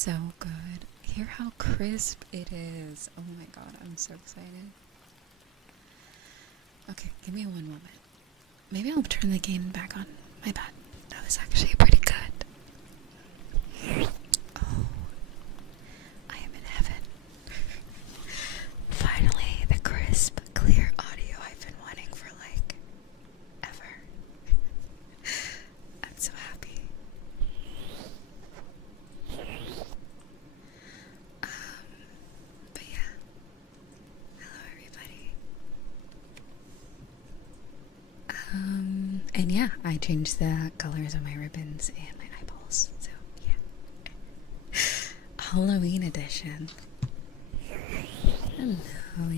so good. Hear how crisp it is. Oh my god, I'm so excited. Okay, give me one moment. Maybe I'll turn the game back on. My bad. That was actually pretty good. Oh, I am in heaven. Finally, the crisp, clear audio I've been wanting for like ever. I'm so happy. But yeah. Hello everybody. And yeah, I changed the colors of my ribbons and my eyeballs. So yeah. Halloween edition. Hello, hello.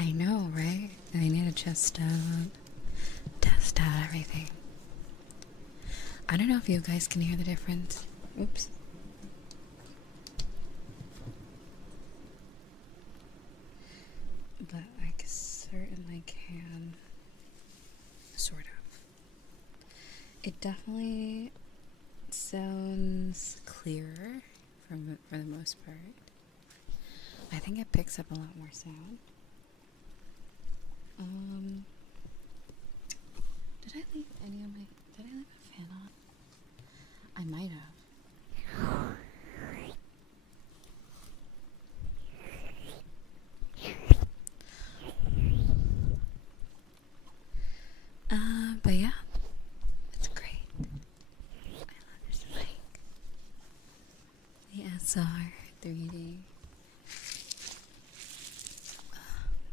I know, right? I need to just test out everything. I don't know if you guys can hear the difference. Oops. But I certainly can. Sort of. It definitely sounds clearer for the most part. I think it picks up a lot more sound. Did I leave a fan on? I might have. But yeah, it's great. I love this mic. The SR3D.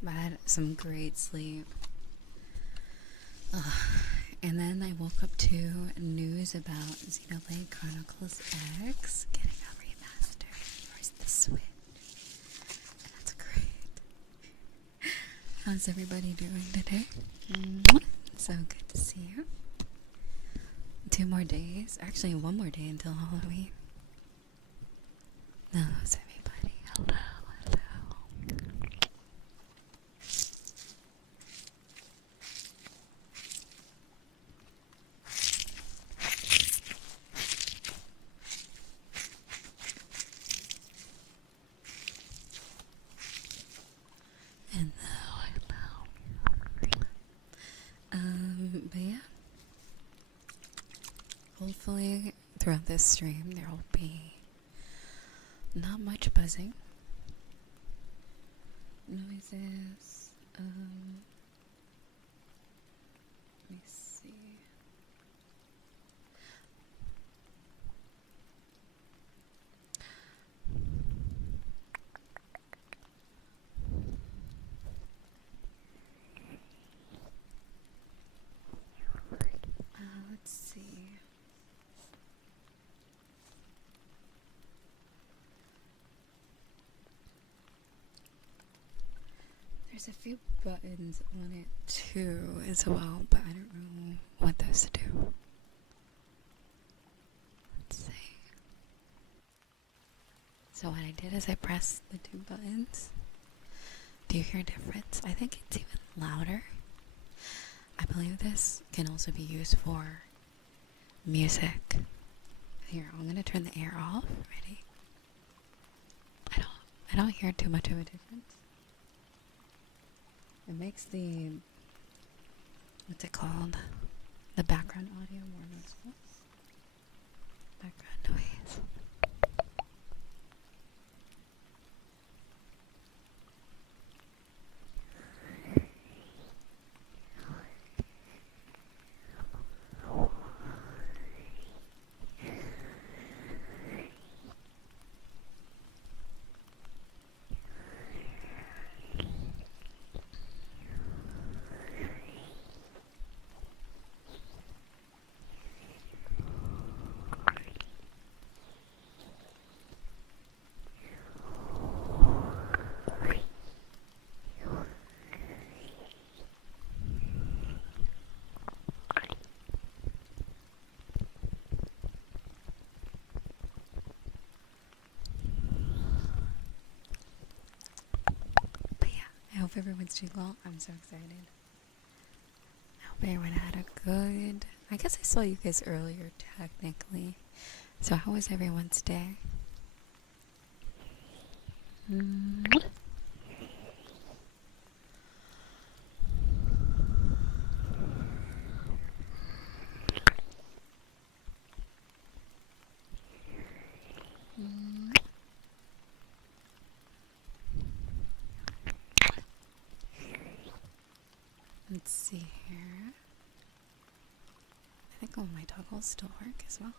I had some great sleep. And then I woke up to news about Xenoblade Chronicles X getting a remaster for the Switch. And that's great. How's everybody doing today? So good to see you. 2 more days. Actually, 1 more day until Halloween. How's everybody? Hello, hello. But yeah, hopefully throughout this stream there will be not much buzzing, noises. Let me see. Let's see. There's a few buttons on it too as well, but I don't know what those do. Let's see. So what I did is I pressed the 2 buttons. Do you hear a difference? I think it's even louder. I believe this can also be used for music. Here, I'm gonna turn the air off. Ready? I don't hear too much of a difference. It makes the, what's it called? The background audio more noticeable. Background noise. I hope everyone's doing well. I'm so excited. I hope everyone had a good... I guess I saw you guys earlier, technically. So how was everyone's day? Let's see here. I think all my toggles still work as well.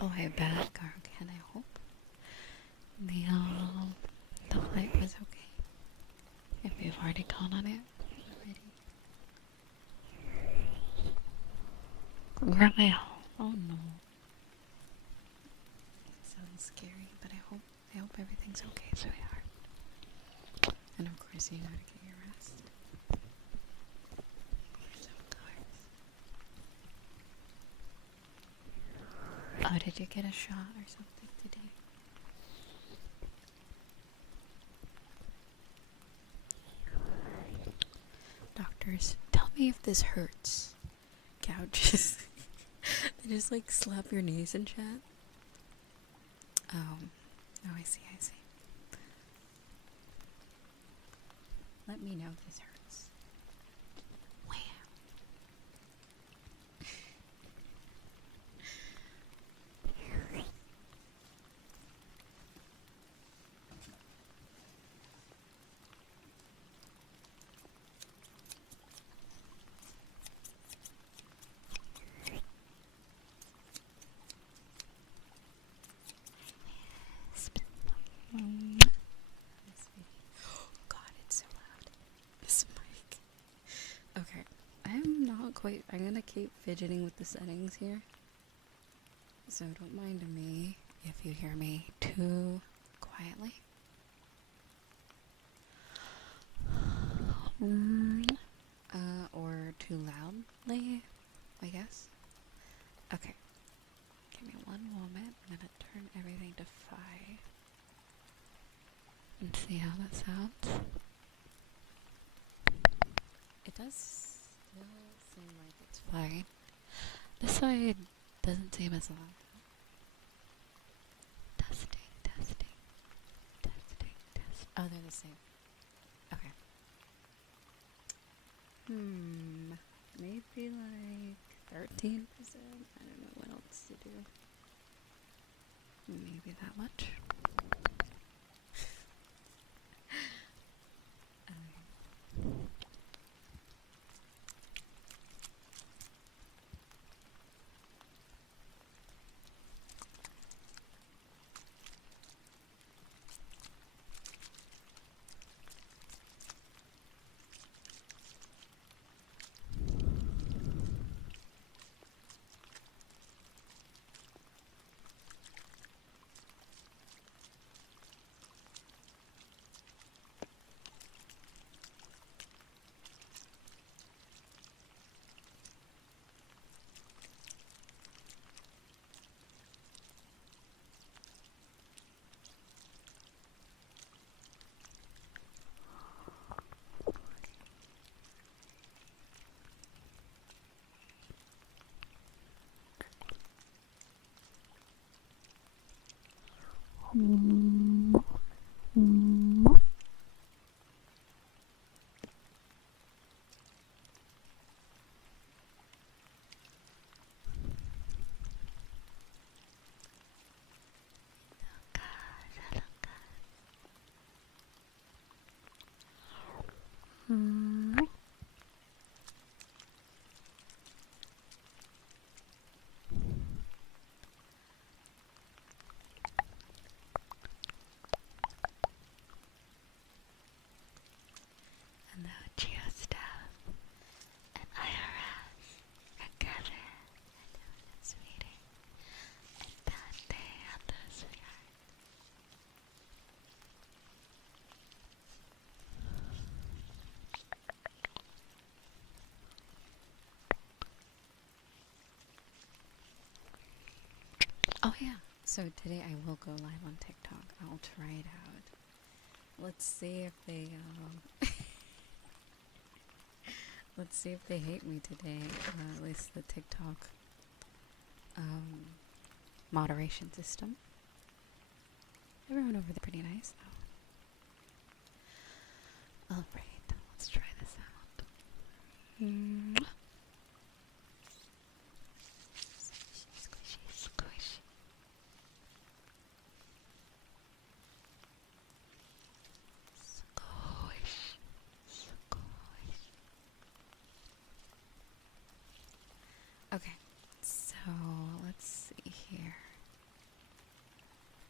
Oh, I bet, Gargan, I hope the flight was okay. If you've already gone on it already. Really? Oh no. That sounds scary, but I hope everything's okay, sweetheart. And of course you know to get your rest. Of course. Oh, did you get a shot or something today? Doctors, tell me if this hurts. Gouges. They just like slap your knees and chat. Oh, I see. Let me know if this hurts. Wow. God, it's so loud. This mic. Okay, I'm gonna keep fidgeting with the settings here. So don't mind me if you hear me too quietly. Or too loudly, I guess. Okay. Give me one moment. I'm gonna turn everything to 5. And see how that sounds. It does still seem like it's fine. This side doesn't seem as loud. Testing. Oh, they're the same. Okay. Maybe like 13%. I don't know what else to do. Maybe that much. yeah. So today I will go live on TikTok. I'll try it out. Let's see if they let's see if they hate me today. At least the TikTok moderation system. Everyone over there pretty nice though. Alright, let's try this out. Squishy, squishy. Squish, squish. Okay, so let's see here.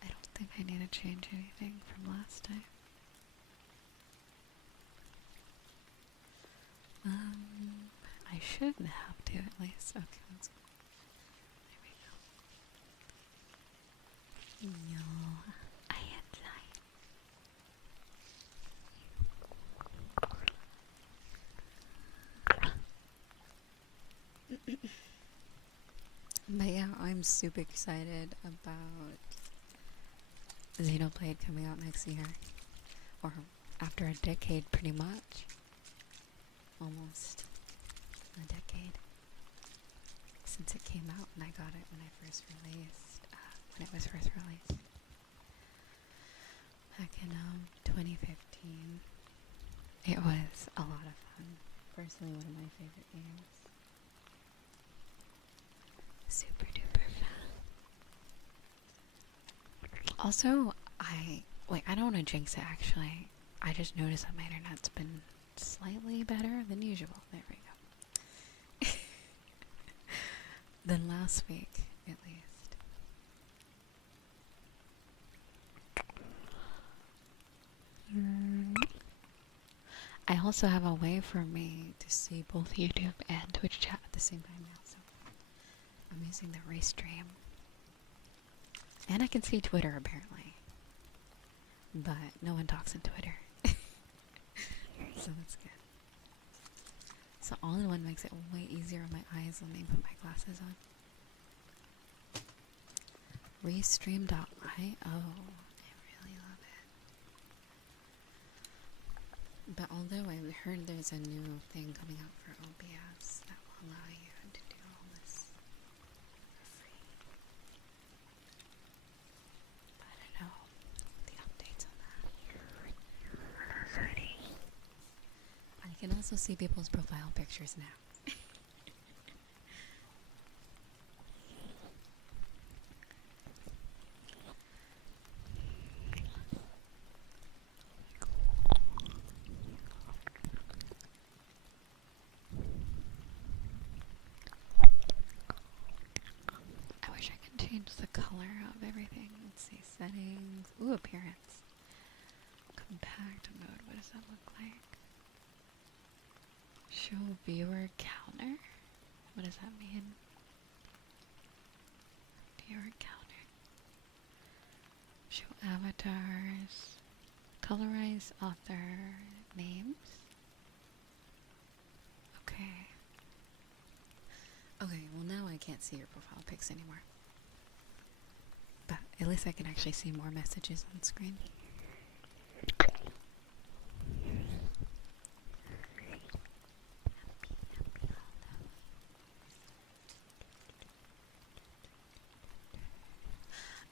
I don't think I need to change anything from last time. I shouldn't have to at least. Okay, let's go. There we go. No, I had But yeah, I'm super excited about Xenoblade coming out next year. Or after a decade, pretty much. Almost a decade since it came out, and I got it when it was first released back in 2015. It was a lot of fun. Personally, one of my favorite games. Super duper fan. Also, I don't want to jinx it actually. I just noticed that my internet's been slightly better than usual. There we go. Than last week, at least. I also have a way for me to see both YouTube and Twitch chat at the same time now, so I'm using the Restream. And I can see Twitter apparently. But no one talks on Twitter. So that's good. So all-in-one makes it way easier on my eyes when I put my glasses on. Restream.io. I really love it. But although I heard there's a new thing coming out for OBS that will allow you to do all this for free. But I don't know the updates on that. I can also see people's profile pictures now. I wish I could change the color of everything. Let's see, settings. Ooh, appearance. Compact mode, what does that look like? Show viewer counter? What does that mean? Viewer counter. Show avatars. Colorize author names. Okay. Okay, well now I can't see your profile pics anymore. But at least I can actually see more messages on screen.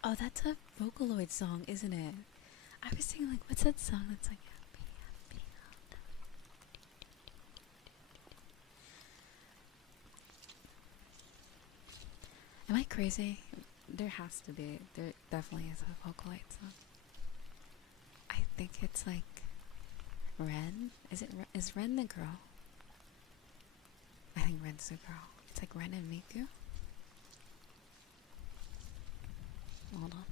Oh, that's a Vocaloid song, isn't it? I was thinking, like, what's that song that's like happy, happy all the way? Am I crazy? There has to be. There definitely is a Vocaloid song. I think it's like Ren. Is Ren the girl? I think Ren's the girl. It's like Ren and Miku. Hold on.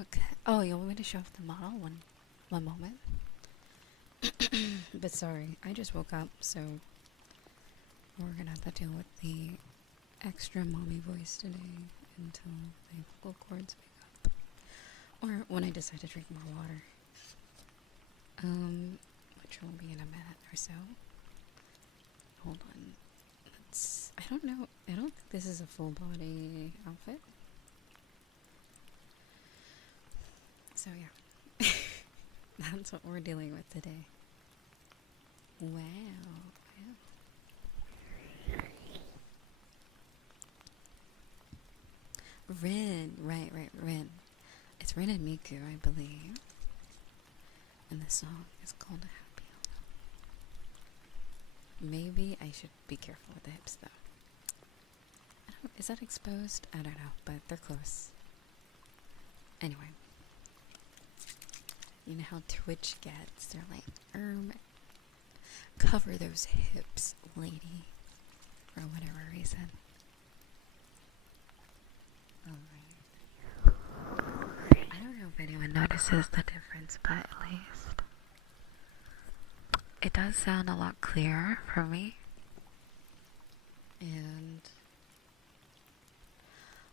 Okay. Oh, you want me to show off the model? One moment. But sorry, I just woke up, so we're gonna have to deal with the extra mommy voice today until my vocal cords wake up. Or when I decide to drink more water. Which will be in a minute or so. Hold on. I don't know. I don't think this is a full body outfit. So yeah. That's what we're dealing with today. Wow. Rin. Right, Rin. It's Rin and Miku, I believe. And the song is called Happy Alone. Maybe I should be careful with the hips though. Is that exposed? I don't know, but they're close. Anyway. You know how Twitch gets? They're like, cover those hips, lady. For whatever reason. Alright. I don't know if anyone notices the difference, but at least it does sound a lot clearer for me. And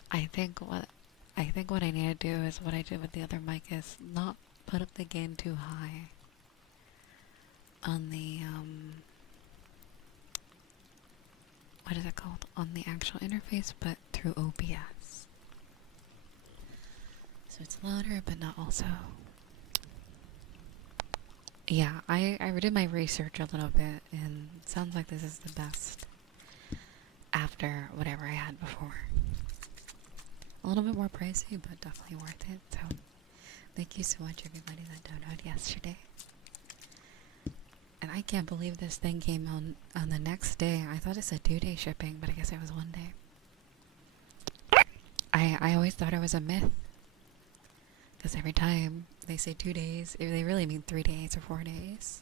I think what I need to do is what I did with the other mic is not put up the gain too high on the what is it called? On the actual interface, but through OBS. So it's louder, but not also. Yeah, I did my research a little bit, and it sounds like this is the best after whatever I had before. A little bit more pricey, but definitely worth it. So, thank you so much, everybody that donated yesterday. And I can't believe this thing came on the next day. I thought it said 2-day shipping, but I guess it was 1 day. I always thought it was a myth. Because every time they say 2 days, they really mean 3 days or 4 days.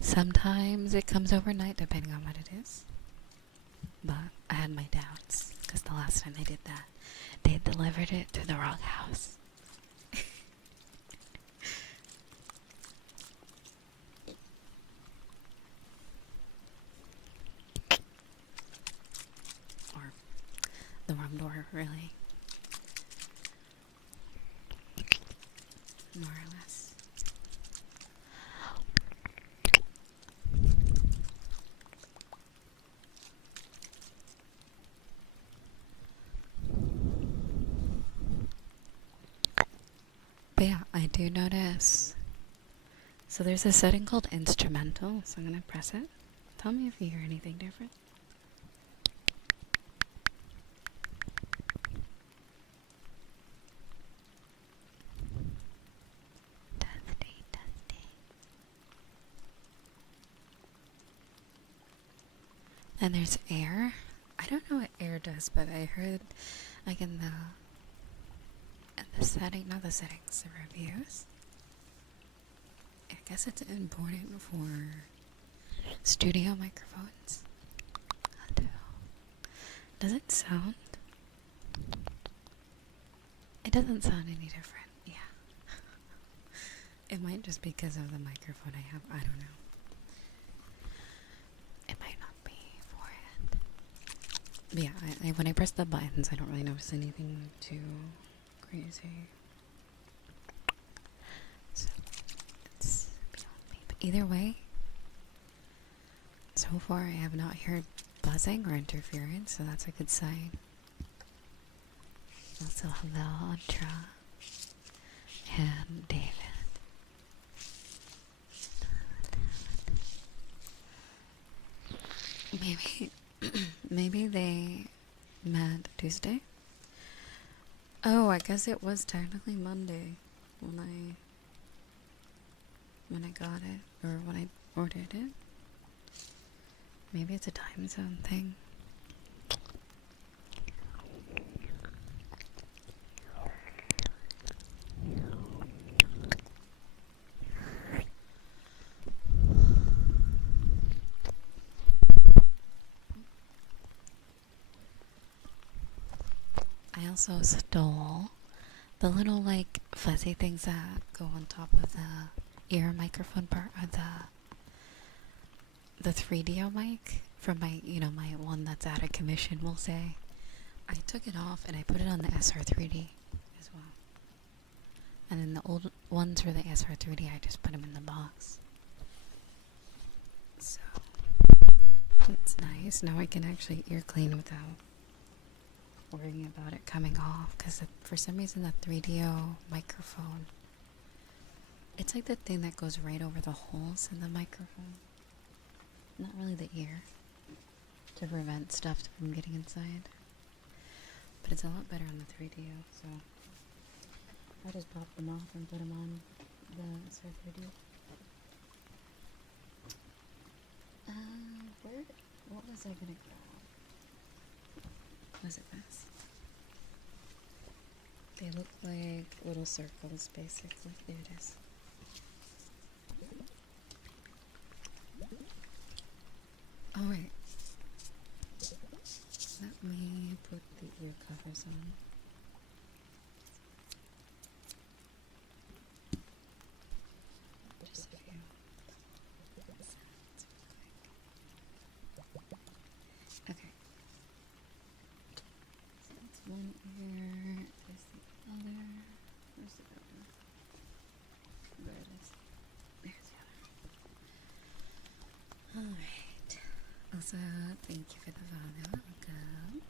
Sometimes it comes overnight, depending on what it is. But I had my doubts. Because the last time they did that, they delivered it to the wrong house. Or the wrong door, really. More or less. But yeah, I do notice. So there's a setting called instrumental, so I'm gonna press it. Tell me if you hear anything different. And there's air. I don't know what air does, but I heard like in the setting, not the settings, the reviews. I guess it's important for studio microphones. Does it sound? It doesn't sound any different. Yeah. It might just be because of the microphone I have. I don't know. It might not be for it. But yeah, when I press the buttons, I don't really notice anything too crazy. So, it's beyond me. But either way, so far I have not heard buzzing or interference, so that's a good sign. Also, hello, Ultra and David. Maybe they met Tuesday. Oh, I guess it was technically Monday when I got it, or when I ordered it. Maybe it's a time zone thing. I also stole the little like fuzzy things that go on top of the ear microphone part of the 3DO mic from my, my one that's out of commission, we'll say. I took it off and I put it on the SR3D as well. And then the old ones for the SR3D, I just put them in the box. So, it's nice. Now I can actually ear clean without worrying about it coming off. Because for some reason, the 3DO microphone, it's like the thing that goes right over the holes in the microphone. Not really the ear. To prevent stuff from getting inside. But it's a lot better on the 3DO, so I just popped them off and put them on the SR3D. What was I gonna grab? Was it this? They look like little circles, basically. There it is. Alright. Let me put the ear covers on. Just a few sounds real quick. Okay. So that's one ear. There's the other. Where's the other? There it is. There's the other. Alright. Also, thank you for the follow. Welcome.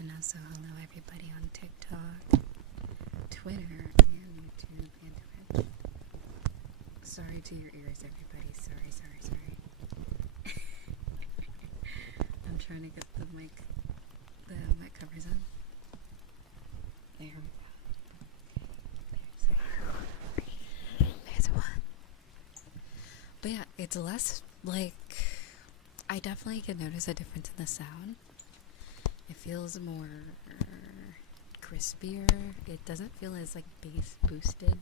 And also, hello everybody on TikTok, Twitter, and YouTube, and Twitch. Sorry to your ears, everybody. Sorry. I'm trying to get the mic covers on. There we go. There's one. But yeah, it's less like, I definitely can notice a difference in the sound. It feels more crispier. It doesn't feel as like bass boosted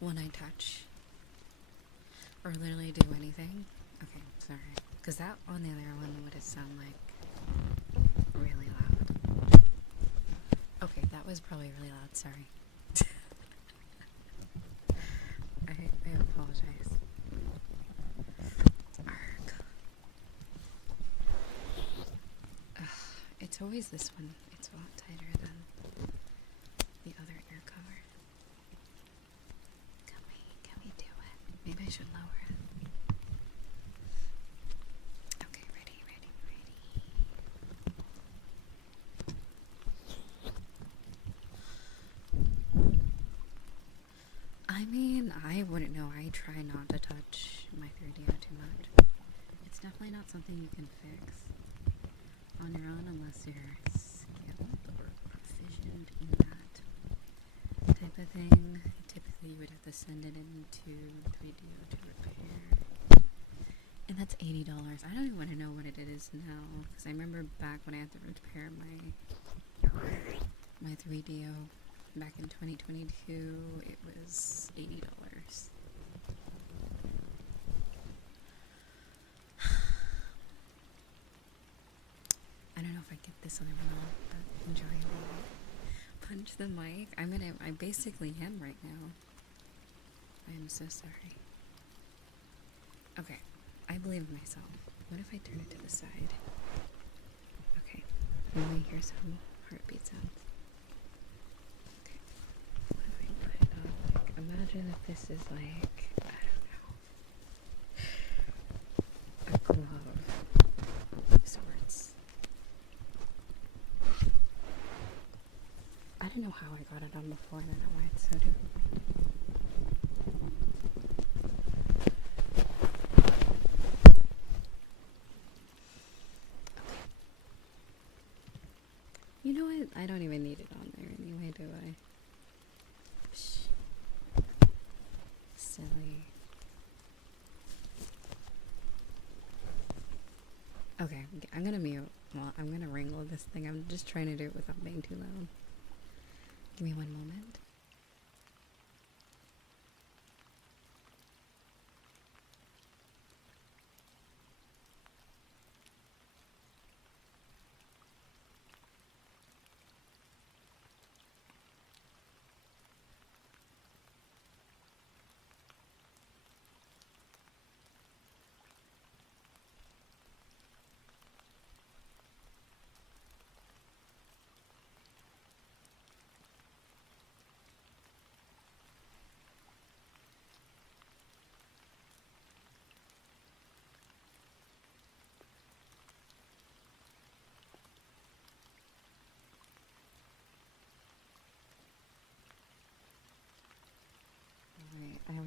when I touch or literally do anything. Okay, sorry. Because that on the other one would sound like really loud. Okay, that was probably really loud. Sorry. I apologize. Arg. It's always this one. It's a lot tighter than the other ear cover. Can we do it? Maybe I should lower it. Okay, ready. I mean, I wouldn't know. I try not to touch my 3DO too much. It's definitely not something you can fix on your own unless you're skilled or proficient in that type of thing. Typically, you would have to send it into 3DO to repair. And that's $80. I don't even want to know what it is now, because I remember back when I had to repair my 3DO back in 2022, it was $80. I don't know if I get this one or not, but enjoy it. Punch the mic. I basically am right now. I am so sorry. Okay, I believe in myself. What if I turn it to the side? Okay, let me hear some heartbeat sounds. Okay, what if I put it on? Like, imagine if this is like, I don't know, a glove of sorts. I don't know how I got it on before, I don't know why it's so difficult. You know what? I don't even need it on there anyway, do I? Psh. Silly. Okay, I'm gonna mute. Well, I'm gonna wrangle this thing. I'm just trying to do it without being too loud. Give me one moment.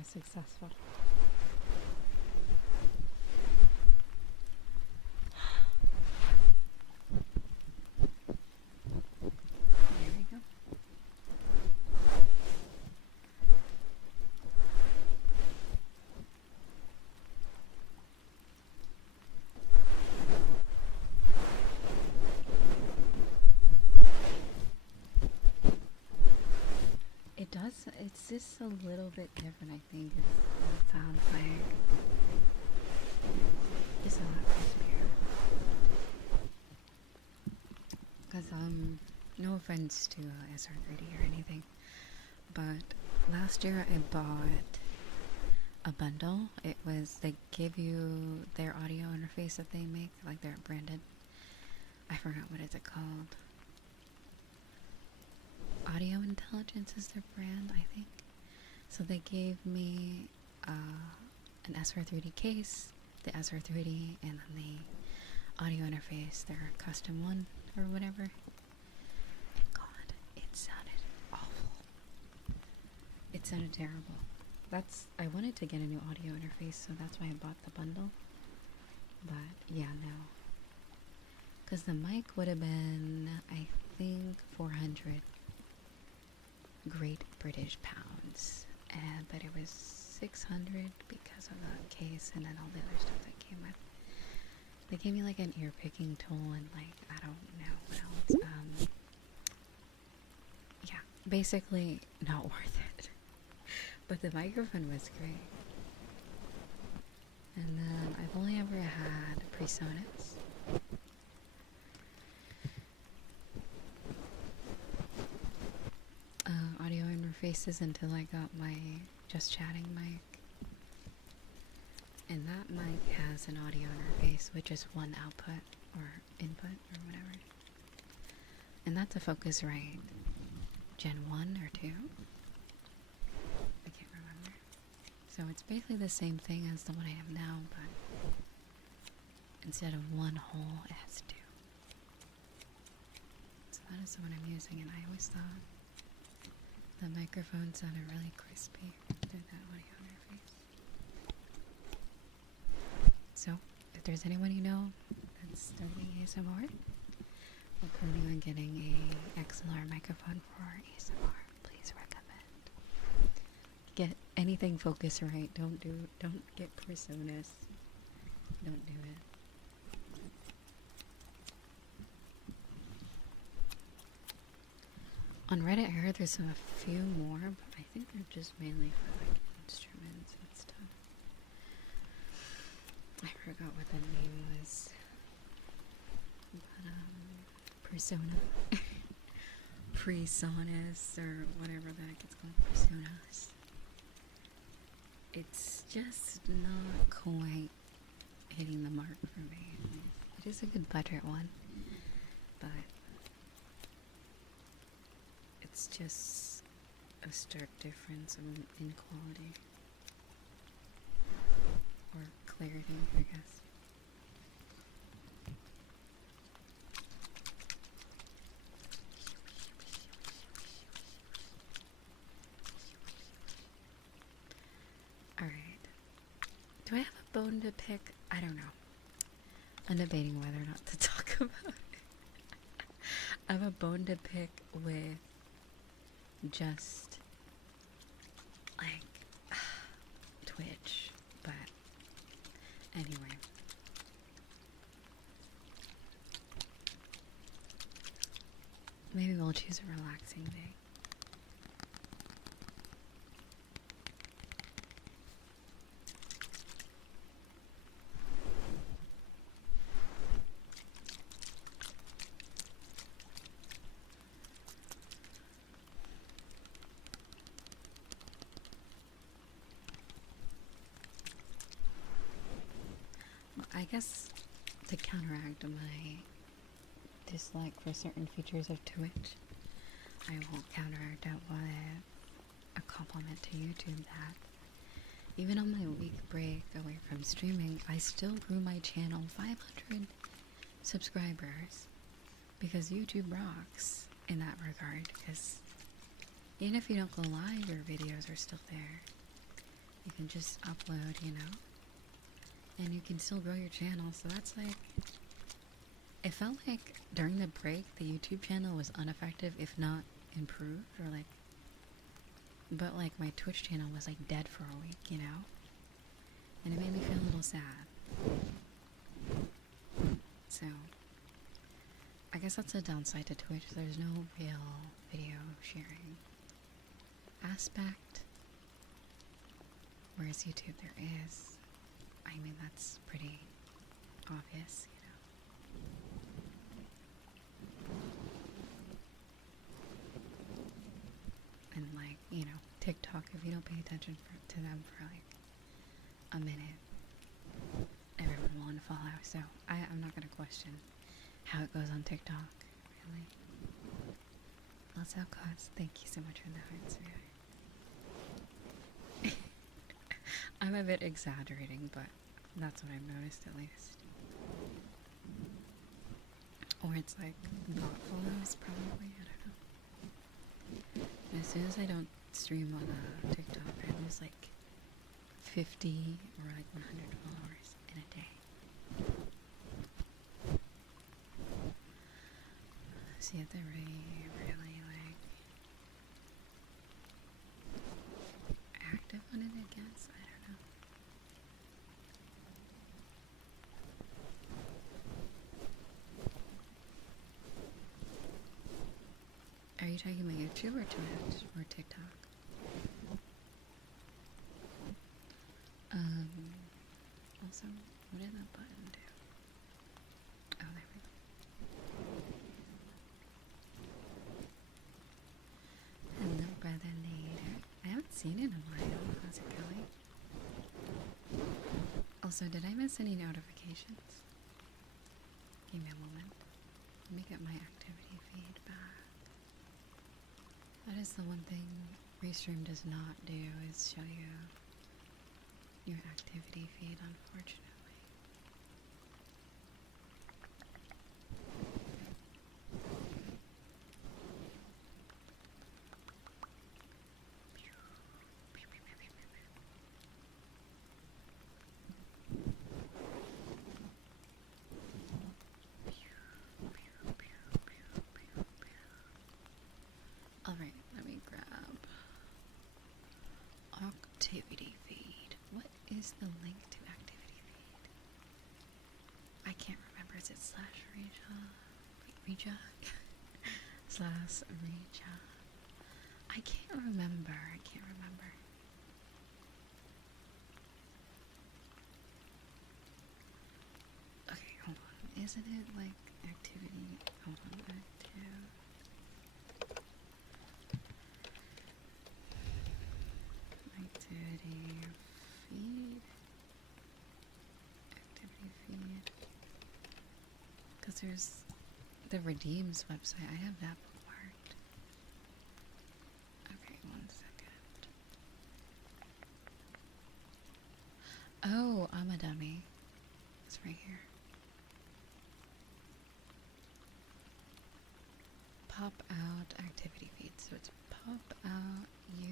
more successful. There we go. It's just a little bit different, I think. It sounds like just a lot crispier. Because, no offense to SR3D or anything, but last year I bought a bundle. It was, they give you their audio interface that they make, like they're branded. I forgot what it's called. Audio Intelligence is their brand, I think. So they gave me an SR3D case, the SR3D, and then the audio interface, their custom one or whatever. And God, it sounded awful. It sounded terrible. I wanted to get a new audio interface, so that's why I bought the bundle. But yeah, no. Because the mic would have been, I think, 400 Great British pounds, but it was 600 because of the case and then all the other stuff that came with. They gave me like an ear picking tool and like I don't know what else. Yeah, basically not worth it. But the microphone was great. And then I've only ever had PreSonus. Audio interfaces until I got my just chatting mic, and that mic has an audio interface which is one output or input or whatever, and that's a Focusrite Gen 1 or 2, I can't remember. So it's basically the same thing as the one I have now, but instead of one hole it has two. So that is the one I'm using, and I always thought the microphone sounded really crispy through that audio interface. So, if there's anyone you know that's starting ASMR or planning on getting a XLR microphone for ASMR, please recommend. Get anything Focusrite. Don't get PreSonus. Don't do it. On Reddit, I heard there's a few more, but I think they're just mainly for like instruments and stuff. I forgot what the name was. But, Persona. PreSonus, or whatever the heck it's called. PreSonus. It's just not quite hitting the mark for me. It is a good budget one, but it's just a stark difference in quality or clarity, I guess. Alright. Do I have a bone to pick? I don't know. I'm debating whether or not to talk about it. I have a bone to pick with just like Twitch, but anyway. Maybe we'll choose a relaxing day. I guess to counteract my dislike for certain features of Twitch, I will counteract that with a compliment to YouTube that even on my week break away from streaming, I still grew my channel 500 subscribers because YouTube rocks in that regard, because even if you don't go live, your videos are still there. You can just upload, you know, and you can still grow your channel. So that's like, it felt like during the break, the YouTube channel was ineffective, if not improved, or like, but like my Twitch channel was like dead for a week, you know, and it made me feel a little sad. So I guess that's a downside to Twitch. There's no real video sharing aspect, whereas YouTube there is. I mean, that's pretty obvious, you know. And like, you know, TikTok, if you don't pay attention to them for like a minute, everyone will unfollow. So I'm not gonna question how it goes on TikTok, really. Also, Cos, thank you so much for the hearts. I'm a bit exaggerating, but that's what I've noticed at least. Or it's like bot follows, probably, I don't know. As soon as I don't stream on TikTok, I lose like 50 or like 100 followers in a day. So you have to really, really like active on it, I guess. I don't know. Are you talking about YouTube or Twitch or TikTok? Also, what did that button do? Oh, there we go. Hello, brother Nader. I haven't seen it in a while. How's it going? Also, did I miss any notifications? Give me a moment. Let me get my activity feed back. That is the one thing Restream does not do, is show you your activity feed, unfortunately. Alright, let me grab activity feed. What is the link to activity feed? I can't remember. Is it /Riza? Riza? /Riza. I can't remember. Okay, hold on. Isn't it like activity? Hold on. Activity feed. Because there's the Redeems website. I have that bookmarked. Okay, 1 second. Oh, I'm a dummy. It's right here. Pop out activity feed. So it's pop out u/.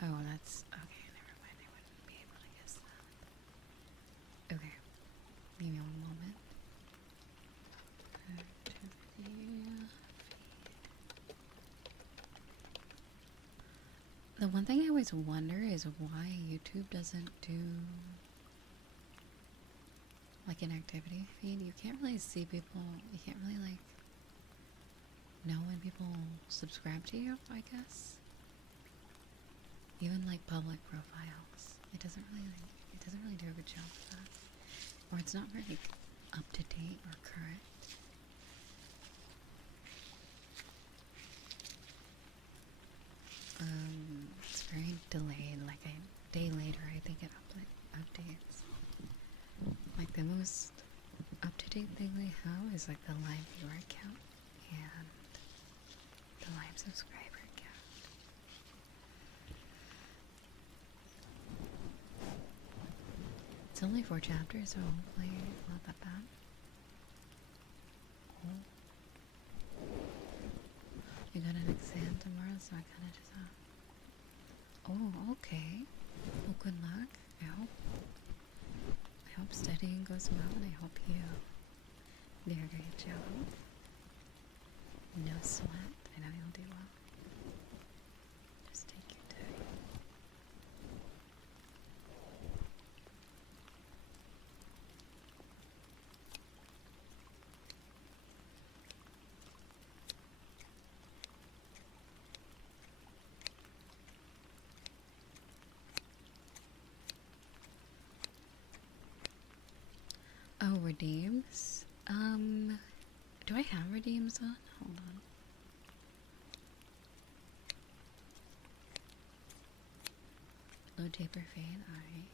Oh, that's okay. Never mind. I wouldn't be able to guess that. Okay, give me 1 moment. Activity feed. The one thing I always wonder is why YouTube doesn't do like an activity feed. You can't really see people. You can't really like know when people subscribe to you, I guess. Even like public profiles, it doesn't really do a good job of that, or it's not very up to date or current. It's very delayed. Like a day later, I think it updates. Like the most up to date thing they have is like the live viewer count and the live subscriber count. It's only 4 chapters, so hopefully not that bad. Oh. You got an exam tomorrow, so I kind of just Oh, okay. Well, good luck. I hope studying goes well, and I hope you do a great job. No sweat. I know you'll do well. Just take your time. Oh, redeems? Do I have redeems on? Hold on. Low taper fade, alright.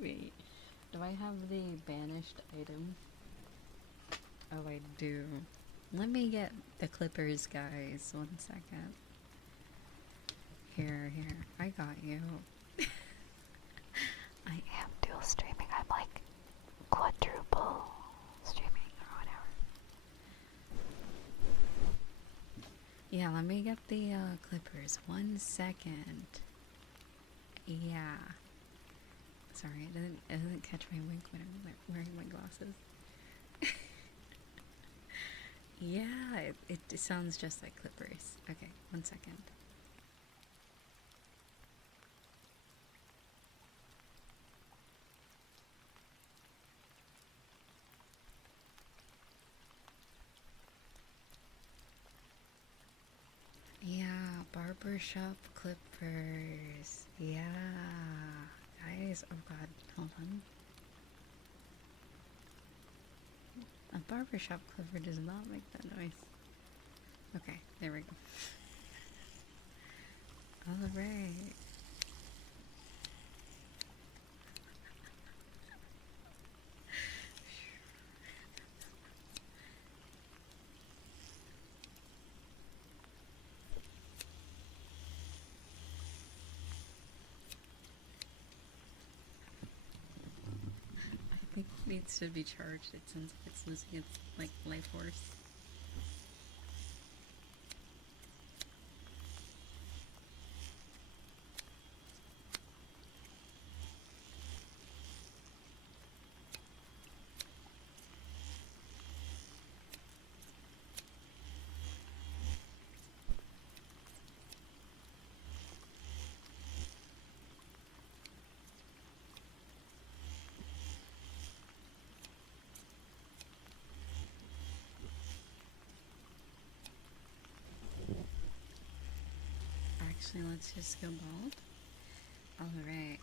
Wait, do I have the banished item? Oh, I do. Let me get the clippers, guys. 1 second. Here, I got you. I am dual streaming. I'm like quadruple streaming or whatever. Yeah, let me get the clippers. 1 second. Yeah. Sorry, it didn't catch my wink when I'm wearing my glasses. Yeah, it sounds just like clippers. Okay, 1 second. Yeah, barbershop clippers. Yeah, guys. Oh god, hold on. A barbershop clipper does not make that noise. Okay, there we go. Alright. I think it needs to be charged. It sounds like it's losing its like life force. Actually, let's just go bald. Alright.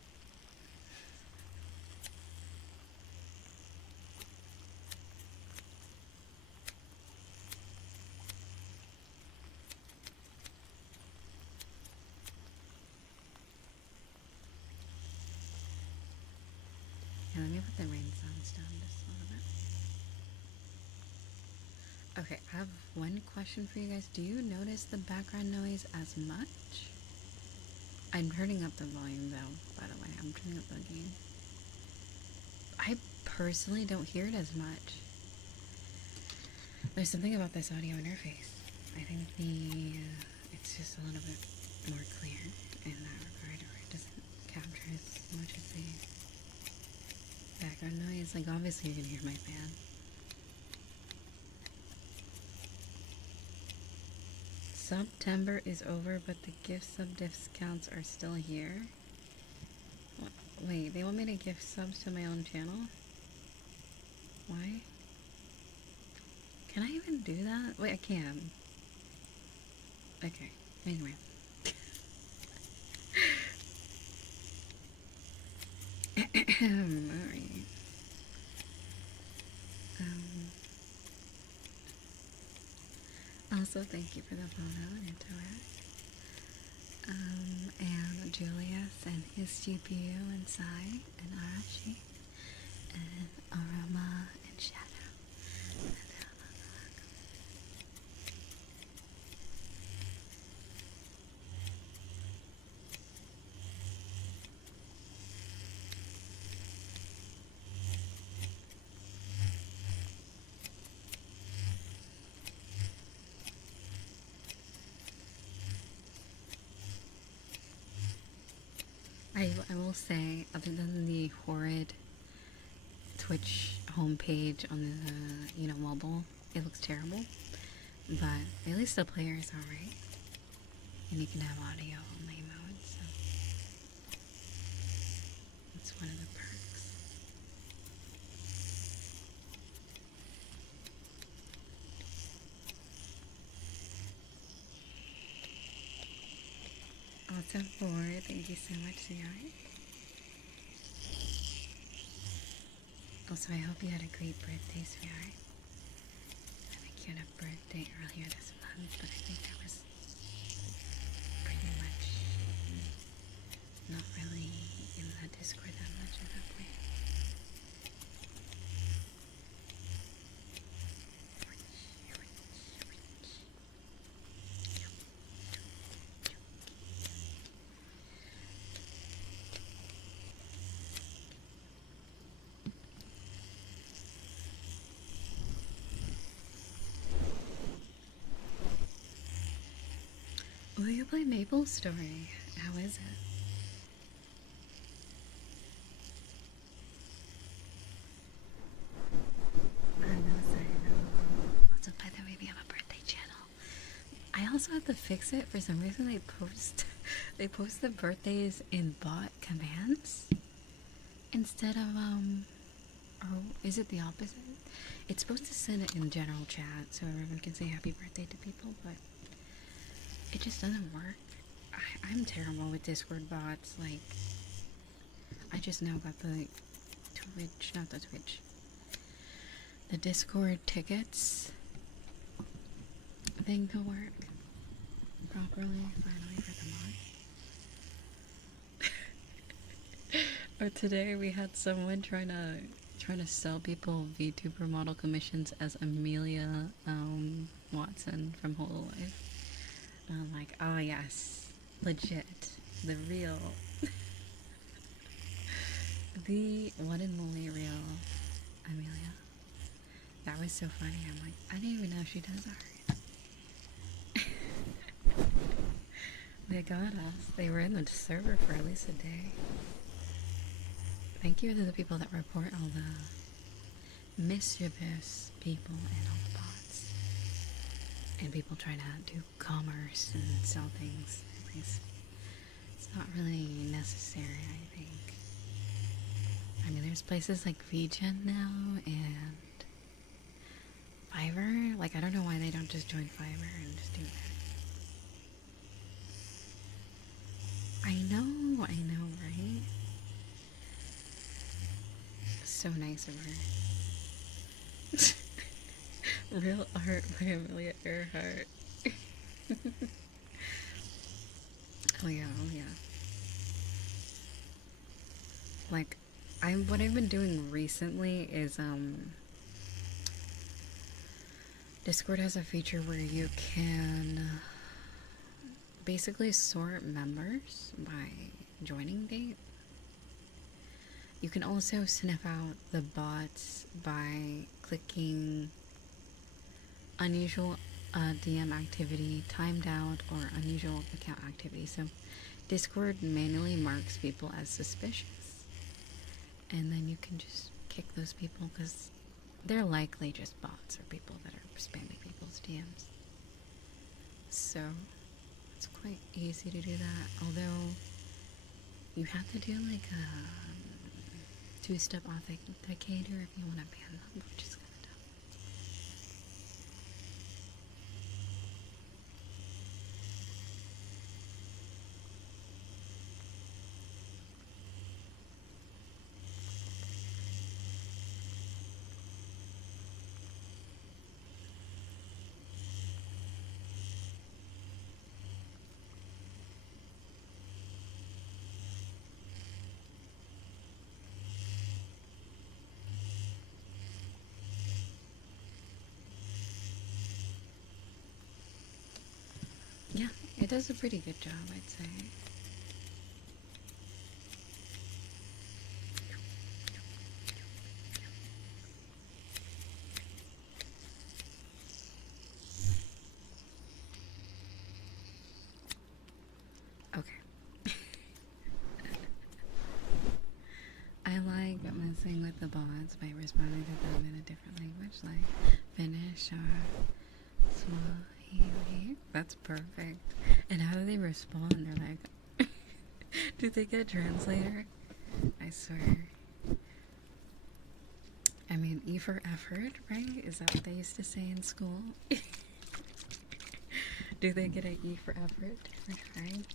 Yeah, let me put the rain sounds down just a little bit. Okay, I have one question for you guys. Do you notice the background noise as much? I'm turning up the volume though, by the way. I'm turning up the gain. I personally don't hear it as much. There's something about this audio interface. I think it's just a little bit more clear in that regard, or it doesn't capture as much of the background noise. Like, obviously you're gonna hear my fan. September is over, but the gift sub discounts are still here. Wait, they want me to gift subs to my own channel? Why? Can I even do that? Wait, I can. Okay, anyway. Alright. Also, thank you for the follow and interact. And Julius and his GPU and Sai and Arashi and Arama and Shadow. will say, other than the horrid Twitch homepage on the, you know, mobile, it looks terrible. But at least the player is alright. And you can have audio only mode, so that's one of the perks. Also, thank you so much, sweetheart. Also, I hope you had a great birthday, sweetheart. I think you had a birthday earlier this month, but I think that was pretty much not really in the Discord that much at that point. Oh, you play Maple Story. How is it? I know. Also, by the way, we have a birthday channel. I also have to fix it. For some reason, they post the birthdays in bot commands instead of or is it the opposite? It's supposed to send it in general chat so everyone can say happy birthday to people, but it just doesn't work. I'm terrible with Discord bots. Like, I just know about the Twitch, not the Twitch, the Discord tickets thing to work properly, finally, for the mod. Or today we had someone trying to sell people VTuber model commissions as Amelia Watson from Hololive. And I'm like, oh yes, legit, the real, the one and only real Amelia. That was so funny. I'm like, I didn't even know she does art. They got us. They were in the server for at least a day. Thank you to the people that report all the mischievous people and all the bots. And people trying to do commerce and sell things. It's not really necessary, I think. I mean, there's places like VGen now and Fiverr. Like, I don't know why they don't just join Fiverr and just do that. I know, right? So nice of her. Real art by Amelia Earhart. Oh yeah. Like, what I've been doing recently is Discord has a feature where you can basically sort members by joining date. You can also sniff out the bots by clicking unusual DM activity, timed out, or unusual account activity. So Discord manually marks people as suspicious, and then you can just kick those people because they're likely just bots or people that are spamming people's DMs. So it's quite easy to do that, although you have to do like a 2-step authenticator if you want to ban them, which is kind of tough. Yeah, it does a pretty good job, I'd say. Okay. Smiley. That's perfect. And how do they respond? They're like, do they get a translator? I swear. I mean, E for effort, right? Is that what they used to say in school? Do they get an E for effort for trying?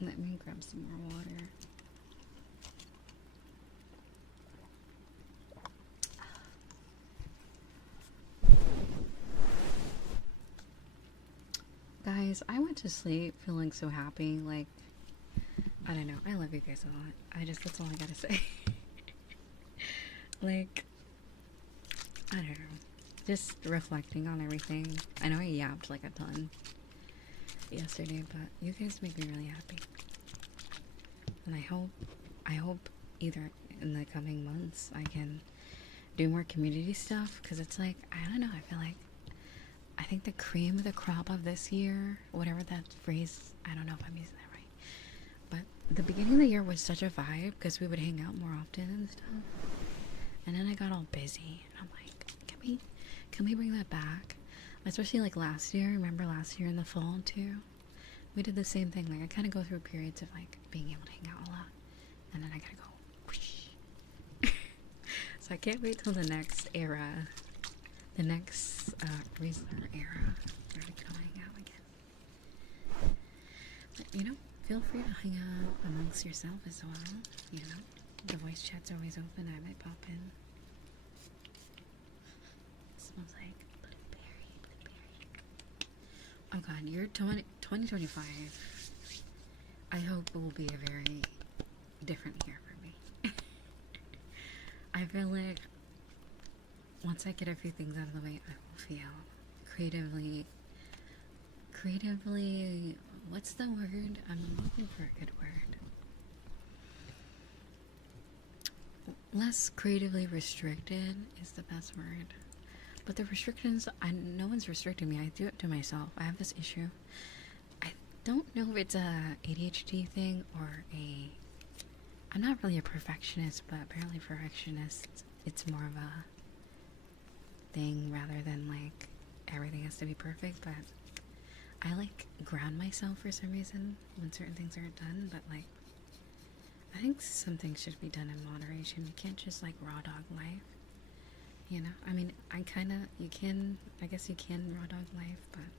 Let me grab some more water. Guys, I went to sleep feeling so happy. Like, I don't know. I love you guys a lot. That's all I gotta say. Like, I don't know. Just reflecting on everything. I know I yapped like a ton yesterday, but you guys make me really happy. And I hope either in the coming months I can do more community stuff, because it's like, I don't know, I think the cream of the crop of this year, whatever that phrase, I don't know if I'm using that right, but the beginning of the year was such a vibe because we would hang out more often and stuff. And then I got all busy, and I'm like, can we bring that back? Especially like last year. Remember last year in the fall too? We did the same thing. Like, I kind of go through periods of like being able to hang out a lot, and then I gotta go whoosh. So I can't wait till the next era, the next Riza era, where we can all hang out again. But, you know, feel free to hang out amongst yourself as well. You know, the voice chat's always open. I might pop in. It smells like blueberry. Oh god, year 2025. I hope it will be a very different year for me. I feel like once I get a few things out of the way, I will feel creatively, what's the word? I'm looking for a good word. Less creatively restricted is the best word. But the restrictions, no one's restricting me. I do it to myself. I have this issue. I don't know if it's a ADHD thing or I'm not really a perfectionist, but apparently perfectionists, it's more of a thing rather than like everything has to be perfect. But I like ground myself for some reason when certain things aren't done. But like, I think some things should be done in moderation. You can't just like raw dog life, you know? I mean, I guess you can raw dog life, but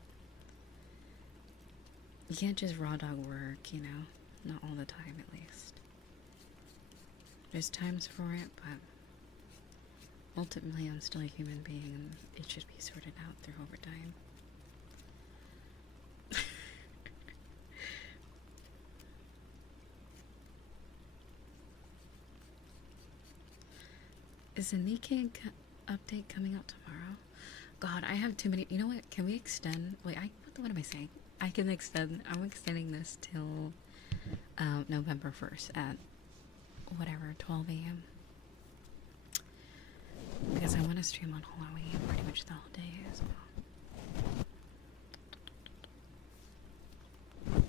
you can't just raw dog work, you know? Not all the time, at least. There's times for it, but ultimately I'm still a human being, and it should be sorted out through overtime. Is the Nikkei update coming out tomorrow? God, I have too many. You know what? Can we extend? Wait, what am I saying? I can extend. I'm extending this till November 1st at whatever, 12 a.m. Because I want to stream on Halloween pretty much the whole day as well.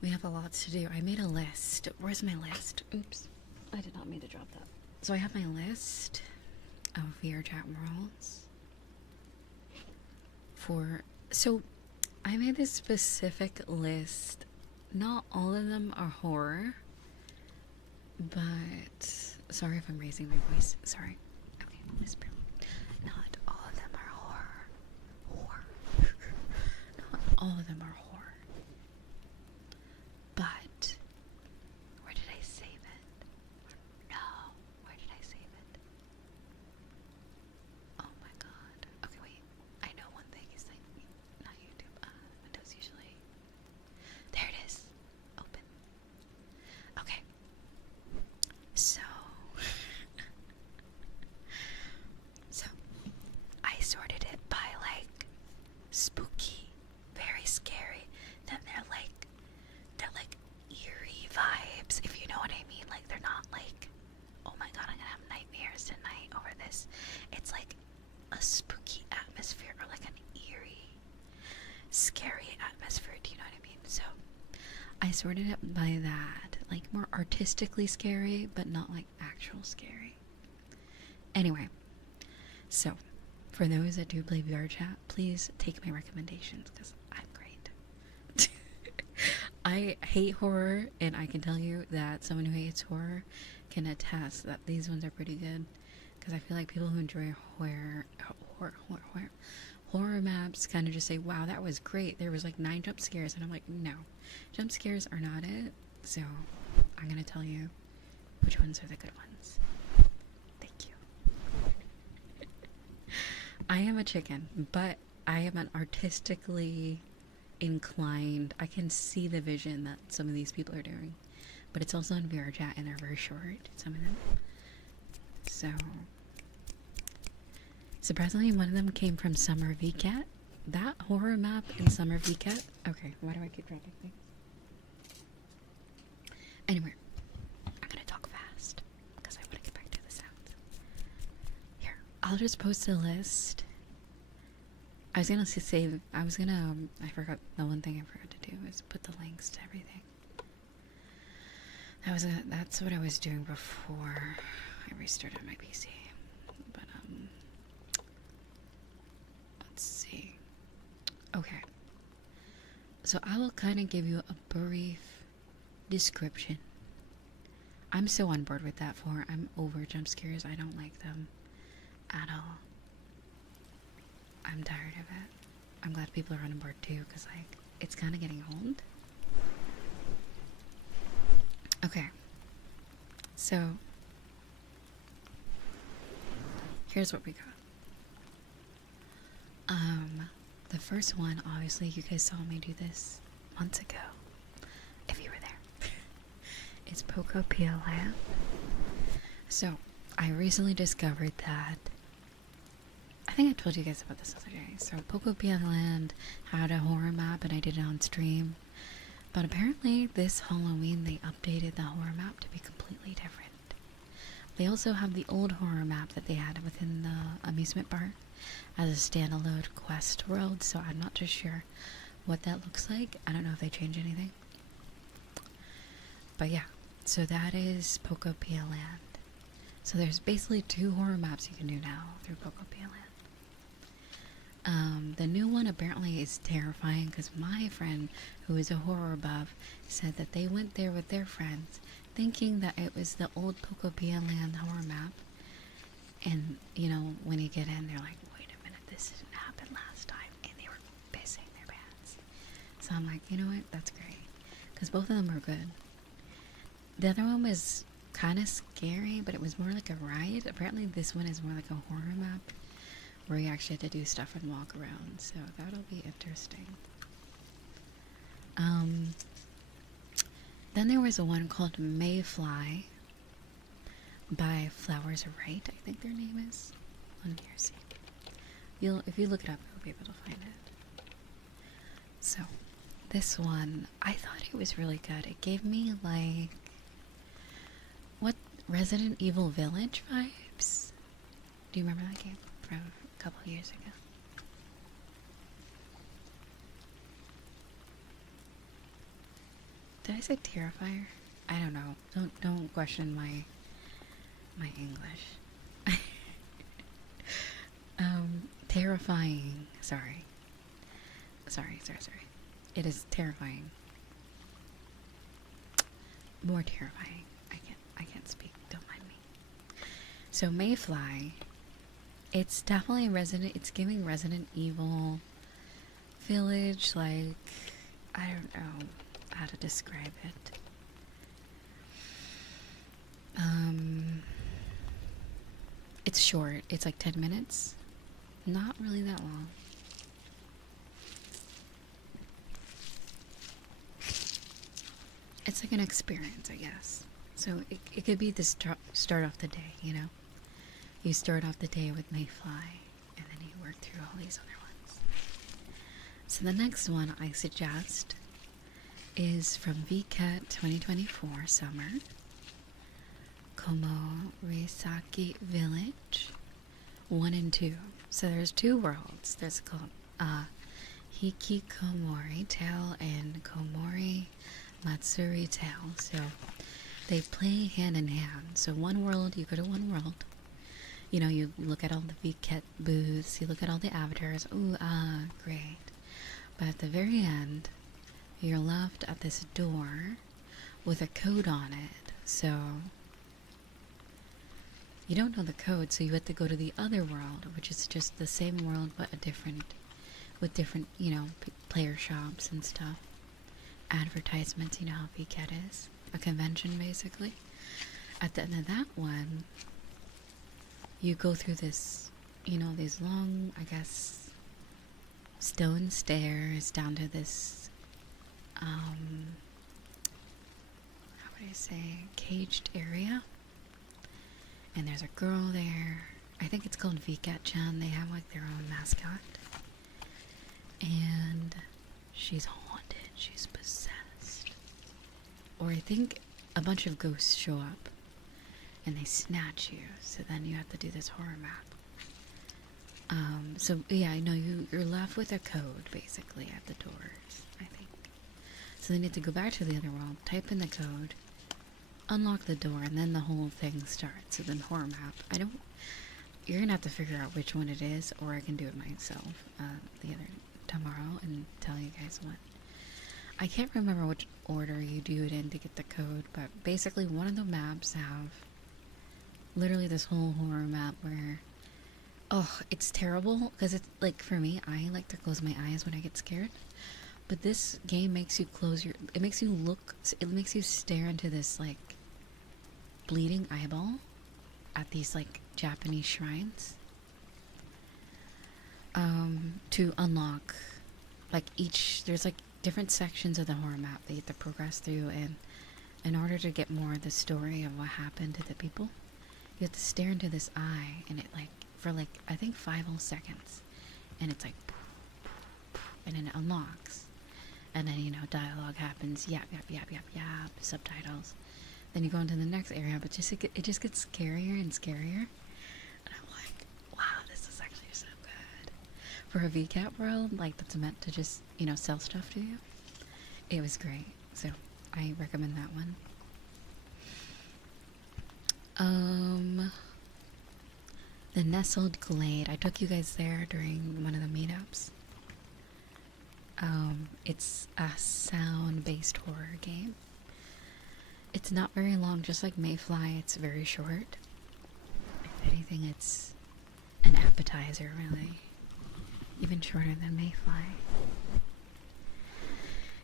We have a lot to do. I made a list. Where's my list? Oops. I did not mean to drop that. So I have my list of VR chat worlds so I made this specific list. Not all of them are horror, but sorry if I'm raising my voice. Sorry. Okay, whisper. Not all of them are horror. Not all of them are horror. But where did I save it? No, where did I save it? Oh my god. Okay, wait. I know one thing is like not YouTube. Windows usually. There it is. Open. Okay. So I sorted it by like spooky, very scary. Then they're like eerie vibes, if you know what I mean. Like, they're not like, oh my god, I'm gonna have nightmares tonight over this. It's like a spooky atmosphere, or like an eerie, scary atmosphere. Do you know what I mean? So I sorted it by that, like more artistically scary, but not like actual scary. Anyway, So, for those that do play VR chat, please take my recommendations because I'm great. I hate horror, and I can tell you that someone who hates horror can attest that these ones are pretty good. Because I feel like people who enjoy horror maps kind of just say, wow, that was great. There was like 9 jump scares. And I'm like, no, jump scares are not it. So I'm going to tell you which ones are the good ones. Thank you. I am a chicken, but I am an artistically inclined. I can see the vision that some of these people are doing. But it's also in VR chat, and they're very short, some of them. So, surprisingly, one of them came from Summer VCAT. That horror map in Summer VCAT. Okay, why do I keep dropping things? Anyway, I'm gonna talk fast because I want to get back to the sounds. Here, I'll just post a list. I forgot, the one thing I forgot to do is put the links to everything. That's what I was doing before I restarted my PC. But, let's see. Okay. So I will kind of give you a brief description. I'm so on board with that for. I'm over jump scares. I don't like them at all. I'm tired of it. I'm glad people are on board too, because, like, it's kind of getting old. Okay. So, here's what we got. The first one, obviously, you guys saw me do this months ago, if you were there. It's Pokopia Land. So, I recently discovered that, I think I told you guys about this the other day. So, Pokopia Land had a horror map, and I did it on stream. But apparently, this Halloween, they updated the horror map to be completely different. They also have the old horror map that they had within the amusement park as a standalone quest world, so I'm not too sure what that looks like. I don't know if they changed anything. But yeah, so that is Pokopia Land. So there's basically 2 horror maps you can do now through Pokopia Land. The new one apparently is terrifying because my friend, who is a horror buff, said that they went there with their friends thinking that it was the old Pokopia Land horror map. And, you know, when you get in, they're like, wait a minute, this didn't happen last time. And they were pissing their pants. So I'm like, you know what? That's great. Because both of them are good. The other one was kind of scary, but it was more like a ride. Apparently this one is more like a horror map, where you actually had to do stuff and walk around, so that'll be interesting. Then there was a one called Mayfly by Flowers Right, I think their name is. On here, see. If you look it up, you'll be able to find it. So, this one, I thought it was really good. It gave me, like, what, Resident Evil Village vibes? Do you remember that game from a couple years ago? Did I say Terrifier? I don't know. Don't question my English. Terrifying. Sorry. It is terrifying. More terrifying. I can't speak. Don't mind me. So Mayfly, it's definitely it's giving Resident Evil Village, like, I don't know how to describe it. It's short. It's like 10 minutes. Not really that long. It's like an experience, I guess. So it could be the start off the day, you know? You start off the day with Mayfly, and then you work through all these other ones. So the next one I suggest is from VCAT 2024 Summer. Komorisaki Village 1 and 2. So there's 2 worlds. There's called Hikikomori Tale and Komori Matsuri Tale. So they play hand in hand. So one world, you go to one world, You know, you look at all the VCAT booths, you look at all the avatars. Ooh, great. But at the very end, you're left at this door with a code on it. So you don't know the code, so you have to go to the other world, which is just the same world but with different, you know, player shops and stuff. Advertisements, you know how VCAT is. A convention, basically. At the end of that one, you go through this, you know, these long, I guess, stone stairs down to this, how would I say, caged area. And there's a girl there. I think it's called VCAT-chan. They have like their own mascot. And she's haunted. She's possessed. Or I think a bunch of ghosts show up and they snatch you. So then you have to do this horror map. So yeah, I know you're left with a code basically at the doors, I think. So then you have to go back to the other world, type in the code, unlock the door, and then the whole thing starts. So then horror map. You're gonna have to figure out which one it is, or I can do it myself tomorrow and tell you guys what. I can't remember which order you do it in to get the code, but basically one of the maps have literally this whole horror map where, oh, it's terrible because it's like, for me, I like to close my eyes when I get scared. But this game makes you it makes you stare into this like bleeding eyeball at these like Japanese shrines to unlock like there's like different sections of the horror map that you have to progress through, and in order to get more of the story of what happened to the people, you have to stare into this eye, and it like for like I think 5 whole seconds, and it's like and then it unlocks. And then, you know, dialogue happens, yap, subtitles. Then you go into the next area, but it just gets scarier and scarier. And I'm like, wow, this is actually so good. For a VCAT world, like, that's meant to just, you know, sell stuff to you. It was great. So, I recommend that one. The Nestled Glade. I took you guys there during one of the meetups. It's a sound-based horror game. It's not very long, just like Mayfly, it's very short. If anything, it's an appetizer, really. Even shorter than Mayfly.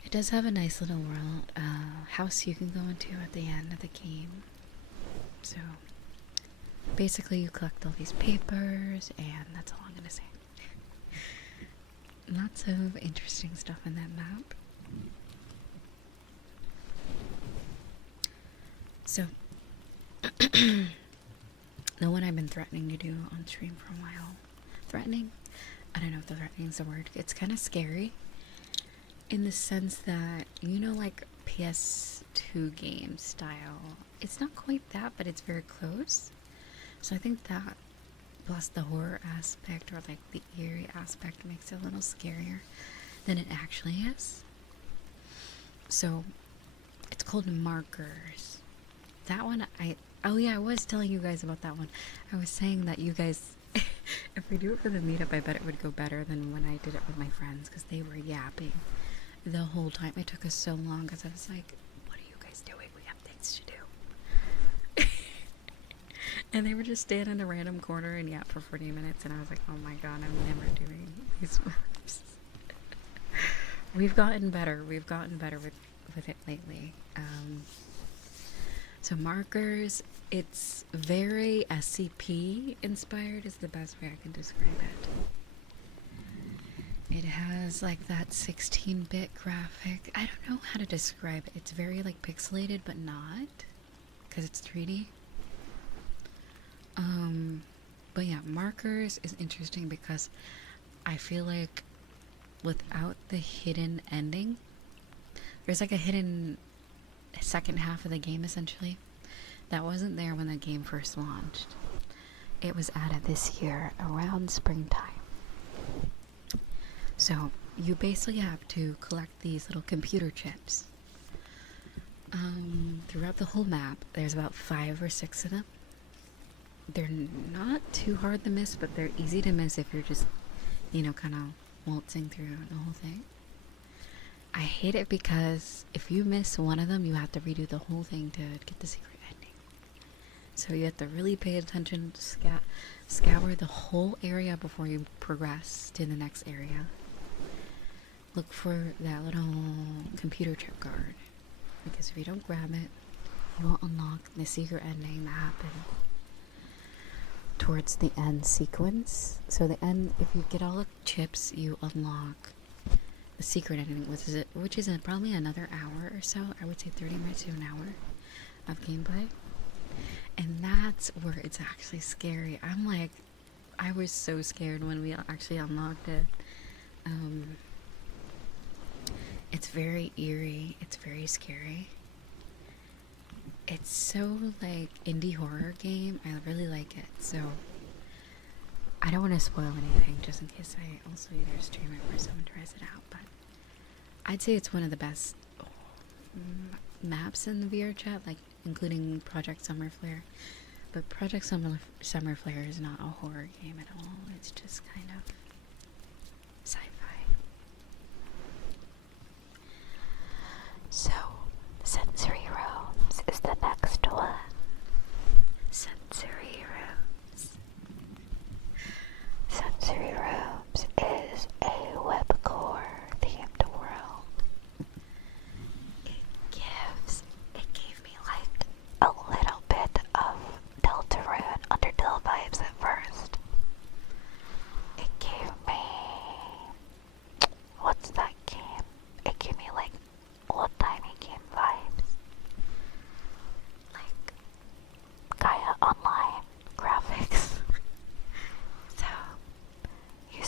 It does have a nice little world, house you can go into at the end of the game. So, basically you collect all these papers, and that's all I'm gonna say. Lots of interesting stuff in that map. So, the one I've been threatening to do on stream for a while. Threatening? I don't know if the threatening is the word. It's kind of scary in the sense that, you know, like PS2 game style. It's not quite that, but it's very close. So I think that, plus the horror aspect or like the eerie aspect, makes it a little scarier than it actually is. So it's called Markers. That one oh yeah, I was telling you guys about that one. I was saying that you guys, if we do it for the meetup, I bet it would go better than when I did it with my friends, because they were yapping the whole time. It took us so long because I was like, what are you guys doing? We have things to do. And they were just standing in a random corner and yap for 40 minutes, and I was like, oh my god, I'm never doing these maps. We've gotten better with it lately. So Markers, it's very SCP inspired is the best way I can describe it. It has like that 16-bit graphic. I don't know how to describe it. It's very like pixelated, but not, because it's 3D. But yeah, Markers is interesting because I feel like without the hidden ending, there's like a hidden second half of the game essentially that wasn't there when the game first launched. It was added this year around springtime. So you basically have to collect these little computer chips throughout the whole map. There's about 5 or 6 of them. they're not too hard to miss, but they're easy to miss if you're just, kind of waltzing through the whole thing. I hate it because if you miss one of them, you have to redo the whole thing to get the secret ending. So you have to really pay attention, scour the whole area before you progress to the next area. Look for that little computer chip card, because if you don't grab it, you won't unlock the secret ending that happened towards the end sequence. So the end, if you get all the chips, you unlock the secret ending, which is probably another hour or so. I would say 30 minutes to an hour of gameplay. And that's where it's actually scary. I was so scared when we actually unlocked it. It's very eerie. It's very scary. It's so like indie horror game. I really like it. So I don't want to spoil anything, just in case I also either stream it or someone tries it out. But I'd say it's one of the best maps in the VR chat, like including Project Summer Flare. But Project Summer Flare is not a horror game at all. It's just kind of sci-fi. So, Sensory Rooms is the next one. Sensory Rooms. Sensory Rooms is a webcore themed world. It gave me like a little bit of Deltarune Undertale vibes at first. It gave me, what's that game? It gave me like old tiny game vibes. Like Gaia Online graphics. So you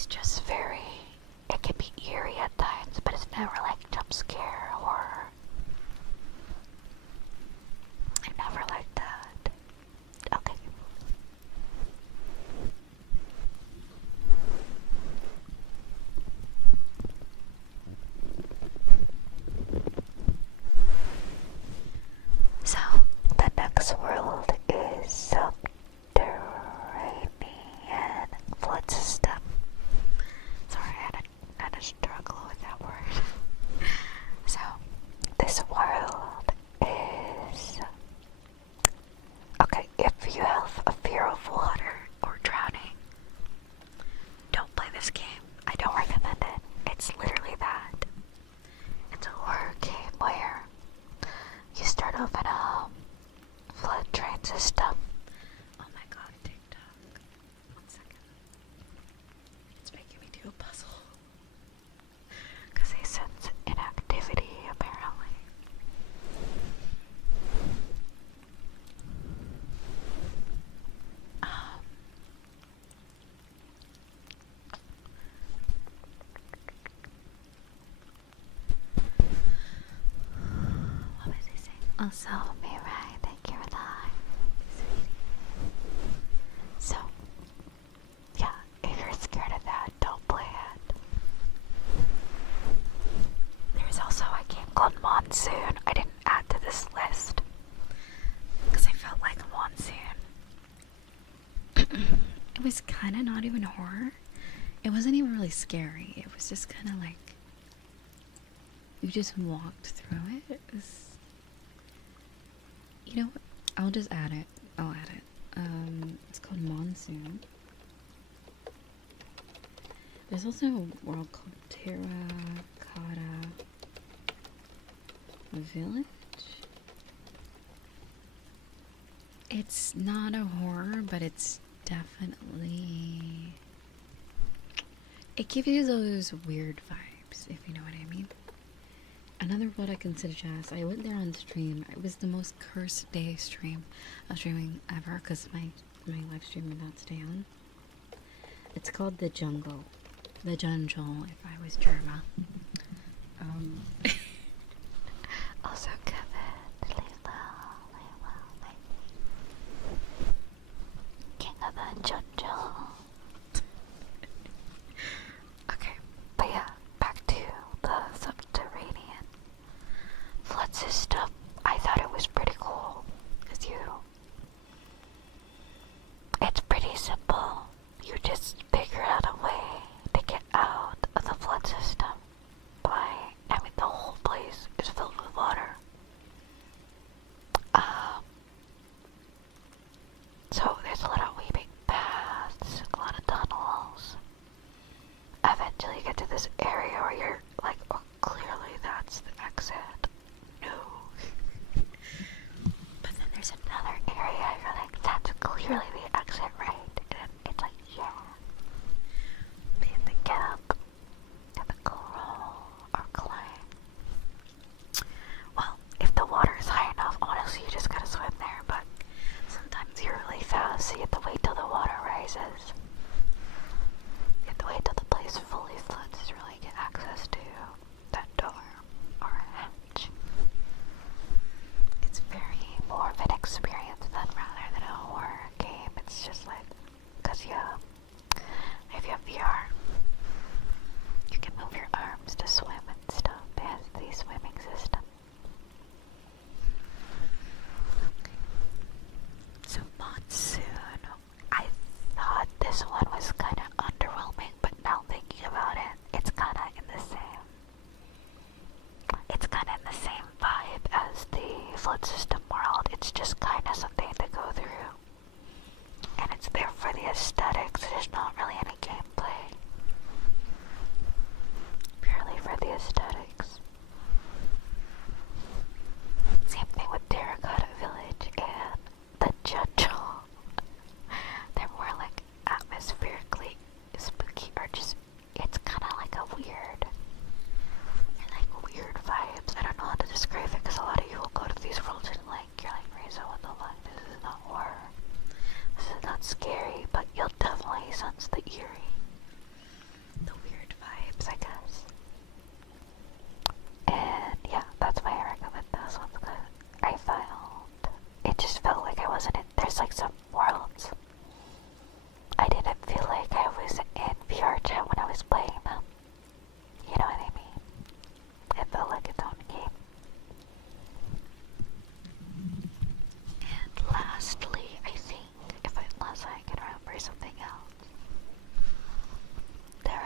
it's just very, it can be eerie at times, but it's never like jump scare or, I never like that. Okay. So, the next world is subterranean flood system. Sorry, I had a struggle with that word. So, this world is... Okay, if you have a fear of water or drowning, don't play this game. I don't recommend it. It's literally that. It's a horror game where you start off in a flood drain system. Oh my god, TikTok. 1 second. It's making me do a puzzle. Because they sense inactivity, apparently. What was I saying? Also, Mirai, thank you for that. So, yeah, if you're scared of that, don't play it. There's also a game called Monsoon. I didn't add to this list because I felt like Monsoon. It was kind of not even horror. It wasn't even really scary. It was just kind of like you just walked through it. It was, you know what? I'll just add it. I'll add it. It's called Monsoon. There's also a world called Terracotta Village. It's not a horror, but it's definitely... It gives you those weird vibes, if you know what I mean. Another world I can suggest, I went there on stream. It was the most cursed day stream of streaming ever, because my live stream would not stay on. It's called The Jungle. The Jungle, if I was German. Also, Kevin, Lila, King of the Jungle. Okay, but yeah, back to the subterranean flood system. I thought it was pretty cool, because it's pretty simple. You just figure out a way to get out of the flood system by having the whole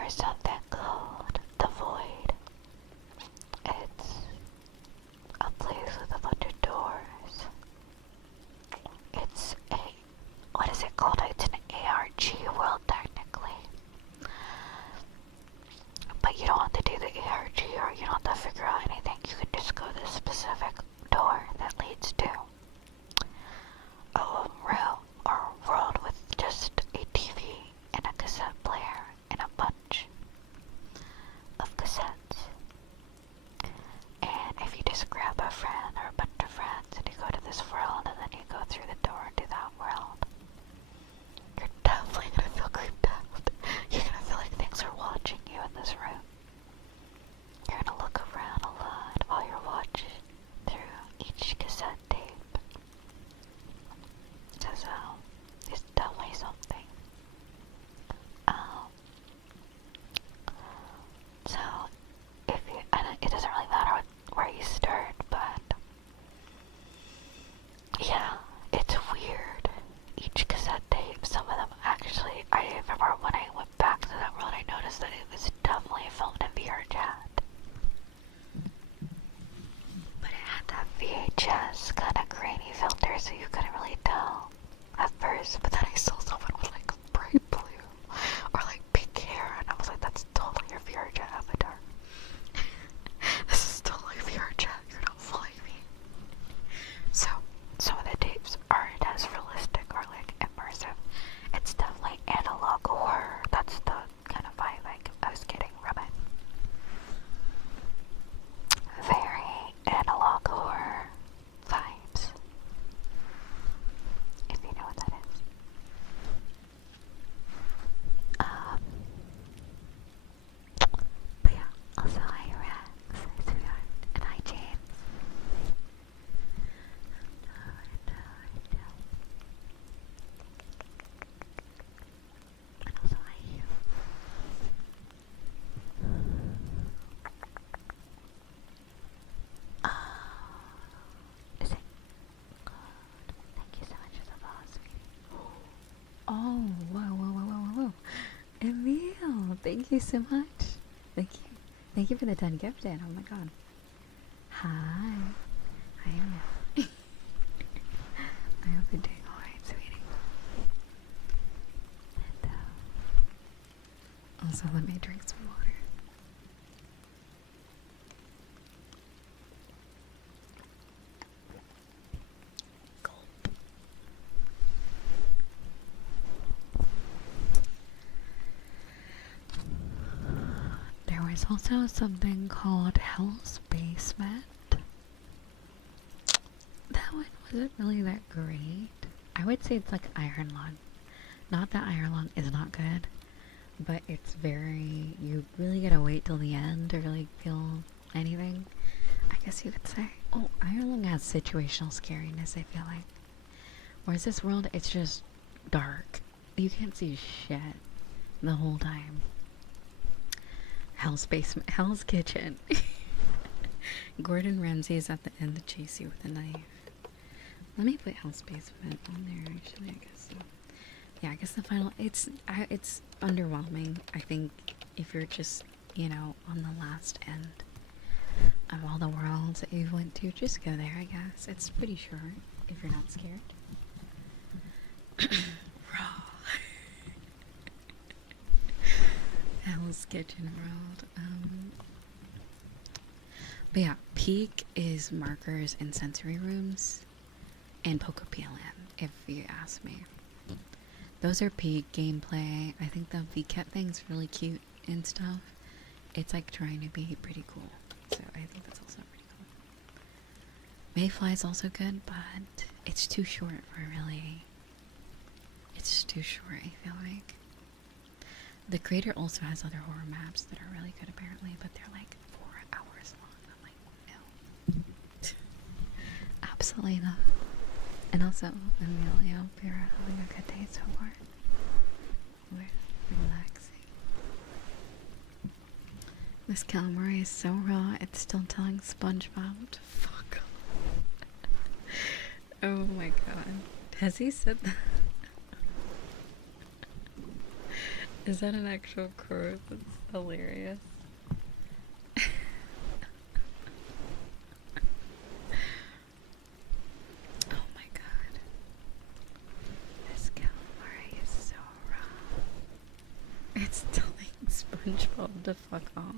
is something called the Void. It's a place with a bunch of doors. It's a, what is it called? It's an ARG world technically. But you don't have to do the ARG or you don't have to figure out anything. You can just go to the specific door that leads to a room or world with just a TV and a cassette player and a bunch of cassettes. And if you just grab a friend or a bunch of friends and you go to this world and then you go through the door to that world, you're definitely gonna feel creeped out. You're gonna feel like things are watching you in this room. You're gonna look around a lot while you're watching through each cassette tape. So it's definitely something. So if you, and it doesn't really matter where you start, but yeah, it's weird. Each cassette tape, some of them actually, I remember when I went back to that world, I noticed that it was definitely filmed in VR chat. But it had that VHS kind of grainy filter, so you couldn't really tell at first. But then I saw someone with like bright blue or like pink hair, and I was like, that's totally your VR chat avatar. This is totally VR chat. You're not fooling me. So some of the tapes aren't as realistic or like immersive. It's definitely analog horror. That's the kind of vibe I was getting from it. Very analog horror vibes, if you know what that is. But yeah, also hi Rex, sweetheart, and hi James. And also hi you. Is it good? Thank you so much for the boss, sweetie. Oh, whoa. Emil, thank you so much. Thank you. Thank you for the 10 gifted. Oh my god. Hi. Hi, Emil. I hope you're doing alright, sweetie. And, also, let me drink some water. Gulp. There was also something called Hell's Basement. That one wasn't really that great. I would say it's like Iron Lung. Not that Iron Lung is not good, but it's very, you really gotta wait till the end to really feel anything, I guess you could say. Oh, Iron Lung has situational scariness, I feel like. Whereas this world, it's just dark. You can't see shit the whole time. Hell's Basement, Hell's Kitchen. Gordon Ramsay is at the end to chase you with a knife. Let me put Hell's Basement on there, actually, I guess. So. Yeah, I guess the final, it's underwhelming. I think if you're just, you know, on the last end of all the worlds that you went to, just go there, I guess. It's pretty short, if you're not scared. Raw. Hell's Kitchen World. But yeah, Peak is markers and sensory rooms, and Poco PLM, if you ask me. Those are Peak gameplay. I think the VCAT thing's really cute and stuff. It's like trying to be pretty cool, so I think that's also pretty cool. Mayfly's also good, but it's too short for really. It's just too short, I feel like. The creator also has other horror maps that are really good apparently, but they're like 4 hours long. I'm like, no. Absolutely not. And also, Emilio, hope you're having a good day so far. We're relaxing. This calamari is so raw, it's still telling SpongeBob to fuck off. Oh my god. Has he said that? Is that an actual quote? That's hilarious. Oh my god. This calamari is so raw. It's telling SpongeBob to fuck off.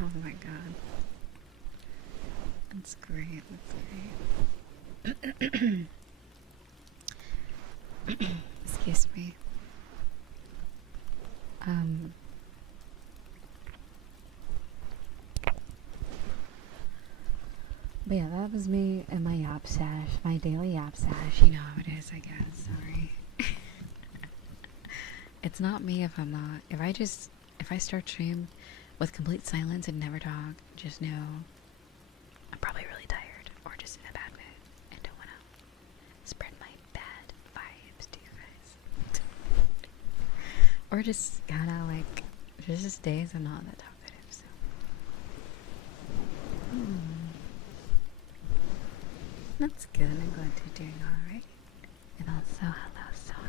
Oh my god. That's great. That's great. Excuse me. But yeah, that was me and my yap sash, my daily yap sash. You know how it is, I guess. Sorry. It's not me if I'm not. If I start stream with complete silence and never talk, just know I'm probably really tired or just in a bad mood and don't want to spread my bad vibes to you guys. Or just kind of like, there's just days I'm not that talkative, so. That's good. I'm glad you're doing alright. And also, hello, Soren.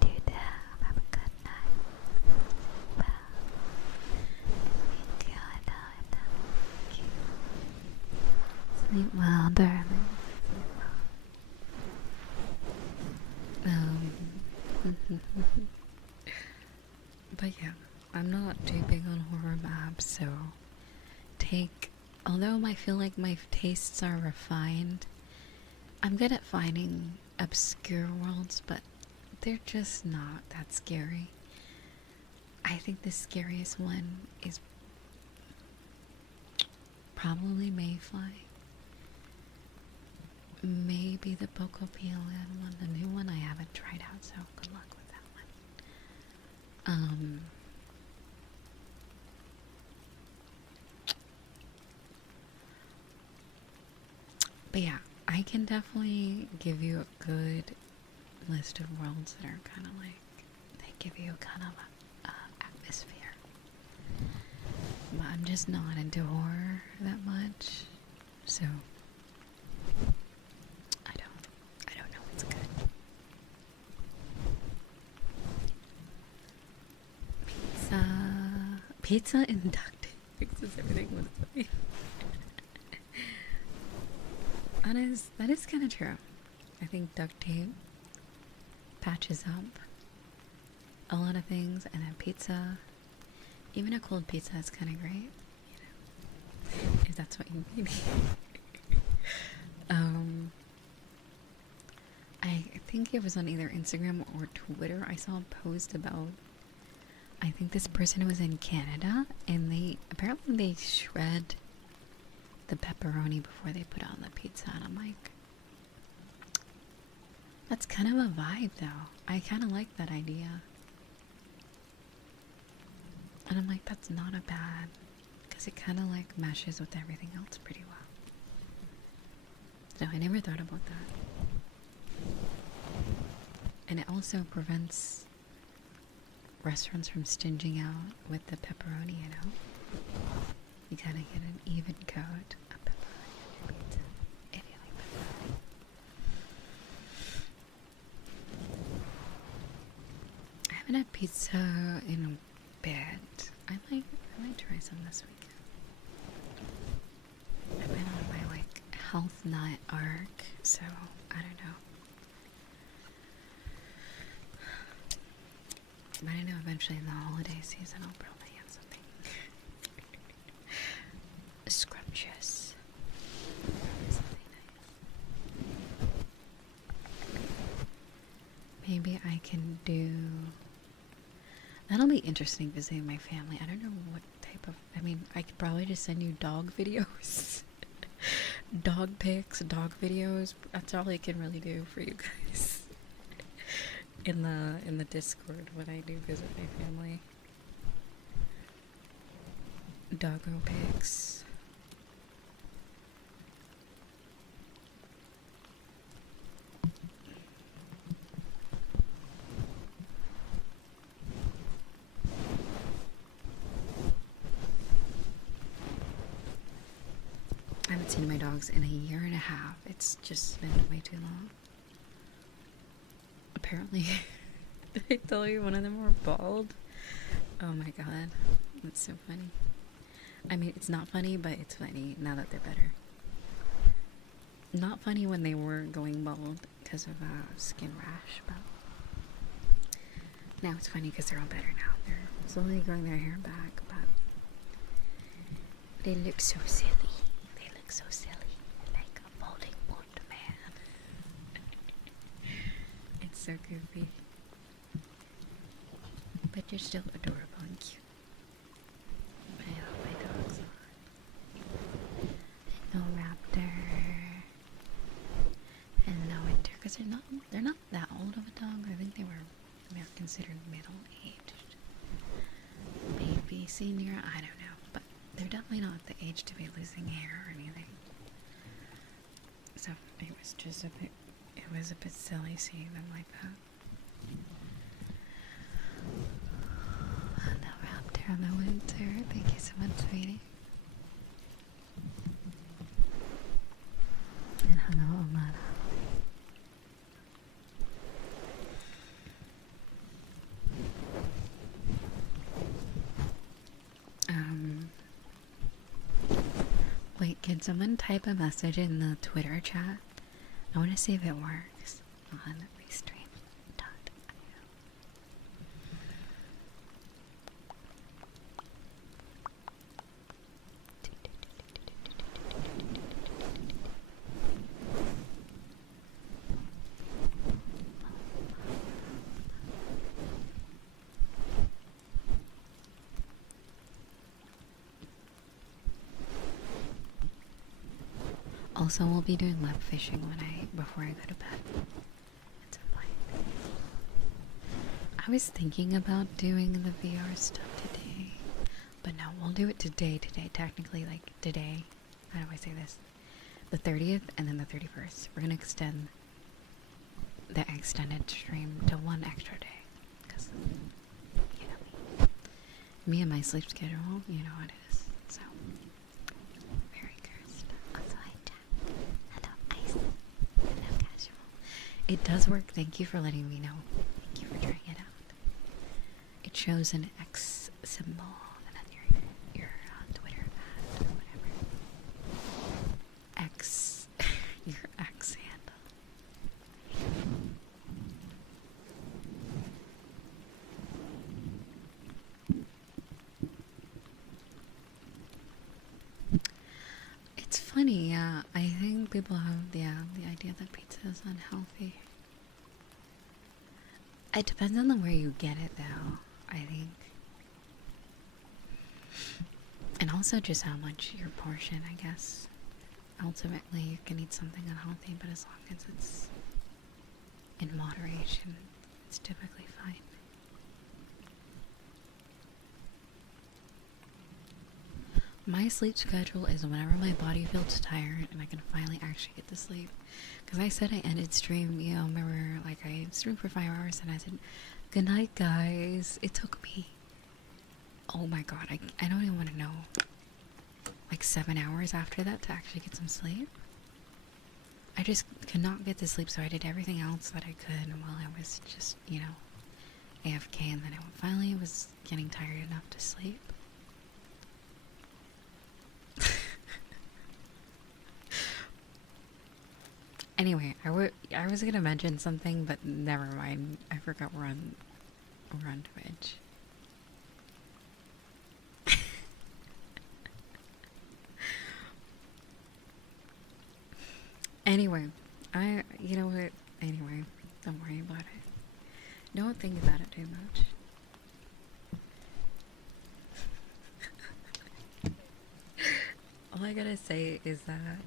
Dude, have a good night. Well, thank you, I know. Sleep well, darling. But yeah, I'm not too big on horror maps, so although I feel like my tastes are refined, I'm good at finding obscure worlds, but they're just not that scary. I think the scariest one is probably Mayfly. Maybe the Bokopialan one, the new one I haven't tried out, so good luck with that one. But yeah, I can definitely give you a good list of worlds that are kind of like, they give you kind of a atmosphere. But I'm just not into horror that much, so I don't know what's good. Pizza and duct tape fixes everything with me. That is kind of true. I think duct tape patches up a lot of things, and then pizza, even a cold pizza is kind of great, you know, if that's what you need. I think it was on either Instagram or Twitter. I saw a post about, I think this person was in Canada, and apparently they shred the pepperoni before they put it on the pizza, and I'm like, that's kind of a vibe though. I kind of like that idea. And I'm like, that's not a bad, because it kind of like meshes with everything else pretty well. So I never thought about that. And it also prevents restaurants from stinging out with the pepperoni, you know? You kind of get an even coat of pepperoni on your pizza, if you like pepperoni. I haven't had pizza in a bit. I might try some this weekend. I've been on my like health nut arc, so I don't know. But I know eventually in the holiday season I'll probably have something scrumptious. Something nice. Maybe I can do... That'll be interesting visiting my family. I don't know what type of... I mean, I could probably just send you dog videos. Dog pics, dog videos. That's all I can really do for you guys. In the Discord when I do visit my family. Doggo pics. I would seen my dogs in a year and a half. It's just been way too long. Apparently, did I tell you one of them were bald? Oh my god, that's so funny. I mean, it's not funny, but it's funny now that they're better. Not funny when they were going bald because of a skin rash, but now it's funny because they're all better now. They're slowly growing their hair back, but they look so silly. They look so silly, like a balding blonde man. It's so goofy, but they're still adorable and cute. I love my dogs a lot. No raptor. And no winter, because they're not that old of a dog. I think they were considered middle-aged. Maybe senior, I don't know. But they're definitely not at the age to be losing hair or anything. So it was just a bit silly seeing them like that. The raptor on the winter. Thank you so much, sweetie. And hello, Amara. Wait, can someone type a message in the Twitter chat? I want to see if it works on restream.io. Also, we'll be doing web fishing before I go to bed. At some point. I was thinking about doing the VR stuff today, but no, we'll do it today. Technically, like today. How do I say this? The 30th and then the 31st. We're gonna extend the extended stream to one extra day, because you know me and my sleep schedule. You know what it is. So. It does work. Thank you for letting me know. Thank you for trying it out. It shows an X symbol and then your Twitter ad or whatever. X, your X handle. It's funny, yeah. I think people have the idea that pizza is unhealthy. It depends on where you get it, though, I think. And also just how much your portion, I guess. Ultimately, you can eat something unhealthy, but as long as it's in moderation, it's typically fine. My sleep schedule is whenever my body feels tired and I can finally actually get to sleep. Because I said I ended stream, you know, remember, like I streamed for 5 hours and I said, good night guys. It took me, oh my god, I don't even want to know, like 7 hours after that to actually get some sleep. I just could not get to sleep, so I did everything else that I could while I was just, you know, AFK, and then I finally was getting tired enough to sleep. Anyway, I was gonna mention something, but never mind. I forgot we're on Twitch. Anyway, you know what? Anyway, don't worry about it. Don't think about it too much. All I gotta say is that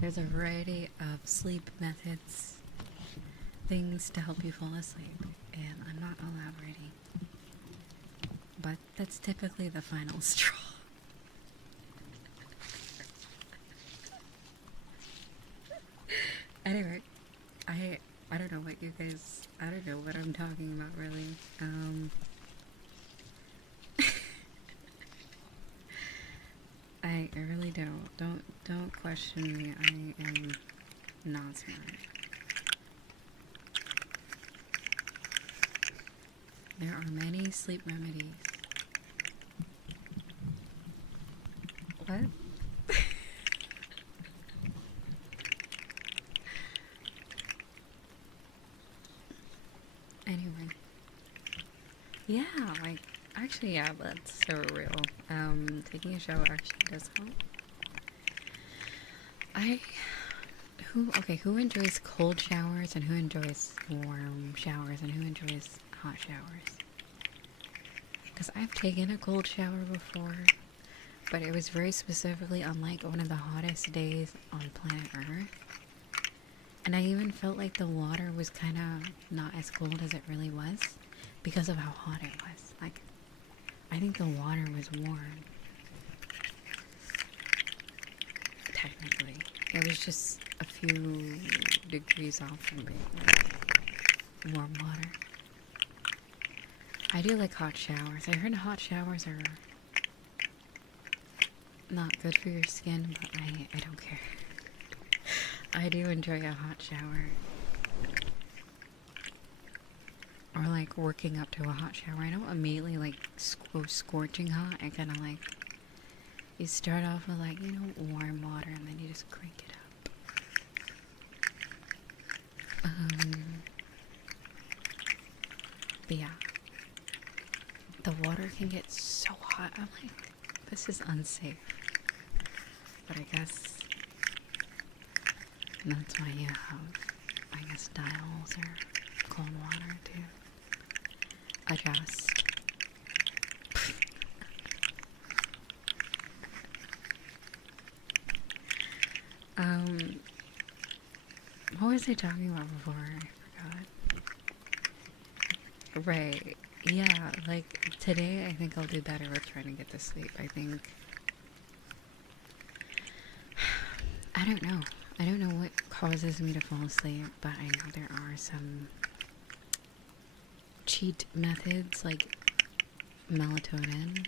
there's a variety of sleep methods, things to help you fall asleep, and I'm not elaborating. But that's typically the final straw. Anyway, I don't know what you guys, I don't know what I'm talking about really. I really don't. Don't question me. I am not smart. There are many sleep remedies. What? Anyway. Yeah, like, actually, yeah, that's so real. Taking a shower actually does help. Who enjoys cold showers and who enjoys warm showers and who enjoys hot showers? Because I've taken a cold shower before, but it was very specifically on like one of the hottest days on planet Earth. And I even felt like the water was kind of not as cold as it really was because of how hot it was. Like, I think the water was warm. Technically. It was just a few degrees off from being like warm water. I do like hot showers. I heard hot showers are not good for your skin, but I don't care. I do enjoy a hot shower. Or like working up to a hot shower. I don't immediately like go scorching hot. I kind of like, you start off with like, you know, warm water and then you just crank it up. But yeah, the water can get so hot. I'm like, this is unsafe. But I guess that's why you have, I guess, dials or cold water to adjust. What was I talking about before? I forgot. Right. Yeah, like, today I think I'll do better with trying to get to sleep. I think... I don't know. I don't know what causes me to fall asleep, but I know there are some cheat methods, like melatonin,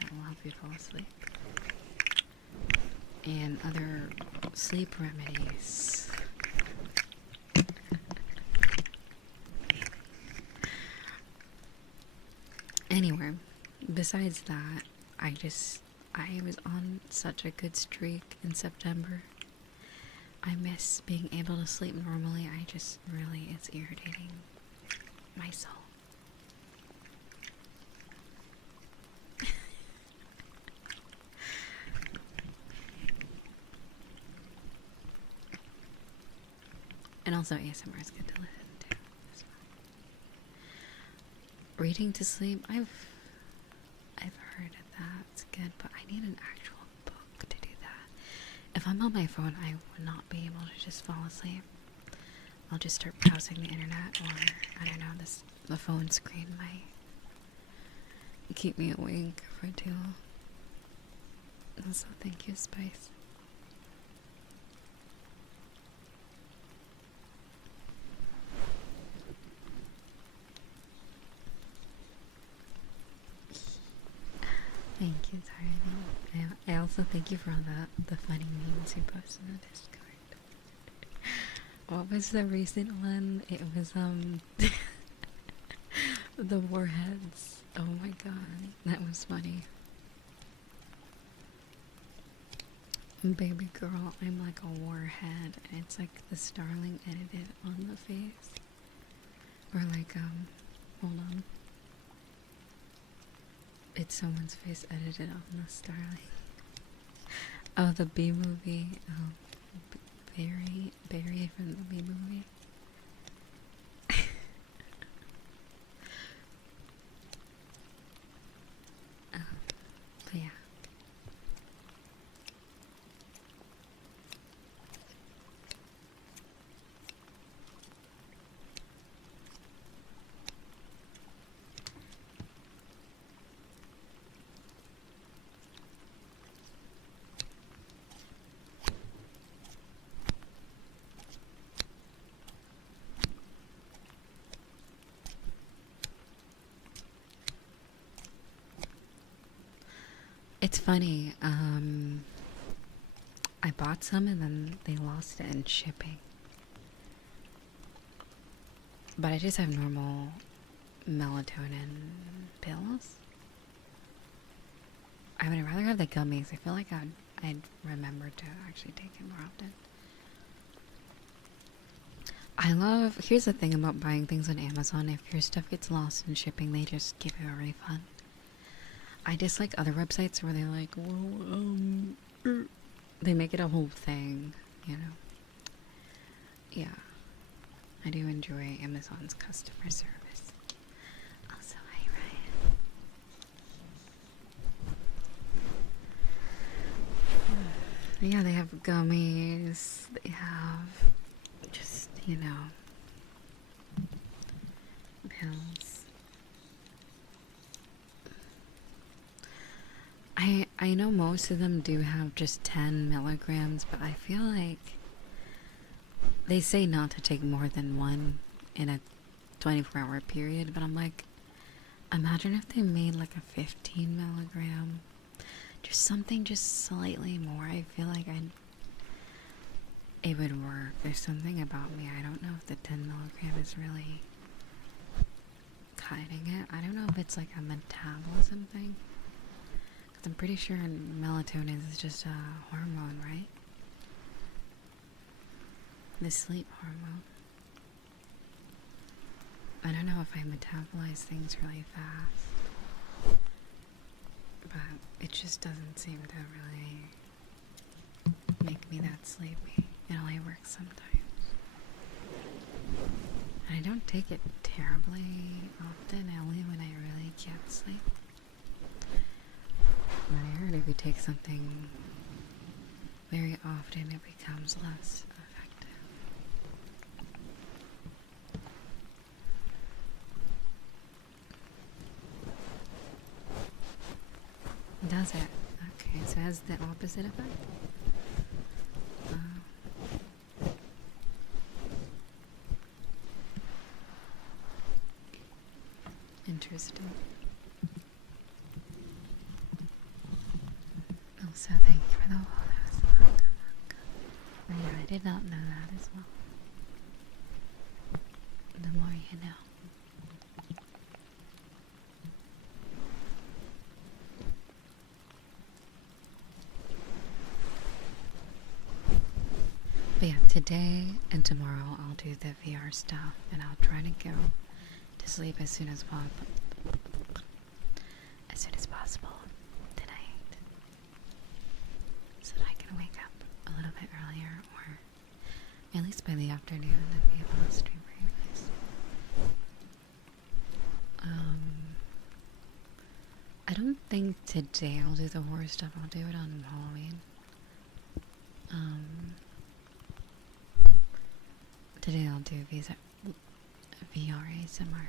that will help you fall asleep. And other sleep remedies. Anyway, besides that, I was on such a good streak in September. I miss being able to sleep normally. It's irritating my soul. And also ASMR is good to listen to as well. Reading to sleep, I've heard of that. It's good, but I need an actual book to do that. If I'm on my phone, I would not be able to just fall asleep. I'll just start browsing the internet, or I don't know, the phone screen might keep me awake for too long. Also, thank you, Spice. Thank you, Tiny. I also thank you for all the funny memes you posted on Discord. What was the recent one? It was the warheads. Oh my god, that was funny. Baby girl, I'm like a warhead, and it's like the Starling edited on the face. Or like hold on. It's someone's face edited on the Starling. Oh, the B movie. Oh, Barry from the B movie. But yeah. It's funny, bought some and then they lost it in shipping. But I just have normal melatonin pills. I would rather have the gummies. I feel like I'd remember to actually take it more often. Here's the thing about buying things on Amazon. If your stuff gets lost in shipping, they just give you a refund. I dislike other websites where they're like, well, they make it a whole thing, you know. Yeah. I do enjoy Amazon's customer service. Also, hi Ryan. Yeah, they have gummies. They have just, you know, pills. I know most of them do have just 10 milligrams, but I feel like they say not to take more than one in a 24-hour period, but I'm like, imagine if they made like a 15 milligram, just something just slightly more. I feel like it would work. There's something about me. I don't know if the 10 milligram is really hiding it. I don't know if it's like a metabolism thing. Because I'm pretty sure melatonin is just a hormone, right? The sleep hormone. I don't know if I metabolize things really fast. But it just doesn't seem to really make me that sleepy. It only works sometimes. And I don't take it terribly often, only when I really can't sleep. But I heard if you take something very often, it becomes less effective. Does it? Okay, so it has the opposite effect? Interesting. Also, thank you for the follows. Oh, yeah, I did not know that as well. The more you know. But yeah, today and tomorrow I'll do the VR stuff, and I'll try to go to sleep as soon as possible. As soon as possible tonight, so that I can wake up a little bit earlier, or at least by the afternoon, and be able to stream for you guys. I don't think today I'll do the horror stuff. I'll do it on Halloween. Today I'll do VR ASMR.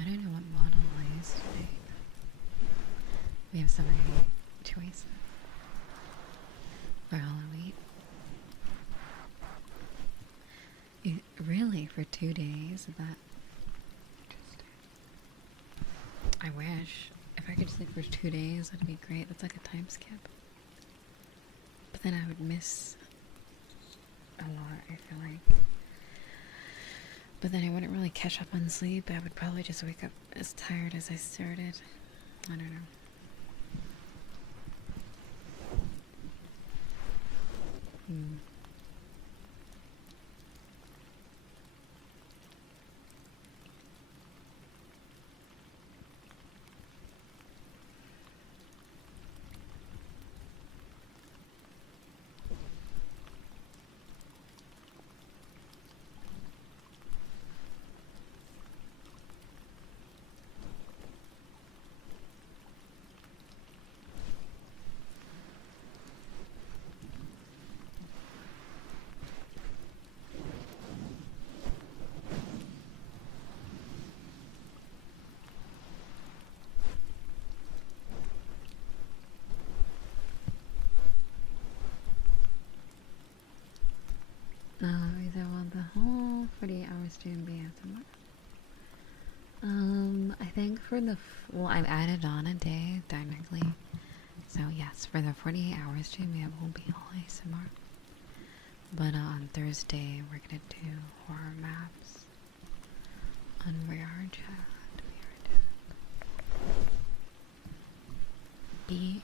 I don't know what model I use today. We have so many choices for Halloween. Really, for 2 days? That interesting. I wish. If I could sleep for 2 days, that'd be great. That's like a time skip. But then I would miss a lot, I feel like. But then I wouldn't really catch up on sleep. I would probably just wake up as tired as I started. I don't know. Either want the whole 48 hour stream be after. I think for the well, I've added on a day technically So yes, for the 48 hours stream, it will be all ASMR. But on Thursday, we're gonna do horror maps on VR chat. VR.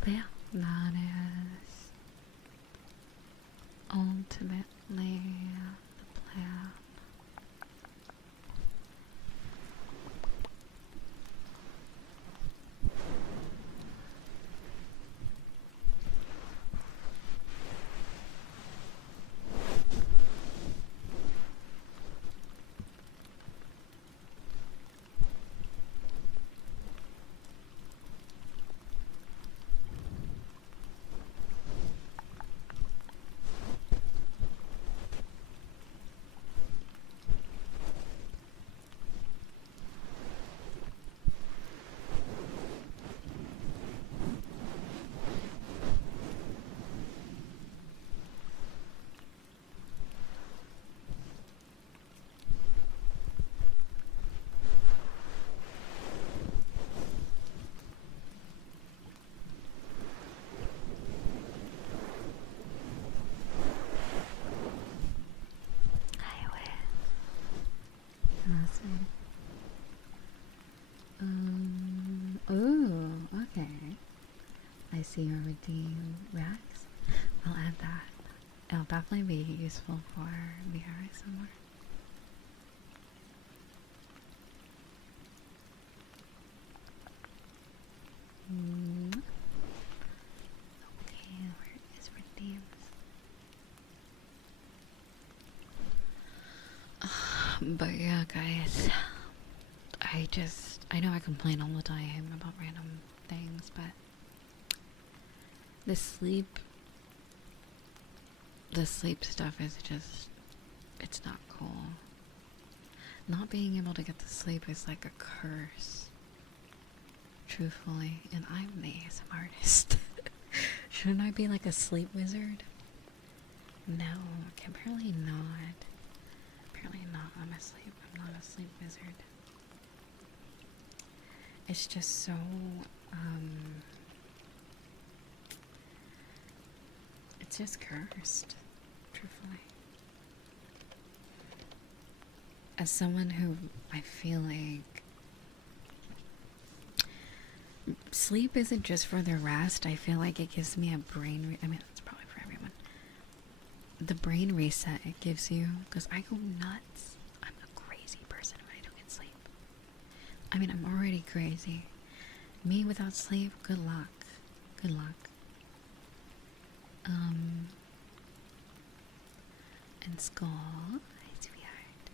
But yeah, that is ultimately the plan. Awesome. Ooh, okay. I see your redeem Rex. I'll add that. It'll definitely be useful for VR somewhere. Okay, where is redeems? But yeah, guys, I know I complain all the time about random things, but the sleep stuff is just, it's not cool. Not being able to get to sleep is like a curse, truthfully, and I'm the ASM artist. Shouldn't I be like a sleep wizard? No, apparently not. Apparently not. I'm not a sleep wizard. It's just so, it's just cursed, truthfully. As someone who, I feel like sleep isn't just for the rest. I feel like it gives me a brain, I mean, it's probably for everyone. The brain reset it gives you, because I go nuts. I'm a crazy person when I don't get sleep. I mean, I'm already crazy. Me without sleep, good luck. Good luck. And Skull, hi sweetheart.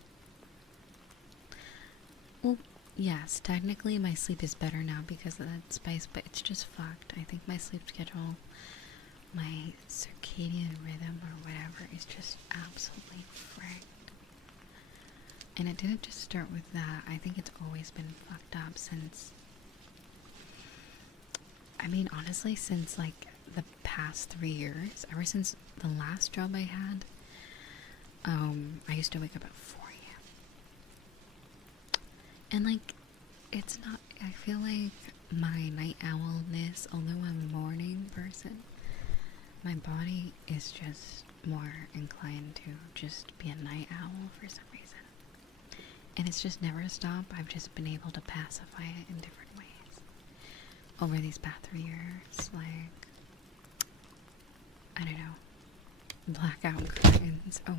Well, yes, technically my sleep is better now because of that spice, but it's just fucked. I think my sleep schedule, my circadian rhythm or whatever is just absolutely fricked. And it didn't just start with that. I think it's always been fucked up since, I mean, honestly, since like the past 3 years, ever since the last job I had, I used to wake up at 4 a.m. And like, it's not, I feel like my night owlness, although I'm a morning person, my body is just more inclined to just be a night owl for some reason. And it's just never stopped. I've just been able to pacify it in different ways over these past 3 years. Like, I don't know, blackout curtains. Oh,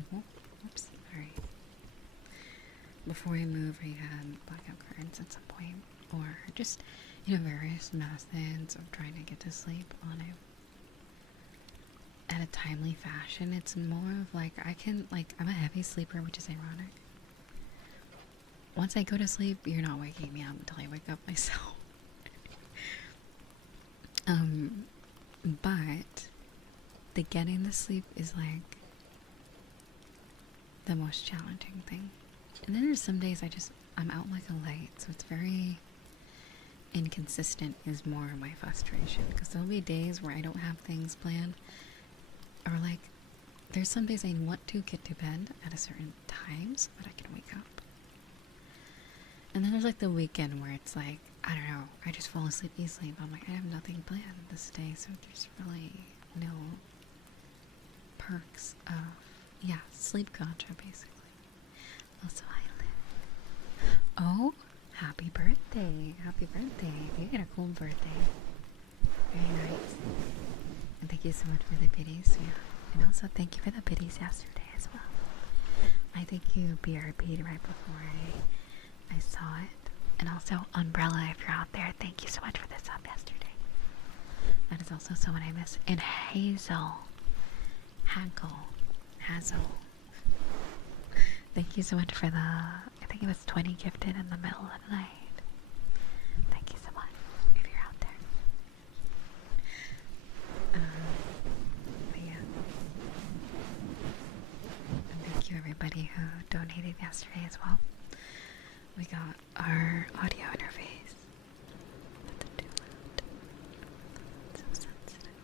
whoops, sorry. Before we move, we had blackout curtains at some point, or just, you know, various methods of trying to get to sleep on it at a timely fashion. It's more of like, I'm a heavy sleeper, which is ironic. Once I go to sleep, you're not waking me up until I wake up myself. But the getting the sleep is like the most challenging thing. And then there's some days I'm out like a light, so it's very inconsistent is more my frustration, because there'll be days where I don't have things planned, or like there's some days I want to get to bed at a certain time so that I can wake up, and then there's like the weekend where it's like, I don't know, I just fall asleep easily, but I'm like, I have nothing planned this day, so there's really no perks of, yeah, sleep gotcha basically. Also, I live. Oh, happy birthday! Happy birthday! You get a cool birthday. Very nice. And thank you so much for the biddies. Yeah. And also thank you for the biddies yesterday as well. I think you BRP'd right before I saw it. And also Umbrella, if you're out there, thank you so much for the sub yesterday. That is also someone I miss. And Hazel. Hazel. Thank you so much for the, I think it was 20 gifted in the middle of the night. Thank you so much if you're out there. But yeah. And thank you everybody who donated yesterday as well. We got our audio interface. That's too loud. That's so sensitive.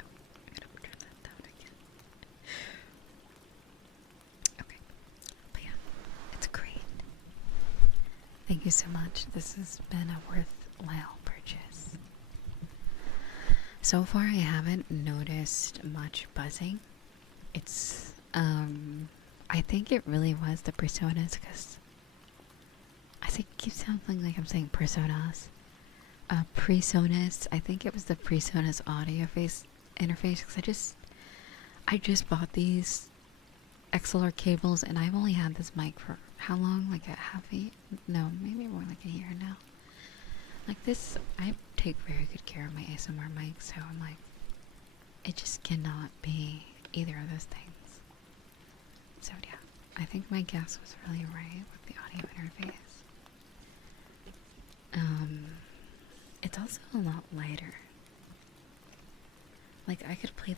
Oh, I'm gonna turn that down again. Okay. But yeah, it's great. Thank you so much. This has been a worthwhile purchase. So far I haven't noticed much buzzing. It's, I think it really was the personas, because I think it keeps sounding like I'm saying personas. Presonus. I think it was the Presonus audio interface, because I just bought these XLR cables, and I've only had this mic for how long? Like a half a year? No, maybe more like a year now. Like this, I take very good care of my ASMR mic, so I'm like, it just cannot be either of those things. So yeah, I think my guess was really right with the audio interface. It's also a lot lighter. Like I could place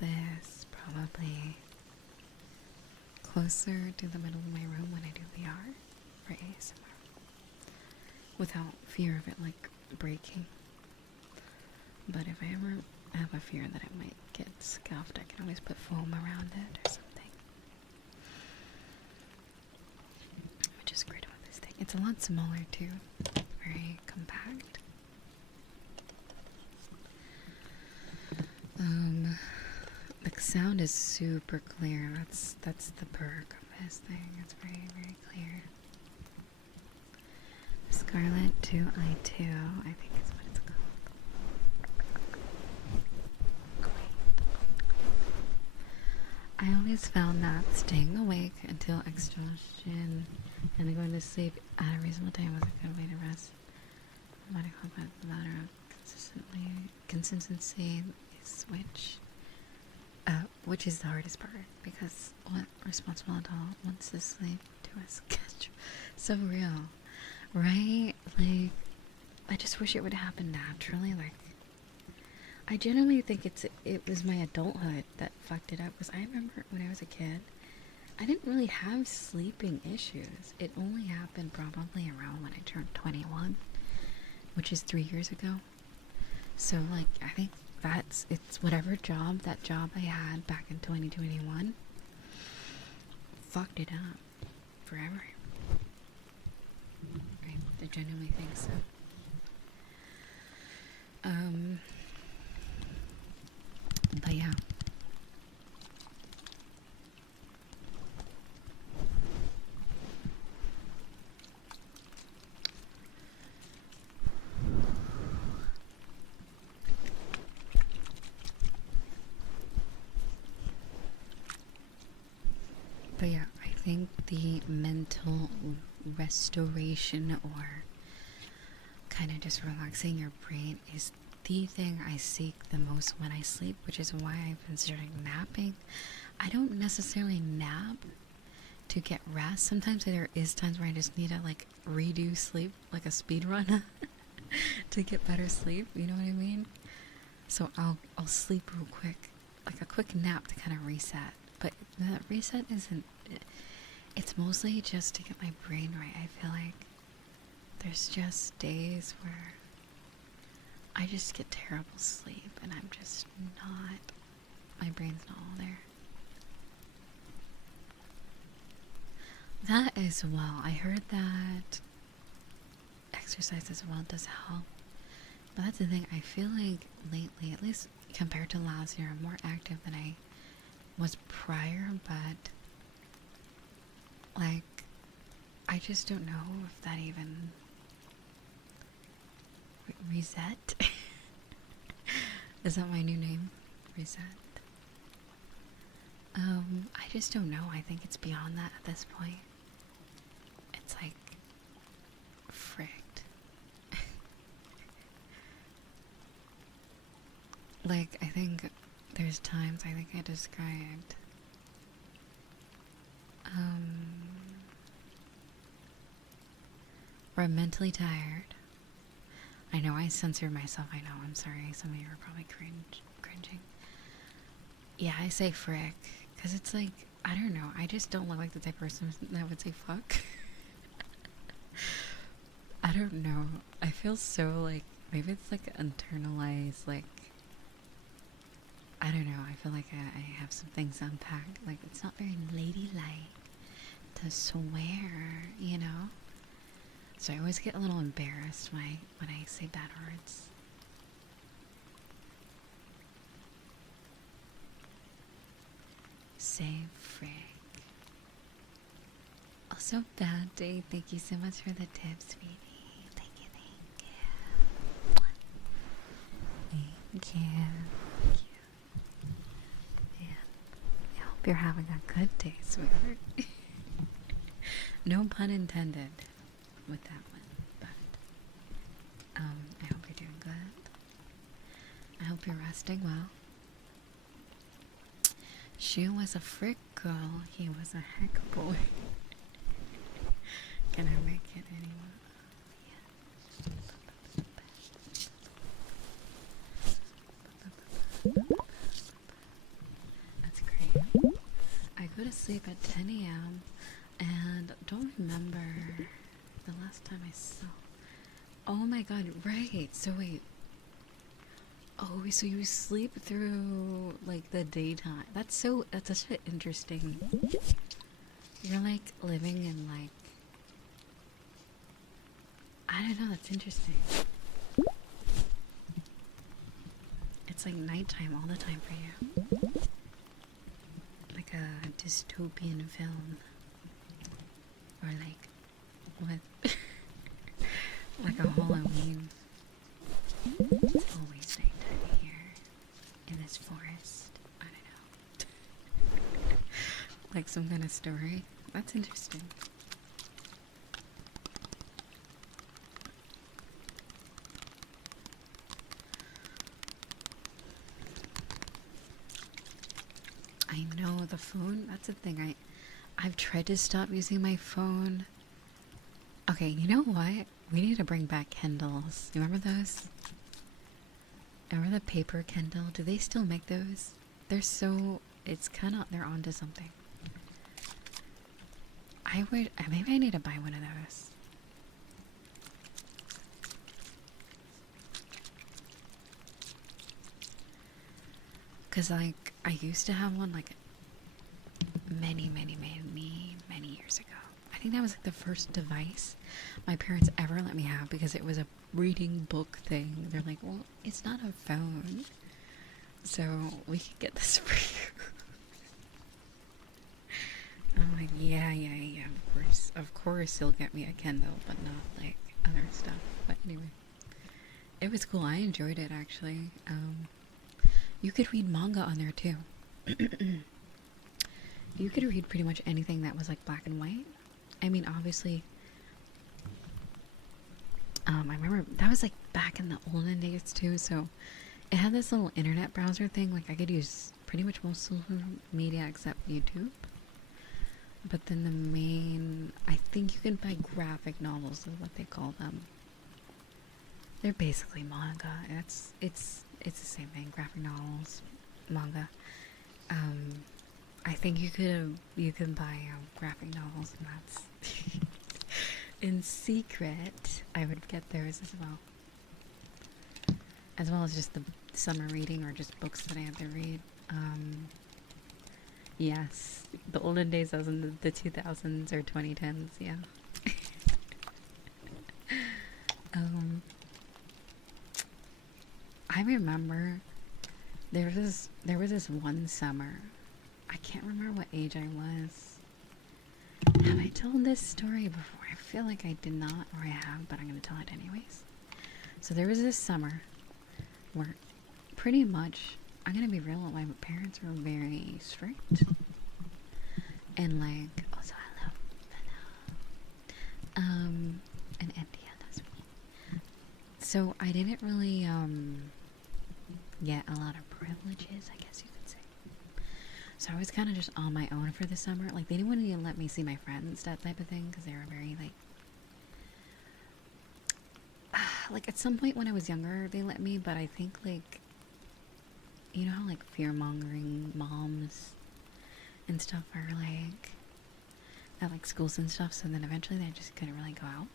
this probably closer to the middle of my room when I do VR for ASMR, without fear of it like breaking. But if I ever have a fear that it might get scuffed, I can always put foam around it or something. Which is great about this thing. It's a lot smaller too. Very compact. The sound is super clear. That's the perk of this thing. It's very, very clear. Scarlet 2i2, I think is what it's called. I always found that staying awake until exhaustion and then going to sleep at a reasonable time was a good way to rest. What I call that the matter of consistency is which is the hardest part, because what responsible adult wants to sleep to a schedule? So real, right? Like, I just wish it would happen naturally. Like, I genuinely think it was my adulthood that fucked it up, because I remember when I was a kid, I didn't really have sleeping issues. It only happened probably around when I turned 21, which is 3 years ago. So like, I think it's whatever job I had back in 2021 fucked it up forever. I genuinely think so. But yeah. But yeah, I think the mental restoration, or kind of just relaxing your brain, is the thing I seek the most when I sleep, which is why I've been starting napping. I don't necessarily nap to get rest. Sometimes there is times where I just need to like redo sleep, like a speed run to get better sleep, you know what I mean? So I'll sleep real quick, like a quick nap to kind of reset. But that reset isn't, it's mostly just to get my brain right. I feel like there's just days where I just get terrible sleep and I'm just not, my brain's not all there. That as well. I heard that exercise as well does help. But that's the thing, I feel like lately, at least compared to last year, I'm more active than I was prior, but like, I just don't know if that even reset. Is that my new name? Reset. I just don't know. I think it's beyond that at this point. It's like fricked. Like, I think there's times I think I described where I'm mentally tired. I know I censored myself. I know. I'm sorry. Some of you are probably cringing. Yeah, I say frick because it's like, I don't know. I just don't look like the type of person that would say fuck. I don't know. I feel so like, maybe it's like internalized, like, I don't know. I feel like I have some things to unpack. Like, it's not very ladylike to swear, you know? So I always get a little embarrassed when I say bad words. Say frick. Also, bad day. Thank you so much for the tips, sweetie. Thank you, thank you. Thank you. Thank you. Man, I hope you're having a good day, sweetheart. No pun intended with that one, but I hope you're doing good. I hope you're resting well. She was a frick girl, he was a heck boy. Can I make it anymore? Yeah. That's great. I go to sleep at 10 a.m. and don't remember the last time I saw. Oh my god, right. So wait. Oh, so you sleep through like the daytime. That's such an interesting. You're like living in like, I don't know, that's interesting. It's like nighttime all the time for you. Like a dystopian film. Or like what? Like a Halloween. It's always nighttime here in this forest. I don't know. Like some kind of story. That's interesting. I know, the phone, that's the thing. I've tried to stop using my phone. Okay, you know what? We need to bring back Kindles. You remember those? Remember the paper Kindle? Do they still make those? They're so, it's kind of, they're onto something. Maybe I need to buy one of those. Cause like, I used to have one like many years ago. I think that was like the first device my parents ever let me have because it was a reading book thing. They're like, well, it's not a phone, so we can get this for you. I'm like, yeah, of course you'll get me a Kindle, but not like other stuff. But anyway, it was cool. I enjoyed it actually. You could read manga on there too. You could read pretty much anything that was like black and white. I mean, obviously, I remember that was like back in the olden days too, so it had this little internet browser thing. Like I could use pretty much most social media except YouTube. But then the main, I think you can buy graphic novels is what they call them. They're basically manga. It's the same thing. Graphic novels, manga. I think you can buy graphic novels, and that's in secret, I would get those as well. As well as just the summer reading or just books that I had to read. Yes, the olden days, as in the 2000s or 2010s, yeah. I remember there was this one summer. I can't remember what age I was. Have I told this story before? I feel like I did not, or I have, but I'm going to tell it anyways. So there was this summer where pretty much, I'm going to be real, my parents were very strict. And like, also hello. And India, that's me. So I didn't really get a lot of privileges, I guess you could say. So I was kind of just on my own for the summer. Like, they didn't even let me see my friends, that type of thing, because they were very like at some point when I was younger they let me, but I think, like, you know how like fear-mongering moms and stuff are like at like schools and stuff, so then eventually they just couldn't really go out.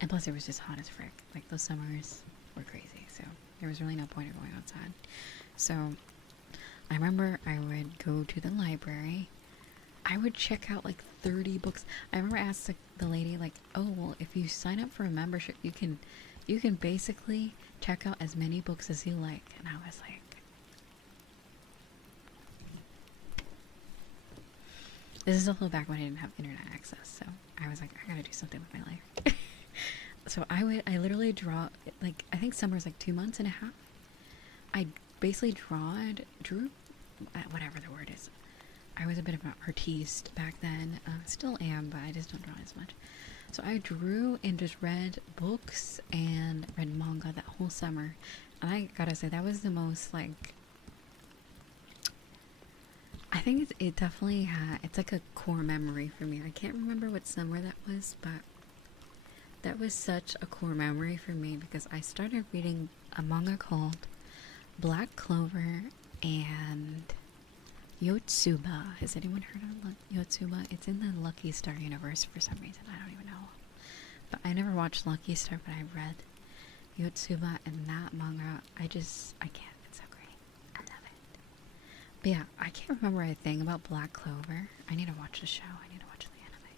And plus it was just hot as frick. Like, those summers were crazy, so there was really no point of going outside. So I remember I would go to the library. I would check out like 30 books. I remember I asked the lady, like, oh, well, if you sign up for a membership, you can basically check out as many books as you like. And I was like, this is also back when I didn't have internet access, so I was like, I gotta do something with my life. So I literally draw, like, I think summer's like 2 months and a half. I basically drew, whatever the word is. I was a bit of an artiste back then. Still am, but I just don't draw as much. So I drew and just read books and read manga that whole summer. And I gotta say, that was the most, like, I think it definitely had, it's like a core memory for me. I can't remember what summer that was, but that was such a core memory for me because I started reading a manga called Black Clover and Yotsuba. Has anyone heard of Yotsuba? It's in the Lucky Star universe for some reason. I don't even know. But I never watched Lucky Star, but I read Yotsuba, and that manga, I can't. It's so great. I love it. But yeah, I can't remember a thing about Black Clover. I need to watch the show. I need to watch the anime.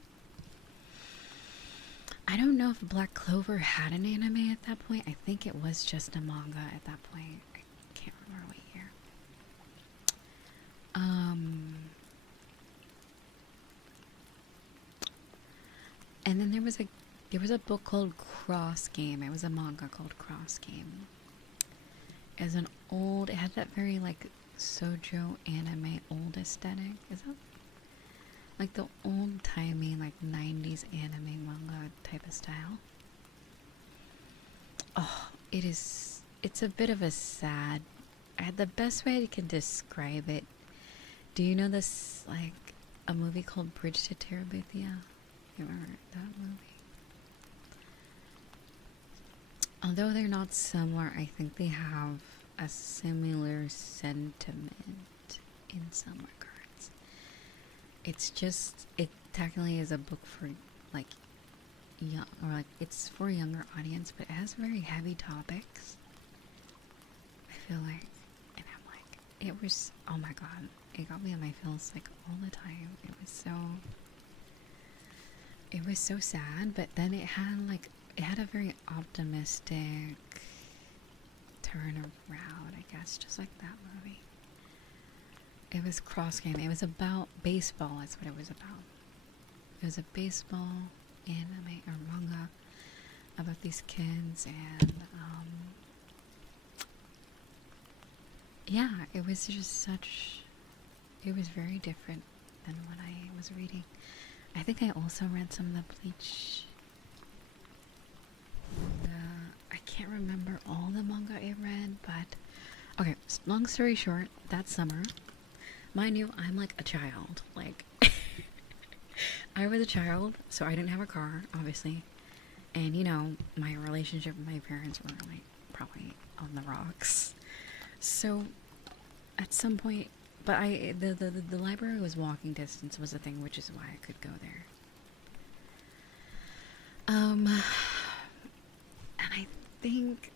I don't know if Black Clover had an anime at that point. I think it was just a manga at that point. I can't remember what year. And then there was a book called Cross Game. It was a manga called Cross Game. It had that very like shoujo anime old aesthetic. Is that like the old timey like 90s anime manga type of style? Oh, it's a bit of a sad, the best way I can describe it. Do you know this, like, a movie called Bridge to Terabithia? You remember that movie? Although they're not similar, I think they have a similar sentiment in some regards. It's just, it technically is a book for, like, young, or like, it's for a younger audience, but it has very heavy topics. I feel like, and I'm like, it was, oh my god, it got me on my feels like all the time. It was so sad, but then it had a very optimistic turn around, I guess, just like that movie. It was Cross Game. It was about baseball, is what it was about. It was a baseball anime or manga about these kids, and yeah, it was just it was very different than what I was reading. I think I also read some of the Bleach. I can't remember all the manga I read, but okay, long story short, that summer, mind you, I'm like a child. Like, I was a child, so I didn't have a car, obviously. And, you know, my relationship with my parents were, like, probably on the rocks. So, at some point, but the library was walking distance was the thing, which is why I could go there. And I think,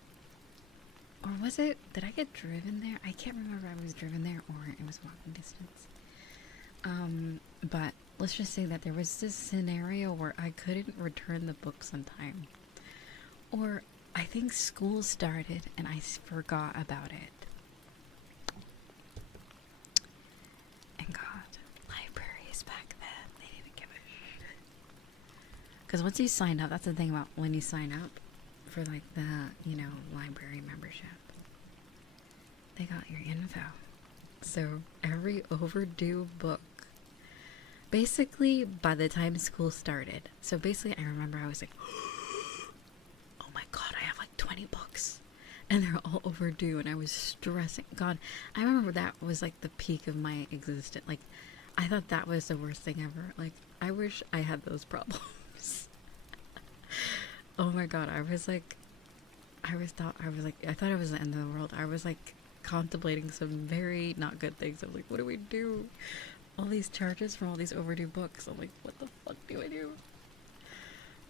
or was it, did I get driven there? I can't remember if I was driven there or it was walking distance. But let's just say that there was this scenario where I couldn't return the books on time. Or I think school started and I forgot about it. And God, libraries back then, they didn't give a shit. Because once you sign up, that's the thing about when you sign up for like the, you know, library membership, they got your info. So every overdue book, basically by the time school started, so basically I remember I was like, oh my God, I have like 20 books and they're all overdue, and I was stressing. God, I remember that was like the peak of my existence. Like, I thought that was the worst thing ever. Like, I wish I had those problems. Oh my God, I thought it was the end of the world. I was like contemplating some very not good things. I'm like, what do we do? All these charges for all these overdue books. I'm like, what the fuck do I do?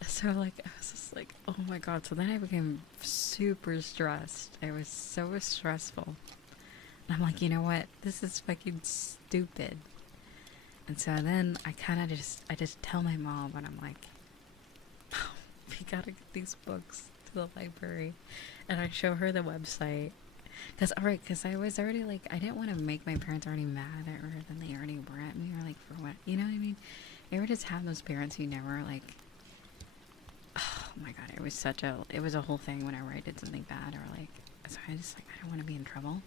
So like, I was just like, oh my God. So then I became super stressed. It was so stressful. And I'm like, you know what? This is fucking stupid. And so then I just tell my mom, and I'm like, oh, we gotta get these books to the library. And I show her the website. Cause I was already like, I didn't want to make my parents already mad at her than they already were at me, or like, for what, you know what I mean? You ever just have those parents who never like, oh my God, it was a whole thing whenever I did something bad, or like, so I just like, I don't want to be in trouble.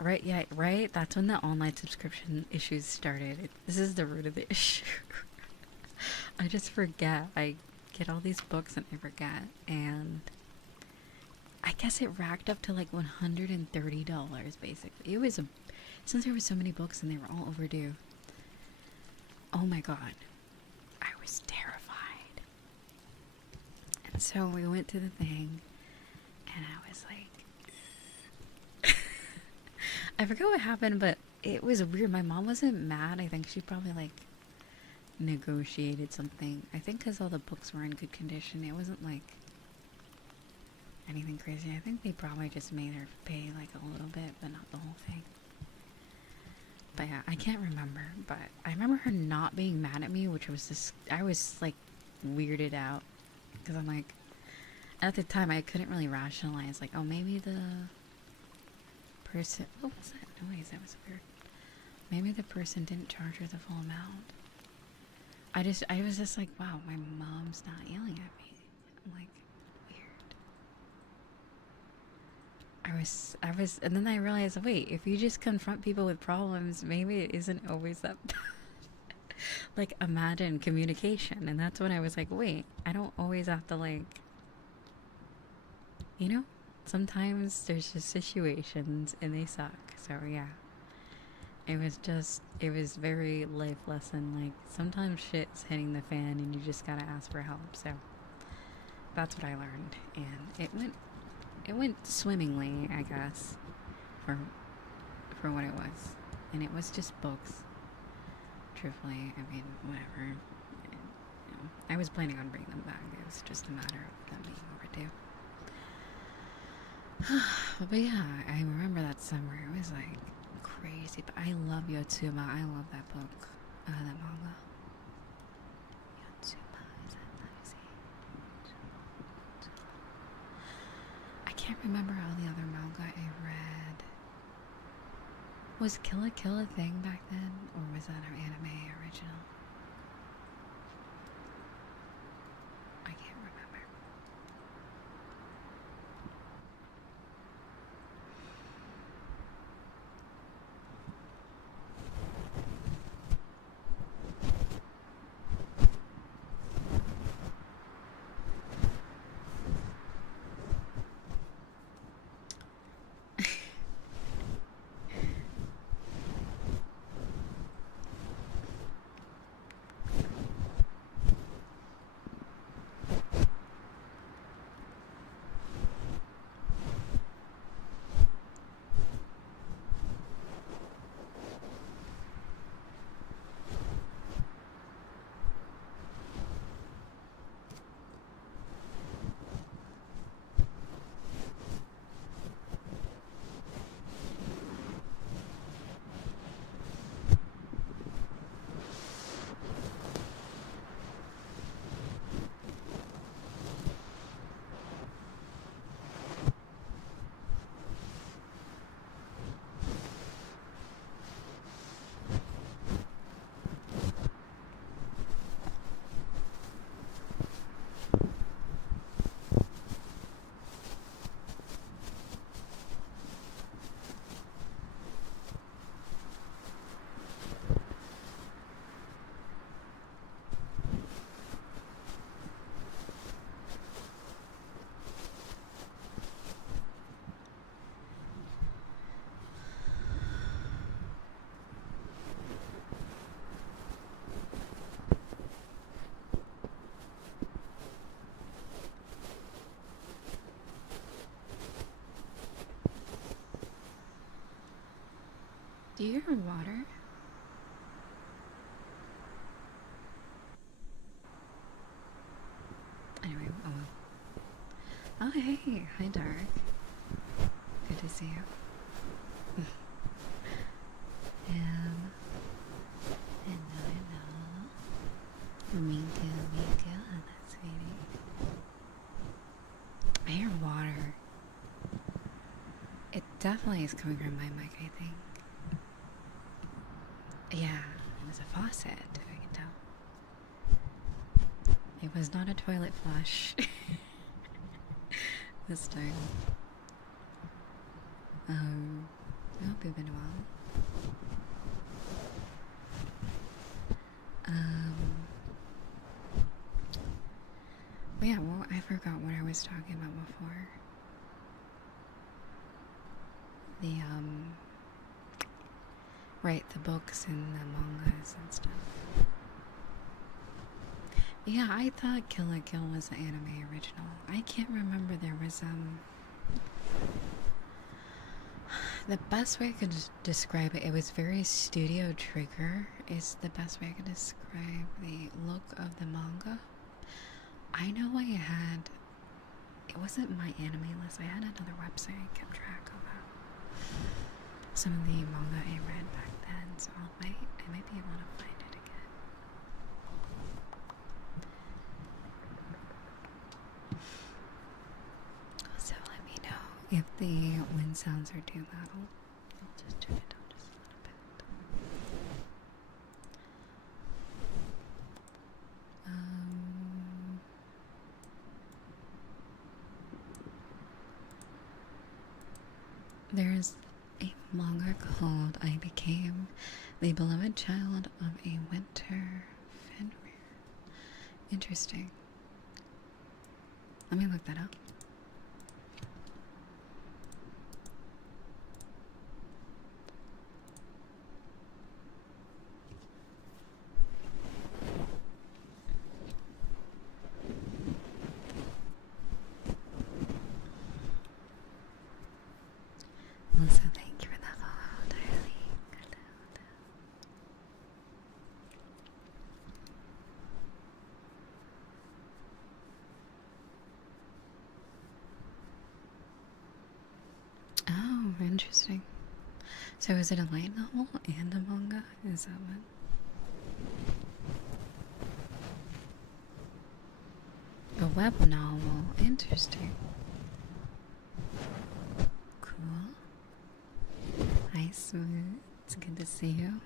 Right, yeah, right? That's when the online subscription issues started. This is the root of the issue. I just forget. I get all these books and I forget. And I guess it racked up to like $130, basically. It was since there were so many books and they were all overdue. Oh my God. I was terrified. And so we went to the thing, and I was like, I forgot what happened, but it was weird. My mom wasn't mad. I think she probably like negotiated something. I think because all the books were in good condition. It wasn't like anything crazy. I think they probably just made her pay like a little bit, but not the whole thing. But yeah, I can't remember. But I remember her not being mad at me, which was this. I was like weirded out because I'm like, at the time I couldn't really rationalize like, oh, maybe the person. What was that noise? That was weird. Maybe the person didn't charge her the full amount. I was just like, wow, my mom's not yelling at me. I'm like, weird. I was, and then I realized, wait, if you just confront people with problems, maybe it isn't always that bad. Like, imagine communication. And that's when I was like, wait, I don't always have to, like, you know? Sometimes there's just situations and they suck. So, yeah. It was very life lesson. Like, sometimes shit's hitting the fan and you just gotta ask for help. So, that's what I learned. And it went swimmingly, I guess, for what it was. And it was just books. Truthfully, I mean, whatever. I was planning on bringing them back. It was just a matter of them being overdue. But yeah, I remember that summer. It was like crazy. But I love Yotsuma. I love that book. That manga. Yotsuma. Is that nice? I can't remember all the other manga I read. Was Kill la Kill a thing back then? Or was that an anime original? I can't remember. Do you hear water? Anyway, oh well. Oh hey, hi Dark. Good to see you. Hello. Me too, that's sweetie. I hear water. It definitely is coming from my mic, I think. Yeah, it was a faucet, if I can tell. It was not a toilet flush. This time. I hope you've been well. But yeah, well, I forgot what I was talking about before. Right, the books and the mangas and stuff. Yeah, I thought Kill la Kill was the anime original. I can't remember. There was the best way I could describe it, it was very Studio Trigger is the best way I could describe the look of the manga. I know I had, it wasn't my anime list, I had another website I kept track of some of the manga I read back then, so I might be able to find it again. So let me know if the wind sounds are too loud. I'll just turn it down just a little bit. There's a manga called I Became the Beloved Child of a Winter Fenrir. Interesting. Let me look that up. Also, thank you for the follow, darling. Oh, interesting. So is it a light novel and a manga? Is that what? A web novel. Interesting. Cool. Hi, Smooth. It's good to see you.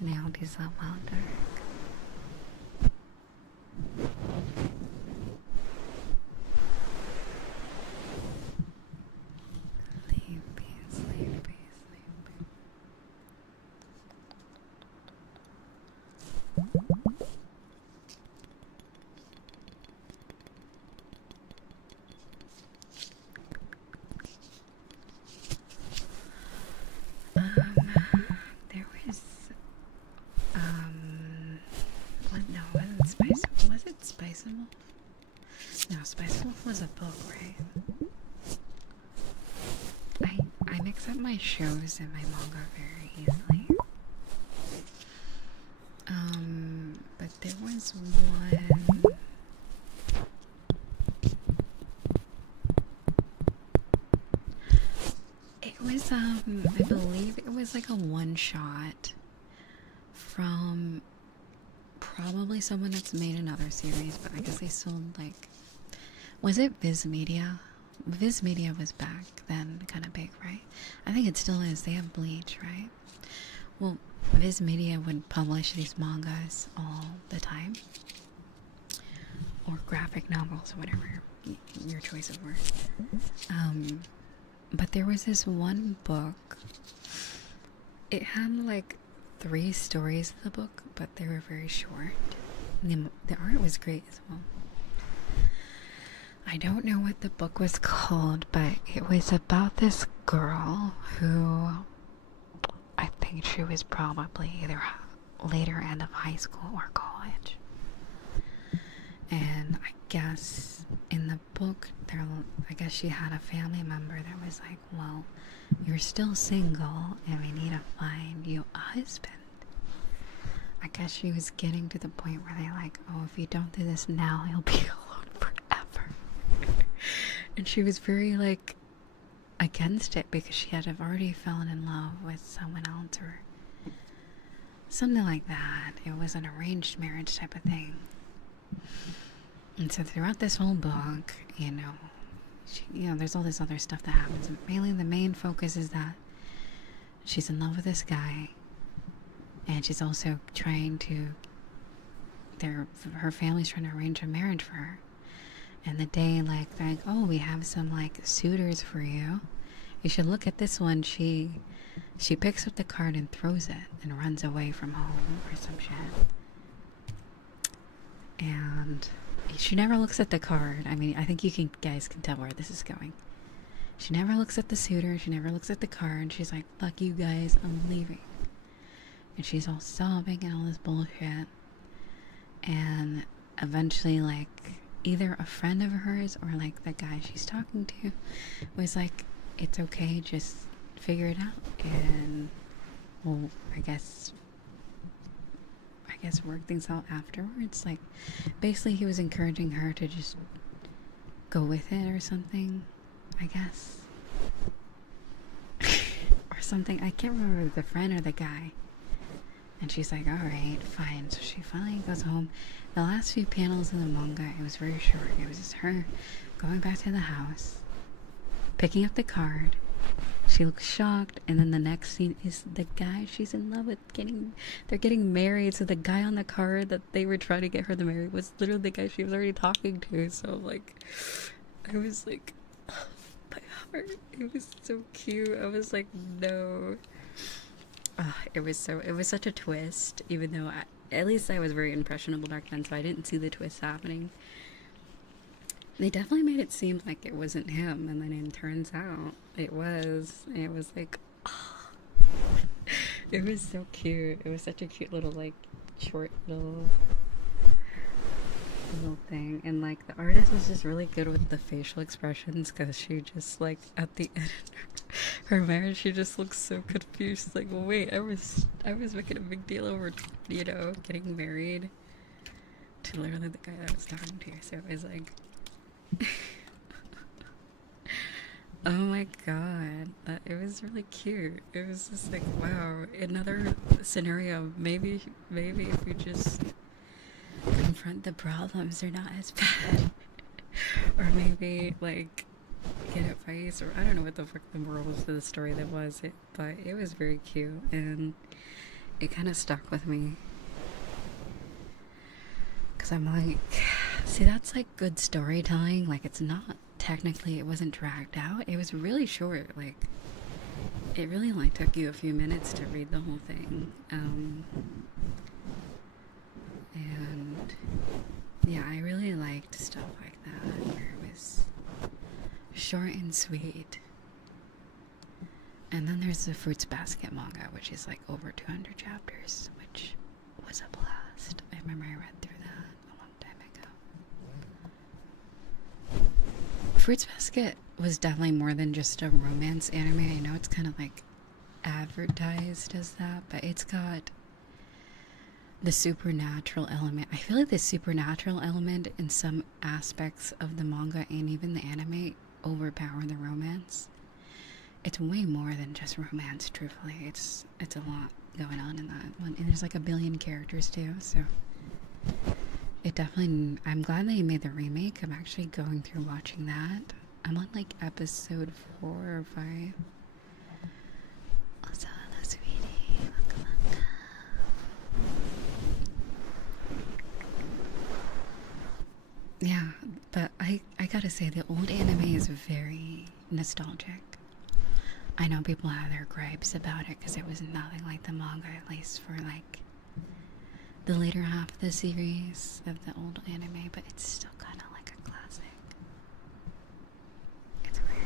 And I hope you slept well, Dark. Sleepy, sleepy, sleepy. There was, what, no, it wasn't Spice, was it Spice Wolf? No, Spice Wolf was a book, right? I mix up my shows and my manga very easily. But there was one. It was, I believe it was like a one-shot from probably someone that's made another series, but I guess they sold, like, was it Viz Media? Viz Media was back then kind of big, right? I think it still is. They have Bleach, right? Well, Viz Media would publish these mangas all the time, or graphic novels, or whatever your choice of word. But there was this one book. It had like 3 stories in the book, but they were very short. And the art was great as well. I don't know what the book was called, but it was about this girl who, I think she was probably either later end of high school or college. And I guess in the book, I guess she had a family member that was like, well, you're still single and we need to find you a husband. I guess she was getting to the point where they're like, oh, if you don't do this now, you'll be alone forever. And she was very like against it because she had already fallen in love with someone else or something like that. It was an arranged marriage type of thing. And so throughout this whole book, you know, there's all this other stuff that happens. And mainly the main focus is that she's in love with this guy. And she's also trying to, her family's trying to arrange a marriage for her. And the day, like, they're like, oh, we have some, like, suitors for you. You should look at this one. She picks up the card and throws it and runs away from home or some shit. And she never looks at the card. I mean, I think you guys can tell where this is going. She never looks at the suitor. She never looks at the card. She's like, fuck you guys, I'm leaving. And she's all sobbing and all this bullshit. And eventually, like, either a friend of hers or, like, the guy she's talking to was like, it's okay, just figure it out. And, well, I guess work things out afterwards. Like, basically he was encouraging her to just go with it or something, I guess. Or something. I can't remember the friend or the guy. And she's like, alright, fine. So she finally goes home. The last few panels in the manga, it was very short. It was just her going back to the house, picking up the card. She looks shocked, and then the next scene is the guy she's in love with they're getting married. So the guy on the card that they were trying to get her to marry was literally the guy she was already talking to. So, like, I was like, oh, my heart. It was so cute. I was like, no. It was such a twist, even though at least I was very impressionable back then, so I didn't see the twist happening. They definitely made it seem like it wasn't him, and then it turns out it was. And it was like, oh. It was so cute. It was such a cute little, like, short little thing. And, like, the artist was just really good with the facial expressions, because she just, like, at the end her marriage, she just looks so confused. She's like, well, wait, I was making a big deal over, you know, getting married to literally the guy that I was talking to. So it was like, oh my god, it was really cute. It was just like, wow, another scenario. Maybe if we just confront the problems, they're not as bad. Or maybe, like, get advice, or I don't know what the fuck the moral of the story that was, but it was very cute, and it kind of stuck with me. Because I'm like, see, that's like good storytelling. Like, it's not, technically, it wasn't dragged out. It was really short. Like, it really only took you a few minutes to read the whole thing. And yeah, I really liked stuff like that, where it was short and sweet. And then there's the Fruits Basket manga, which is like over 200 chapters, which was a blast. I remember I read through that a long time ago. Fruits Basket was definitely more than just a romance anime. I know it's kind of like advertised as that, but it's got the supernatural element. I feel like the supernatural element in some aspects of the manga and even the anime overpower the romance. It's way more than just romance, truthfully. It's a lot going on in that one, and there's like a billion characters too, so it definitely, I'm glad that you made the remake. I'm actually going through watching that. I'm on like episode 4 or 5. Also, hello, sweetie. Welcome. Yeah, but I gotta say, the old anime is very nostalgic. I know people have their gripes about it because it was nothing like the manga, at least for like the later half of the series of the old anime, but it's still kind of like a classic. It's very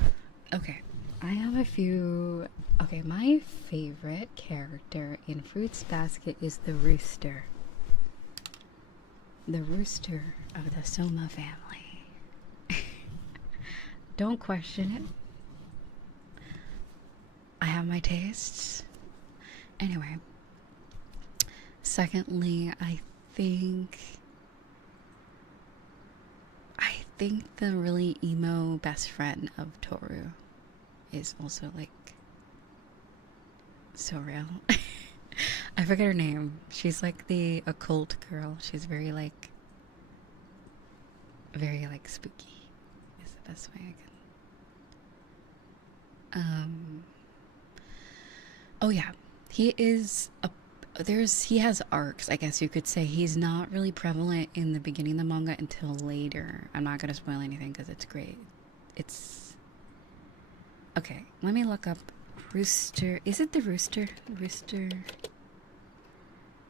great. Okay, I have a few. Okay, my favorite character in Fruits Basket is the rooster. the rooster of the Soma family. Don't question it. I have my tastes. Anyway. Secondly, I think the really emo best friend of Toru is also like so real. I forget her name. She's like the occult girl. She's very like spooky is the best way I can. Oh yeah. He has arcs, I guess you could say. He's not really prevalent in the beginning of the manga until later. I'm not gonna spoil anything because it's great. Okay, let me look up rooster. Is it the rooster? Rooster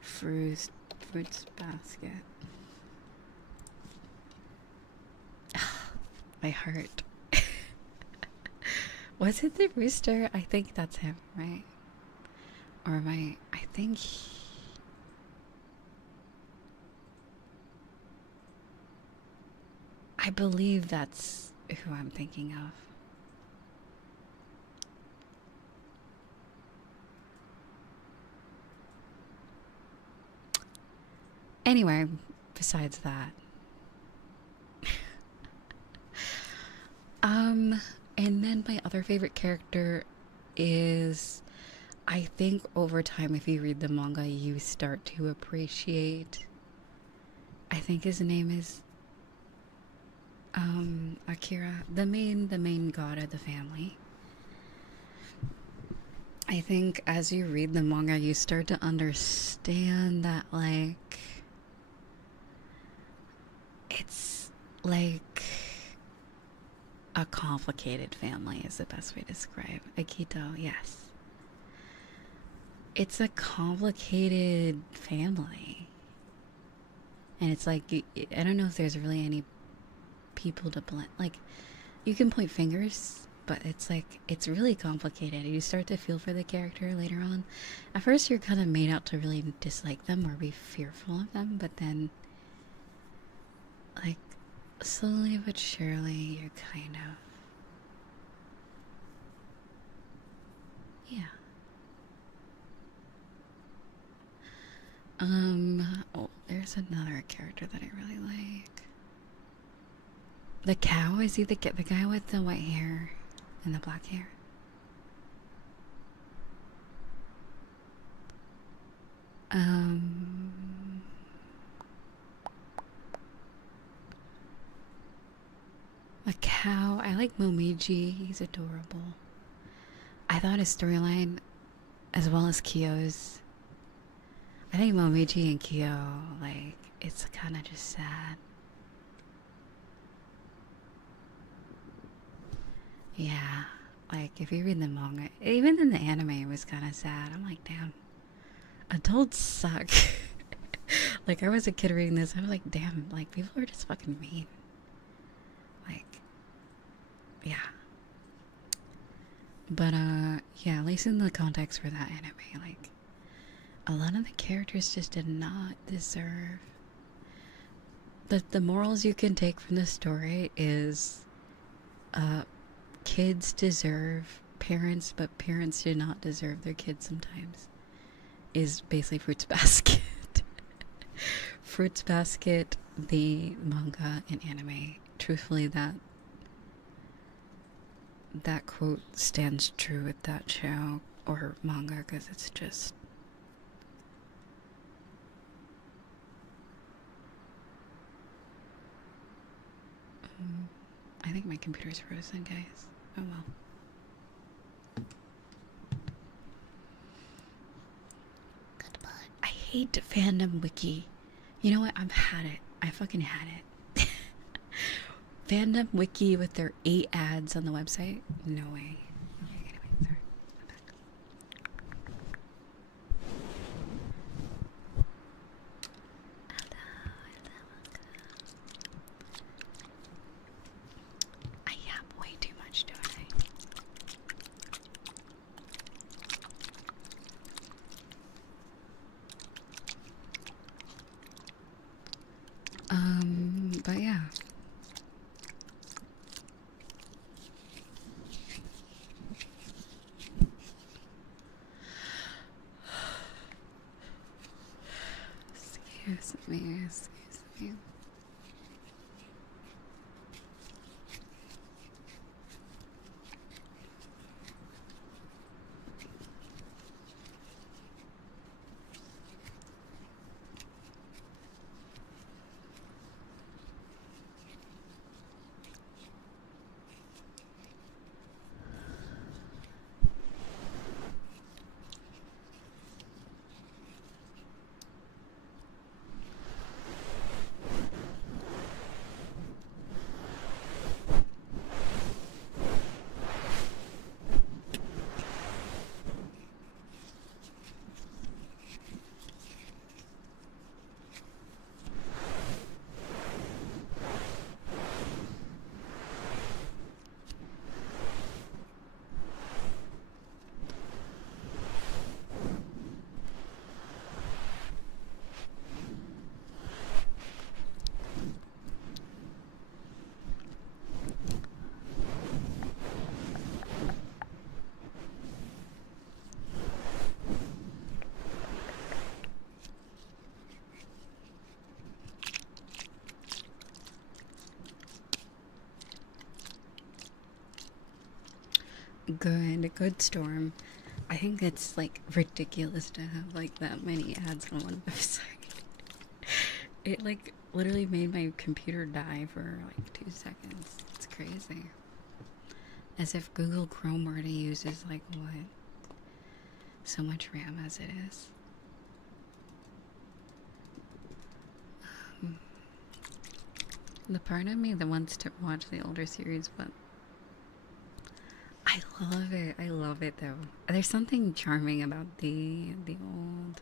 fruits basket. My heart. Was it the rooster? I think that's him, right? Or am I think I believe that's who I'm thinking of. Anyway, besides that. And then my other favorite character is, I think over time, if you read the manga, you start to appreciate, I think his name is Akira, the main god of the family. I think as you read the manga, you start to understand that, like, it's like a complicated family is the best way to describe Akito. Yes, it's a complicated family, and it's like I don't know if there's really any people to blame. Like, you can point fingers, but it's like it's really complicated. You start to feel for the character later on. At first you're kind of made out to really dislike them or be fearful of them, but then, like, slowly but surely you're kind of, yeah. Oh, there's another character that I really like. The cow? Is he the guy with the white hair and the black hair? The cow. I like Momiji. He's adorable. I thought his storyline, as well as Kyo's, I think Momiji and Kyo, like, it's kind of just sad. Yeah, like, if you read the manga, even in the anime, it was kind of sad. I'm like, damn, adults suck. Like, I was a kid reading this, I was like, damn, like, people are just fucking mean. Like, yeah. But, yeah, at least in the context for that anime, like, a lot of the characters just did not deserve. The morals you can take from the story is, kids deserve parents, but parents do not deserve their kids sometimes. Is basically Fruits Basket. Fruits Basket, the manga and anime. Truthfully, that quote stands true with that show or manga, because it's just, I think my computer's frozen, guys. Oh well. Goodbye. I hate fandom wiki. You know what? I've had it. I fucking had it. Fandom wiki with their 8 ads on the website? No way. Okay, anyway, sorry. I'm back. I yap way too much, don't I? But yeah. Excuse me, excuse me. Good storm. I think it's like ridiculous to have like that many ads on one website. It like literally made my computer die for like 2 seconds. It's crazy. As if Google Chrome already uses like what? So much RAM as it is. The part of me that wants to watch the older series, but I love it. I love it though. There's something charming about the old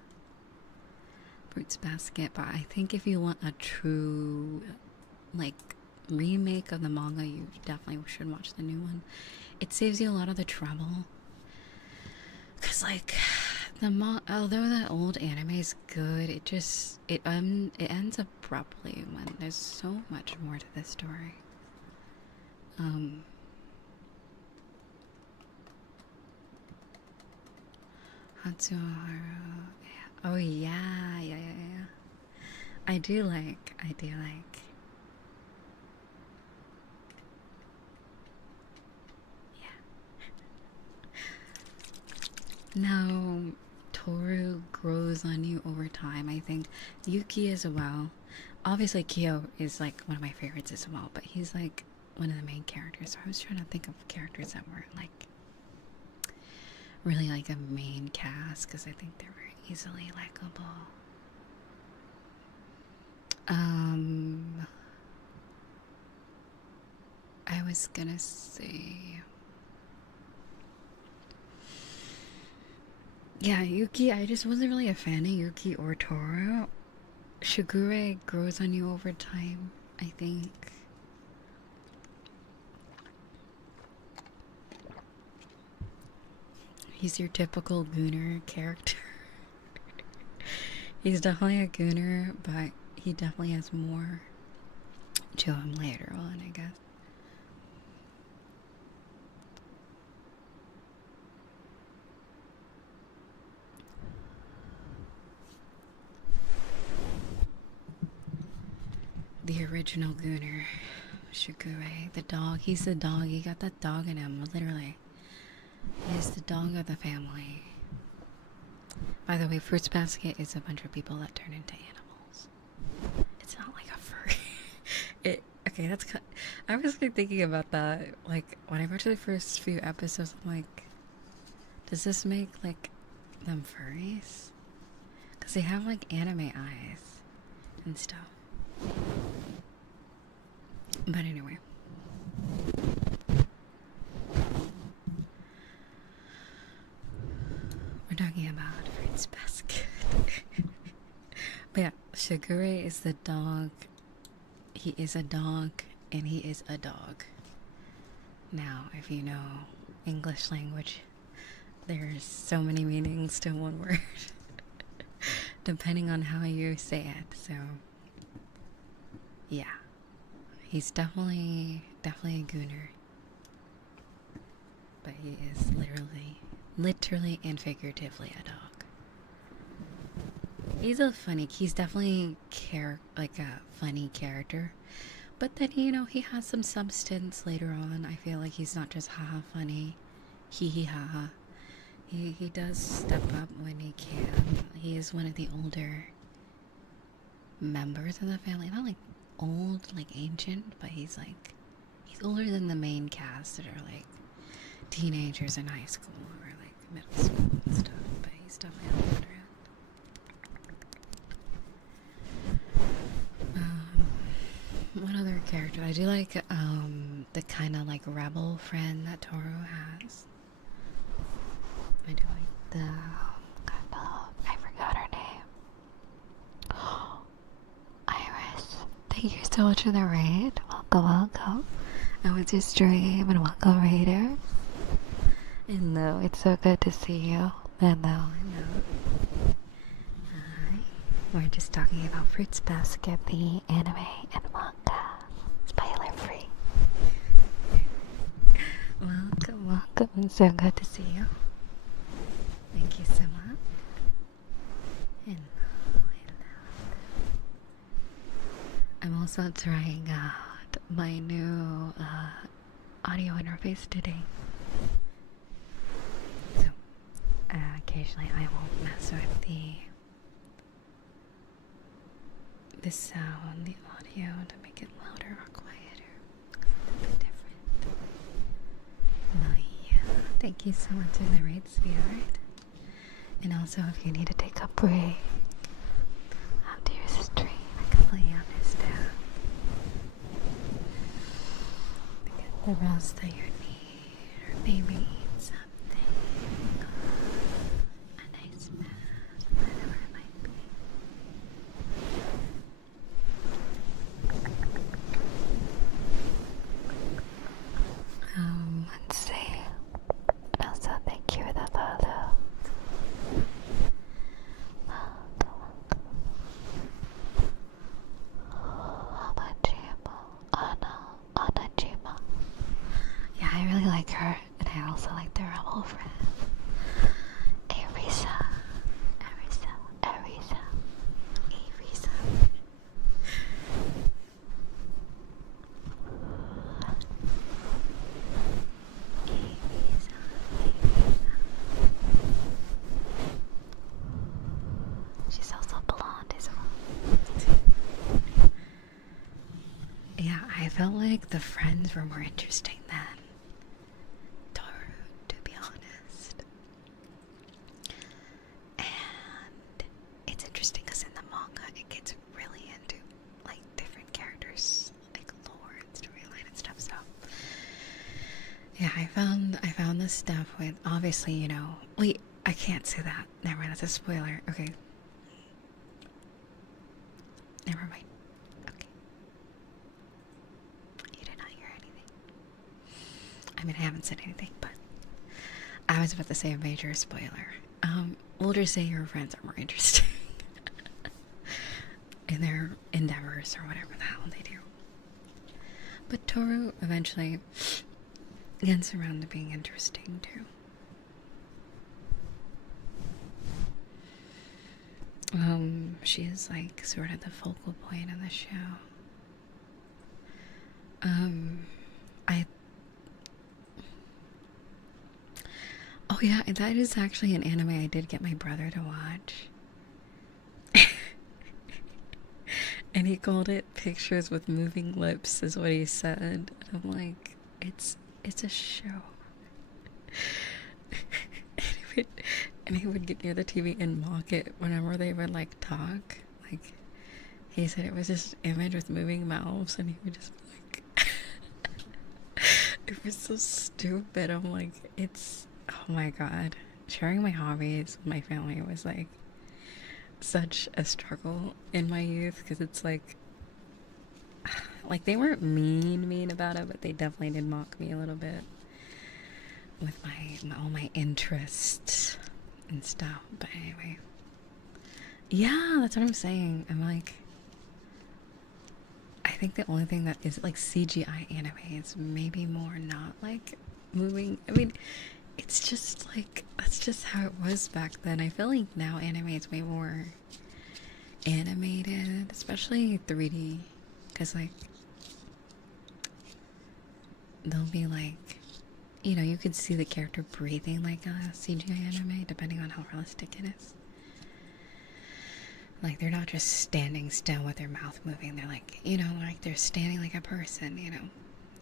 Fruits Basket, but I think if you want a true like remake of the manga, you definitely should watch the new one. It saves you a lot of the trouble. Cause like although the old anime is good, it ends abruptly when there's so much more to this story. Hatsuharu. Oh yeah. I do like. No, Toru grows on you over time. I think Yuki as well. Obviously, Kyo is like one of my favorites as well, but he's like one of the main characters. So I was trying to think of characters that were like really like a main cast because I think they're very easily likable. I was gonna say. Yeah, Yuki, I just wasn't really a fan of Yuki or Toru. Shigure grows on you over time, I think. He's your typical gooner character. He's definitely a gooner, but he definitely has more to him later on, I guess. The original gooner, Shigure, the dog. He's the dog. He got that dog in him, literally. He is the dog of the family. By the way, Fruits Basket is a bunch of people that turn into animals. It's not like a furry. Okay, that's. I was like thinking about that. Like when I watched the first few episodes, I'm like, does this make like them furries? Because they have like anime eyes and stuff. But anyway. We're talking about Fruits Basket. But yeah, Shigure is the dog. He is a dog, and he is a dog. Now, if you know English language, there's so many meanings to one word. Depending on how you say it, so yeah. he's definitely a gooner. But he is literally and figuratively a dog. He's definitely like a funny character. But then, you know, he has some substance later on. I feel like he's not just haha funny, hee hee haha. He does step up when he can. He is one of the older members of the family. Not like old, like ancient, but he's older than the main cast that are like teenagers in high school or like middle school and stuff. But he's definitely on the older end. What other character? I do like the kind of like rebel friend that Toro has. I do like the I forgot her name. Iris. Thank you so much for the raid. Welcome. I was your stream and welcome raiders. And no, it's so good to see you. I know. Hi. We're just talking about Fruits Basket, the anime and manga. Spoiler free. Welcome. It's so good to see you. Thank you so much. I'm also trying out my new audio interface today. So, occasionally I will mess with the sound, the audio to make it louder or quieter. It's a bit different. Oh yeah. Thank you so much for the raid, sweetheart. And also, if you need to take a break after your stream, I completely understand. Get the rest that you need, or maybe eat something, a nice bath, whatever it might be. Let's see. And also, thank you for the follow. Yeah, I really like her, and I also like their rebel friend, Riza. She's also blonde as well. Yeah, I felt like the friends were more interesting than Toru, to be honest. And it's interesting because in the manga it gets really into like different characters, like lore and storyline and stuff. So yeah, I found this stuff with, obviously, you know, wait, I can't say that. Never mind, that's a spoiler. Okay. Never mind. Okay. You did not hear anything. I mean, I haven't said anything, but I was about to say a major spoiler. We'll just say your friends are more interesting in their endeavors or whatever the hell they do. But Toru eventually gets around to being interesting too. She is like sort of the focal point of the show. Oh yeah, that is actually an anime I did get my brother to watch. And he called it Pictures with Moving Lips, is what he said. And I'm like, it's a show. And he would get near the TV and mock it whenever they would like talk. Like, he said it was just image with moving mouths, and he would just be like, it was so stupid. I'm like, oh my god. Sharing my hobbies with my family was like such a struggle in my youth, because it's like they weren't mean about it, but they definitely did mock me a little bit with all my interests and stuff. But anyway, yeah, that's what I'm saying. I'm like, I think the only thing that is like CGI anime is maybe more not like moving. I mean, it's just like that's just how it was back then. I feel like now anime is way more animated, especially 3D, because like they'll be like, you know, you could see the character breathing like a CGI anime depending on how realistic it is. Like they're not just standing still with their mouth moving, they're like, you know, like they're standing like a person, you know.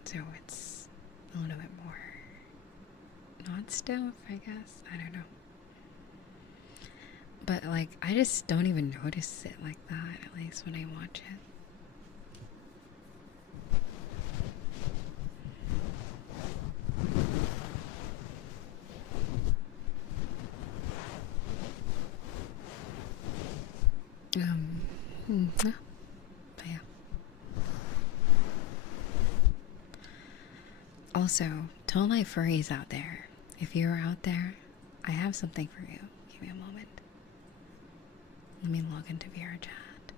So it's a little bit more not stiff, I guess. I don't know. But like I just don't even notice it like that, at least when I watch it. Yeah. But yeah. Also, to all my furries out there, if you're out there, I have something for you. Give me a moment. Let me log into VR chat.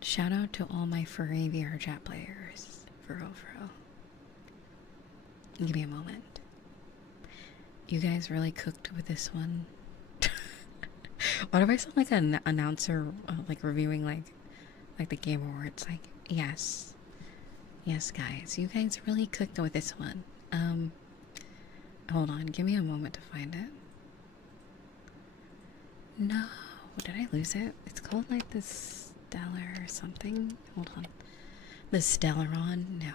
Shout out to all my furry VR chat players. For real, for real. Give me a moment. You guys really cooked with this one. Why do I sound like an announcer, like reviewing like the Game Awards? Like, yes, guys, you guys really cooked with this one. Hold on, give me a moment to find it. No, did I lose it? It's called like the Stellar or something. Hold on, the Stellaron. No,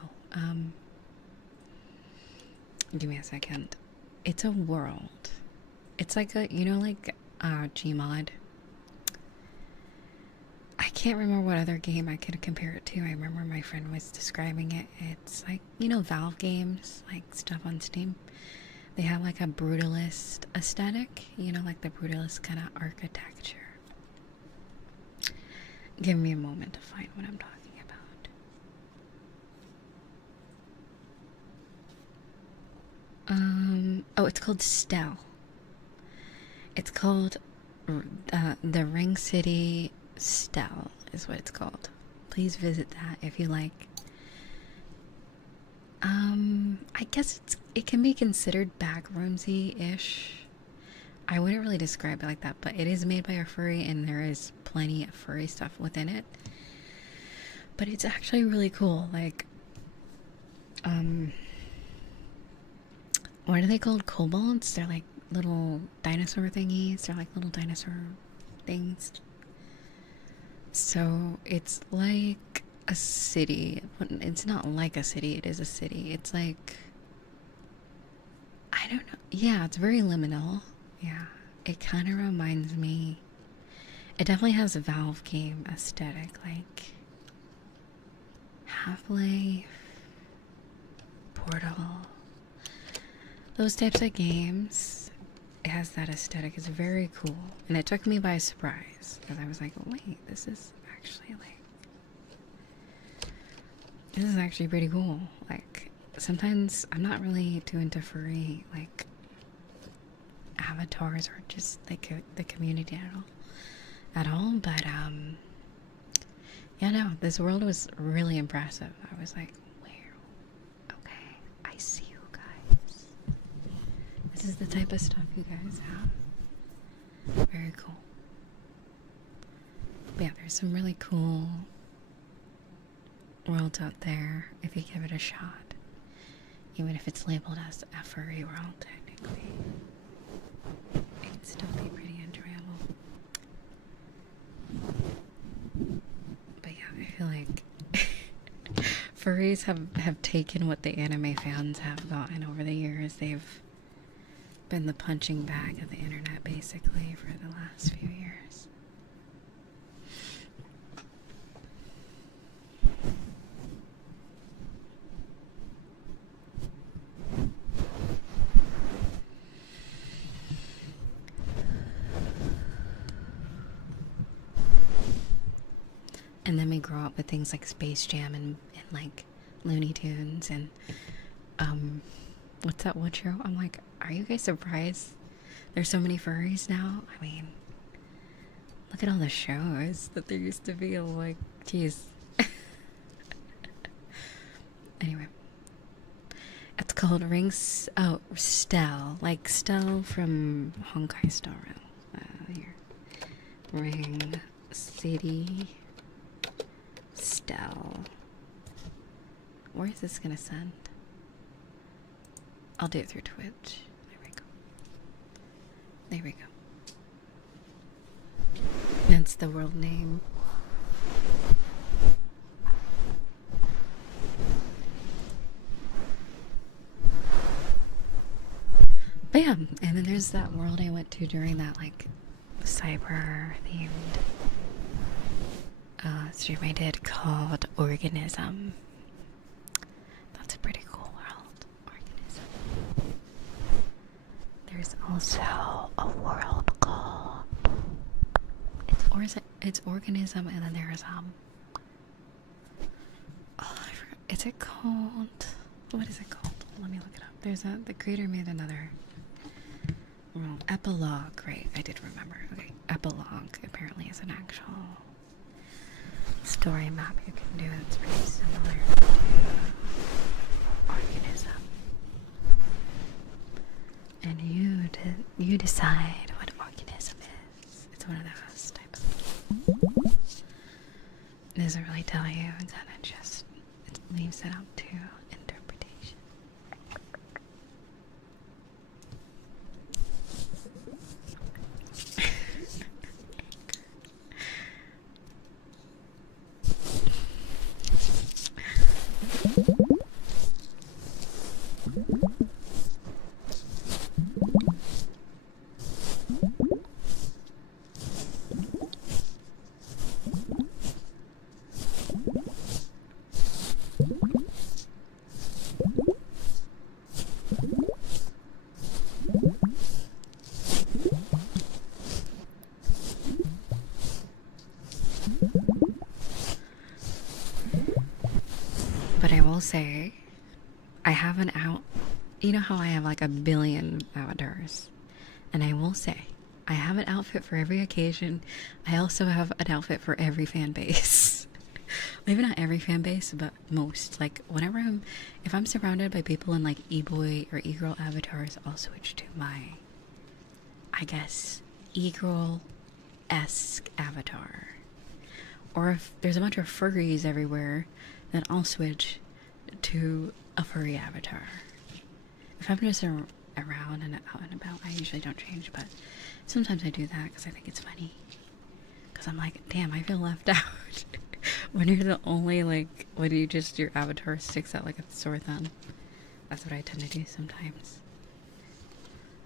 give me a second. It's a world. It's like a, you know, like Gmod. I can't remember what other game I could compare it to. I remember my friend was describing it. It's like, you know, Valve games, like stuff on Steam. They have like a brutalist aesthetic, you know, like the brutalist kind of architecture. Give me a moment to find what I'm talking about. Oh, it's called Stell. It's called the Ring City Stell is what it's called. Please visit that if you like. I guess it can be considered backroomsy-ish. I wouldn't really describe it like that, but it is made by a furry and there is plenty of furry stuff within it. But it's actually really cool. Like, what are they called? Kobolds? They're like little dinosaur thingies. They're like little dinosaur things. So it's like a city. It's not like a city. It is a city. It's like, I don't know. Yeah, it's very liminal. Yeah, it kind of reminds me. It definitely has a Valve game aesthetic, like Half-Life, Portal, those types of games. It has that aesthetic. It's very cool, and it took me by surprise because I was like, wait, this is actually pretty cool. Like, sometimes I'm not really too into furry like avatars or just like the community at all, but yeah, no, this world was really impressive. I was like, wow, okay, I see you guys. This is the type of stuff you guys have. Very cool. But yeah, there's some really cool worlds out there if you give it a shot. Even if it's labeled as a furry world, technically. It can still be pretty enjoyable. But yeah, I feel like furries have taken what the anime fans have gotten over the years. They've been the punching bag of the internet, basically, for the last few years. And then we grow up with things like Space Jam and like Looney Tunes and what's that one show? I'm like, are you guys surprised there's so many furries now? I mean, look at all the shows that there used to be. I'm like, geez. Anyway, it's called Rings. Oh, Stell, like Stell from Honkai Star Rail. Here, Ring City Stell. Where is this gonna send? I'll do it through Twitch. There we go. There we go. That's the world name. Bam! And then there's that world I went to during that, like, cyber themed stream I did called Organism. That's a pretty cool world. Organism. There's also a world called it's Organism, and then there's oh, I forgot. Is it called, what is it called? Let me look it up. There's the creator made another world. Epilogue, right? I did remember. Okay, Epilogue apparently is an actual story map you can do. It's pretty similar to Organism. And you decide what Organism is. It's one of those type of. It doesn't really tell you, and then it leaves it up to interpretation. But I will say, I have an out. You know how I have like a billion avatars? And I will say, I have an outfit for every occasion. I also have an outfit for every fan base. Maybe not every fan base, but most. Like, whenever if I'm surrounded by people in like e-boy or e-girl avatars, I'll switch to my, I guess, e-girl-esque avatar. Or if there's a bunch of furries everywhere, then I'll switch to a furry avatar. If I'm just around and out and about, I usually don't change, but sometimes I do that because I think it's funny. Because I'm like, damn, I feel left out. When you're the only, like, when your avatar sticks out like a sore thumb. That's what I tend to do sometimes.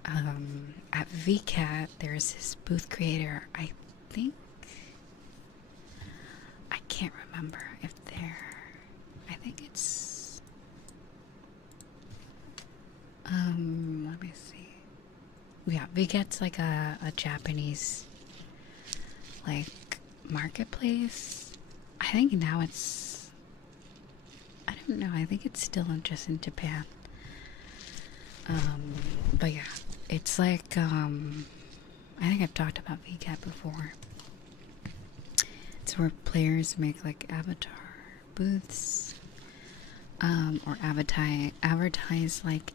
At VCAT, there's this booth creator, I think, I can't remember if I think it's, let me see. Yeah, VCAT's like a Japanese, like, marketplace. I think now it's, I don't know, I think it's still just in Japan. But yeah, it's like, I think I've talked about VCAT before. It's where players make like avatar booths, or advertise like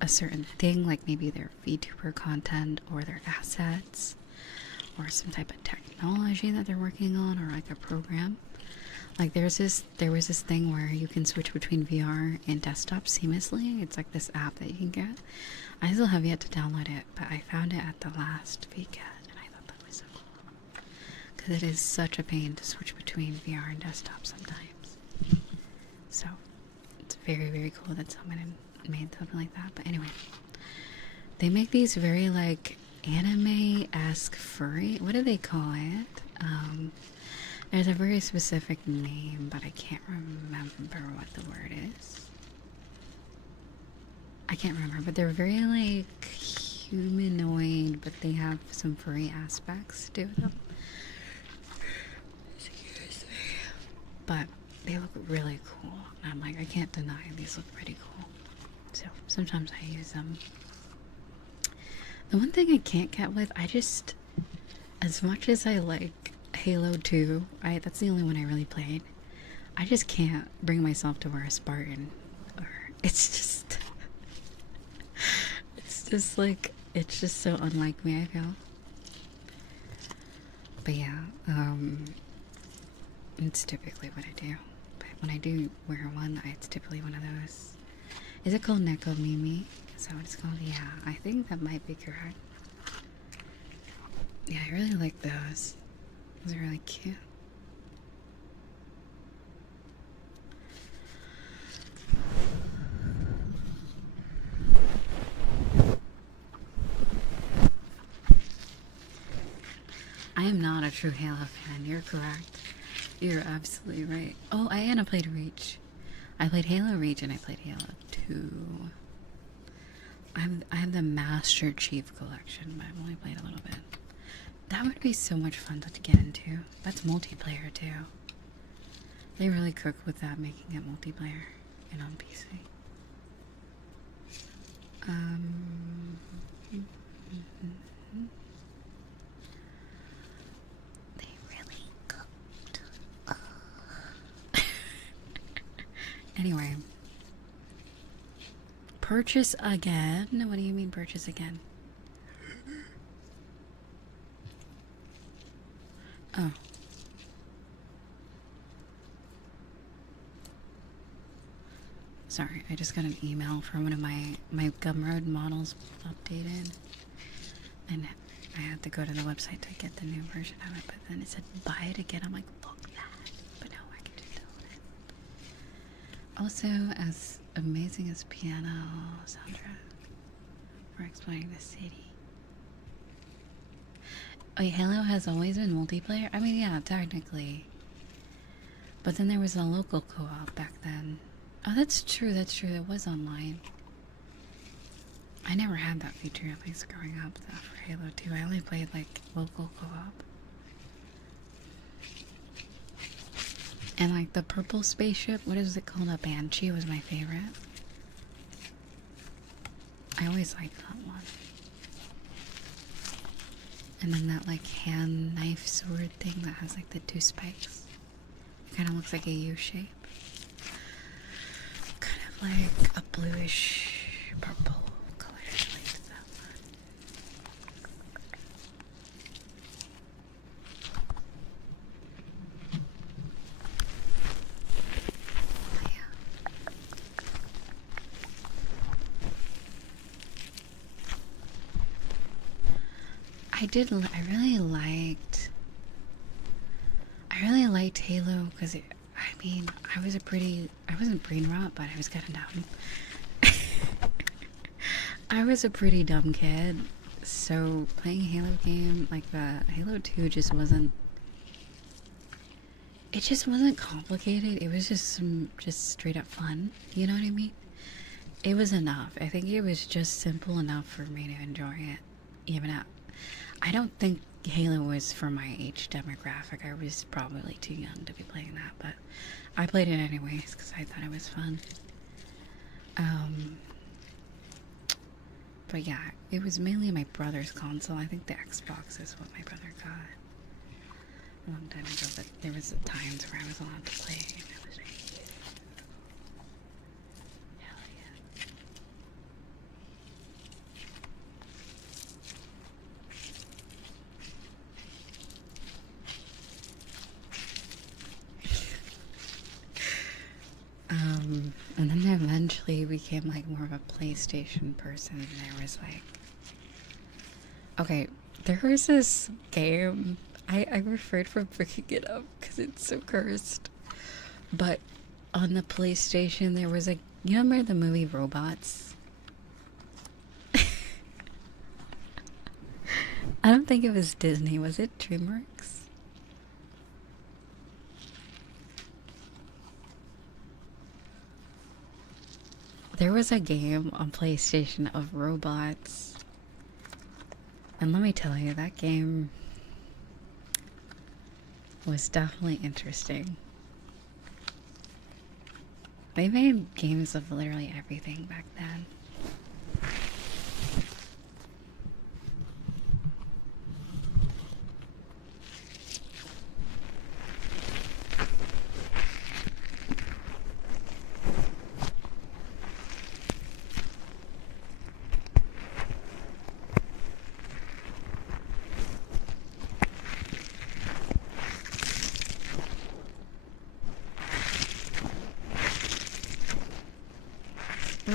a certain thing, like maybe their VTuber content or their assets or some type of technology that they're working on, or like a program. Like there was this thing where you can switch between VR and desktop seamlessly. It's like this app that you can get. I still have yet to download it, but I found it at the last VCAT, and I thought that was so cool. Because it is such a pain to switch between VR and desktop sometimes. So it's very, very cool that someone made something like that. But anyway, they make these very like anime-esque furry. What do they call it? There's a very specific name, but I can't remember what the word is. I can't remember, but they're very like humanoid, but they have some furry aspects to them. Excuse me. But they look really cool. And I'm like, I can't deny these look pretty cool. So sometimes I use them. The one thing I can't get with, as much as I like Halo 2, that's the only one I really played. I just can't bring myself to wear a Spartan. Or it's just like, it's just so unlike me, I feel. But yeah, it's typically what I do. But when I do wear one, it's typically one of those. Is it called Neko Mimi? Is that what it's called? Yeah, I think that might be correct. Yeah, I really like those. Those are really cute. I am not a true Halo fan. You're correct. You're absolutely right. Oh, I played Reach. I played Halo Reach and I played Halo 2. I have the Master Chief Collection, but I've only played a little bit. That would be so much fun to get into. That's multiplayer too. They really cook with that, making it multiplayer and on PC. They really cooked. Anyway. Purchase again? What do you mean purchase again? Oh. Sorry, I just got an email from one of my Gumroad models updated. And I had to go to the website to get the new version of it, but then it said buy it again. I'm like, fuck that. But no, I can just download it. Also, as amazing as piano soundtrack for exploring the city. Oh, Halo has always been multiplayer? I mean, yeah, technically. But then there was a local co-op back then. Oh, that's true, that's true. It was online. I never had that feature, at least growing up, though, for Halo 2. I only played, like, local co-op. And, like, the purple spaceship, what is it called? A Banshee was my favorite. I always liked that one. And then that, like, hand knife sword thing that has, like, the two spikes. It kind of looks like a U shape. Kind of like a bluish purple color. I liked that one. But yeah. I really liked Halo because I mean, I wasn't brain rot, but I was kind of dumb. I was a pretty dumb kid, so playing a Halo game like that, Halo 2 just wasn't complicated. It was just straight up fun, you know what I mean? It was enough. I think it was just simple enough for me to enjoy it, even out. I don't think Halo was for my age demographic. I was probably too young to be playing that, but I played it anyways because I thought it was fun. But yeah, it was mainly my brother's console. I think the Xbox is what my brother got a long time ago, but there was times where I was allowed to play and it was really cute. Hell yeah. And then I eventually became like more of a PlayStation person. And there was like, okay, there was this game. I referred from picking it up because it's so cursed. But on the PlayStation, there was a, you remember the movie Robots? I don't think it was Disney. Was it DreamWorks? There was a game on PlayStation of robots. And let me tell you, that game was definitely interesting. They made games of literally everything back then.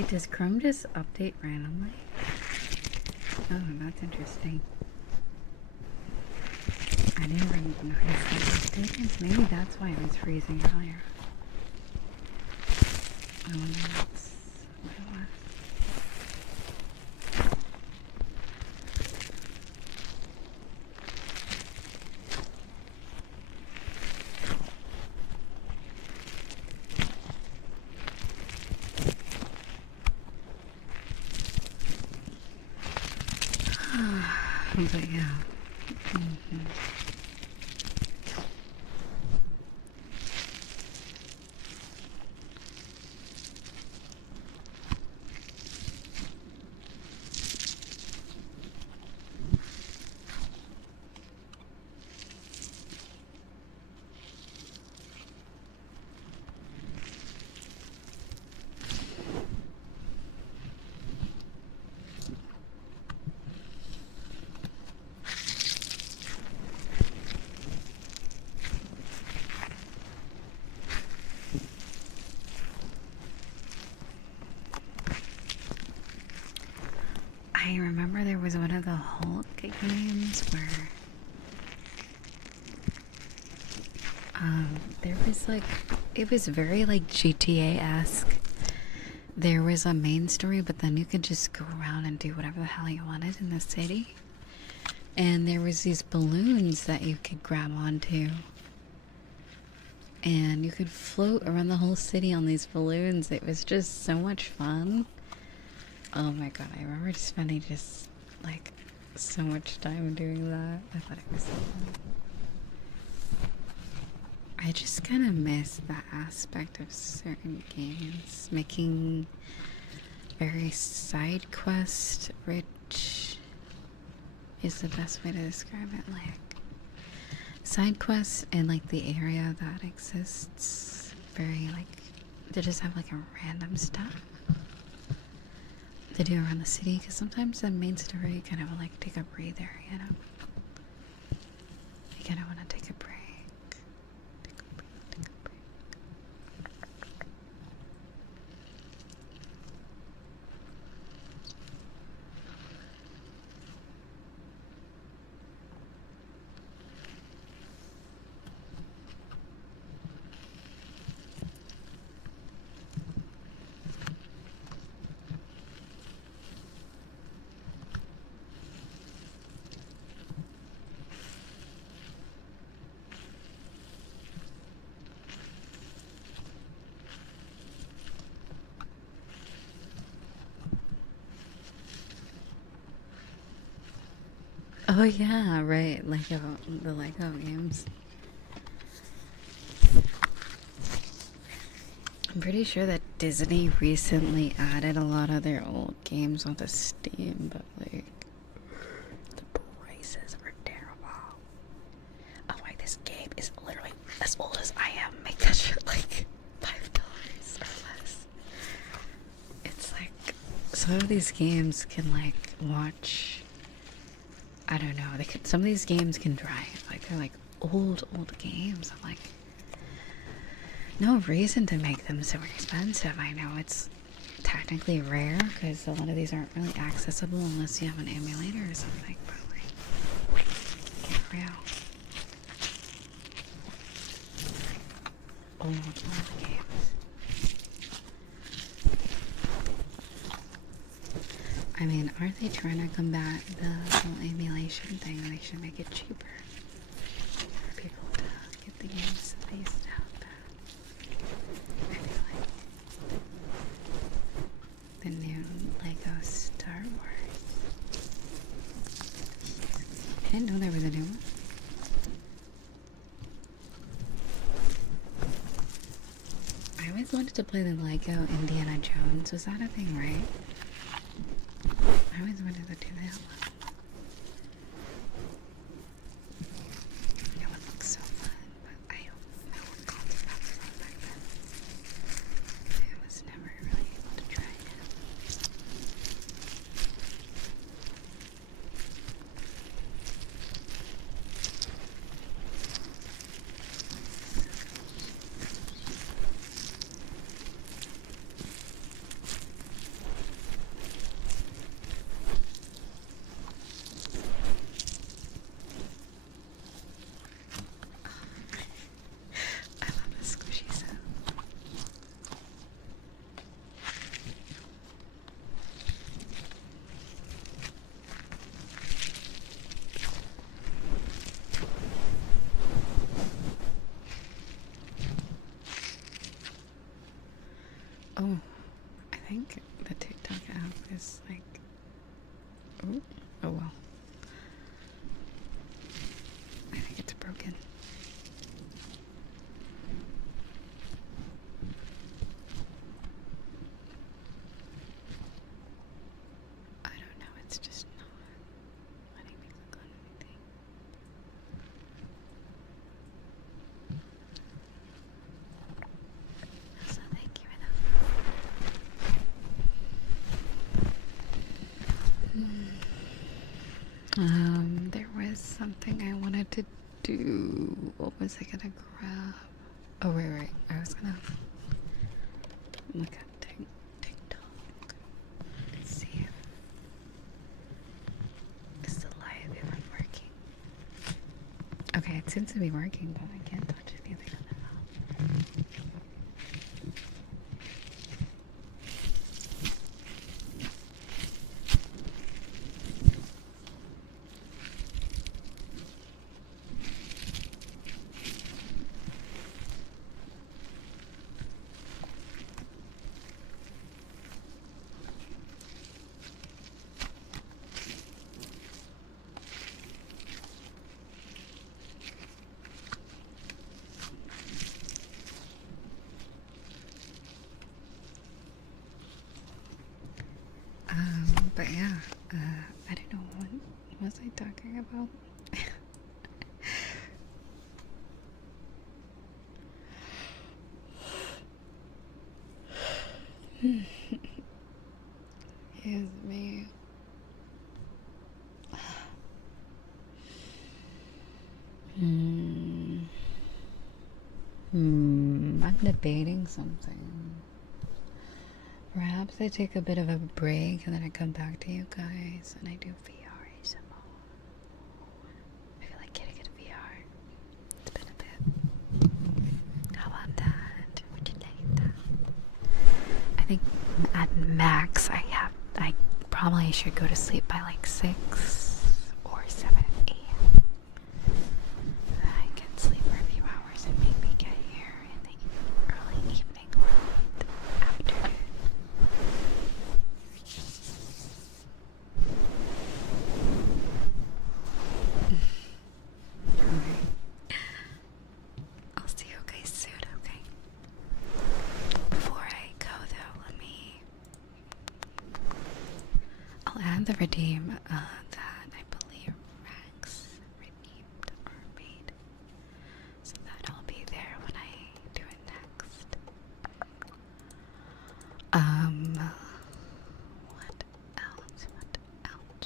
Wait, does Chrome just update randomly? Oh, that's interesting. I didn't even notice that updated. Maybe that's why it was freezing earlier. I wonder that's what it was. But yeah. I remember there was one of the Hulk games where there was like, it was very like GTA-esque. There was a main story, but then you could just go around and do whatever the hell you wanted in the city. And there was these balloons that you could grab onto. And you could float around the whole city on these balloons. It was just so much fun. Oh my god, I remember spending just like so much time doing that. I thought it was so fun. I just kind of miss that aspect of certain games. Making very side quest rich is the best way to describe it. Like side quests and like the area that exists. Very like, they just have like a random stuff to do around the city, because sometimes the main story kind of like take a breather, you know? You kind of want to take a break. Take a break, take a break. Oh yeah, right, Lego, the Lego games. I'm pretty sure that Disney recently added a lot of their old games onto Steam, but like, the prices are terrible. Oh, like this game is literally as old as I am. Make that shit like $5 or less. It's like, some of these games can like watch, I don't know, they could, some of these games can drive, like they're like old games. I'm like, no reason to make them so expensive. I know it's technically rare because a lot of these aren't really accessible unless you have an emulator or something, but like, get real. Old games. I mean, aren't they trying to combat the whole emulation thing? They should make it cheaper for people to get the games that they used to have. I feel like the new Lego Star Wars. I didn't know there was a new one. I always wanted to play the Lego Indiana Jones. Was that a thing, right? I always wanted to do that one. It would look so fun, but I don't know what concept that was on back then. I was never really able to try it. think the TikTok app is like, ooh, oh well. I think it's broken. I don't know, it's just not letting me click on anything. So thank you for that. There was something I wanted to do. What was I gonna grab? Oh, right. I was gonna look at TikTok and see if is the live even working. Okay, it seems to be working, but I can't touch anything on the app. But yeah, I don't know, what was I talking about? Here's me. I'm debating something. Perhaps I take a bit of a break and then I come back to you guys and I do VR ASMR. I feel like getting into VR. It's been a bit. How about that? Would you like that? I think at max I probably should go to sleep by like 6 or 7, 8. I can sleep for a few hours and maybe get here in the early evening or the afternoon. Alright. I'll see you guys soon, okay? Before I go though, I'll add the redeem that I believe Rex redeemed or made, so that I'll be there when I do it next. What else?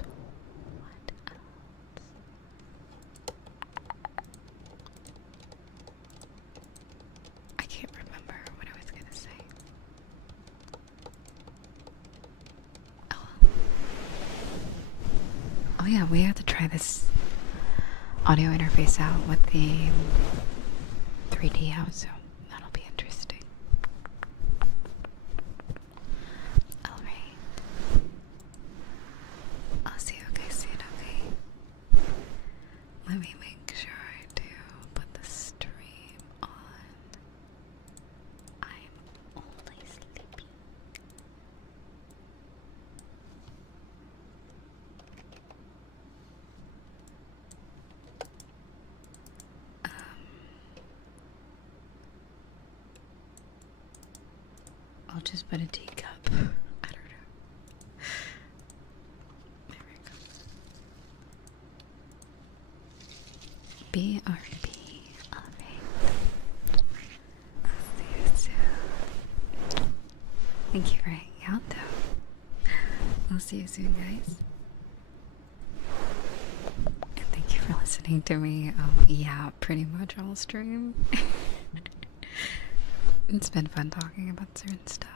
I can't remember what I was gonna say. Oh yeah, we have to try this audio interface out with the 3D house, so that'll be interesting. Alright. I'll see you guys soon, okay? Let me make sure I do put the stream on. I'm only sleeping. I'll just put a teacup. I don't know. There we go. BRB. Alright. I'll see you soon. Thank you for hanging out though. I'll see you soon, guys. And thank you for listening to me. Yeah, pretty much all stream. It's been fun talking about certain stuff.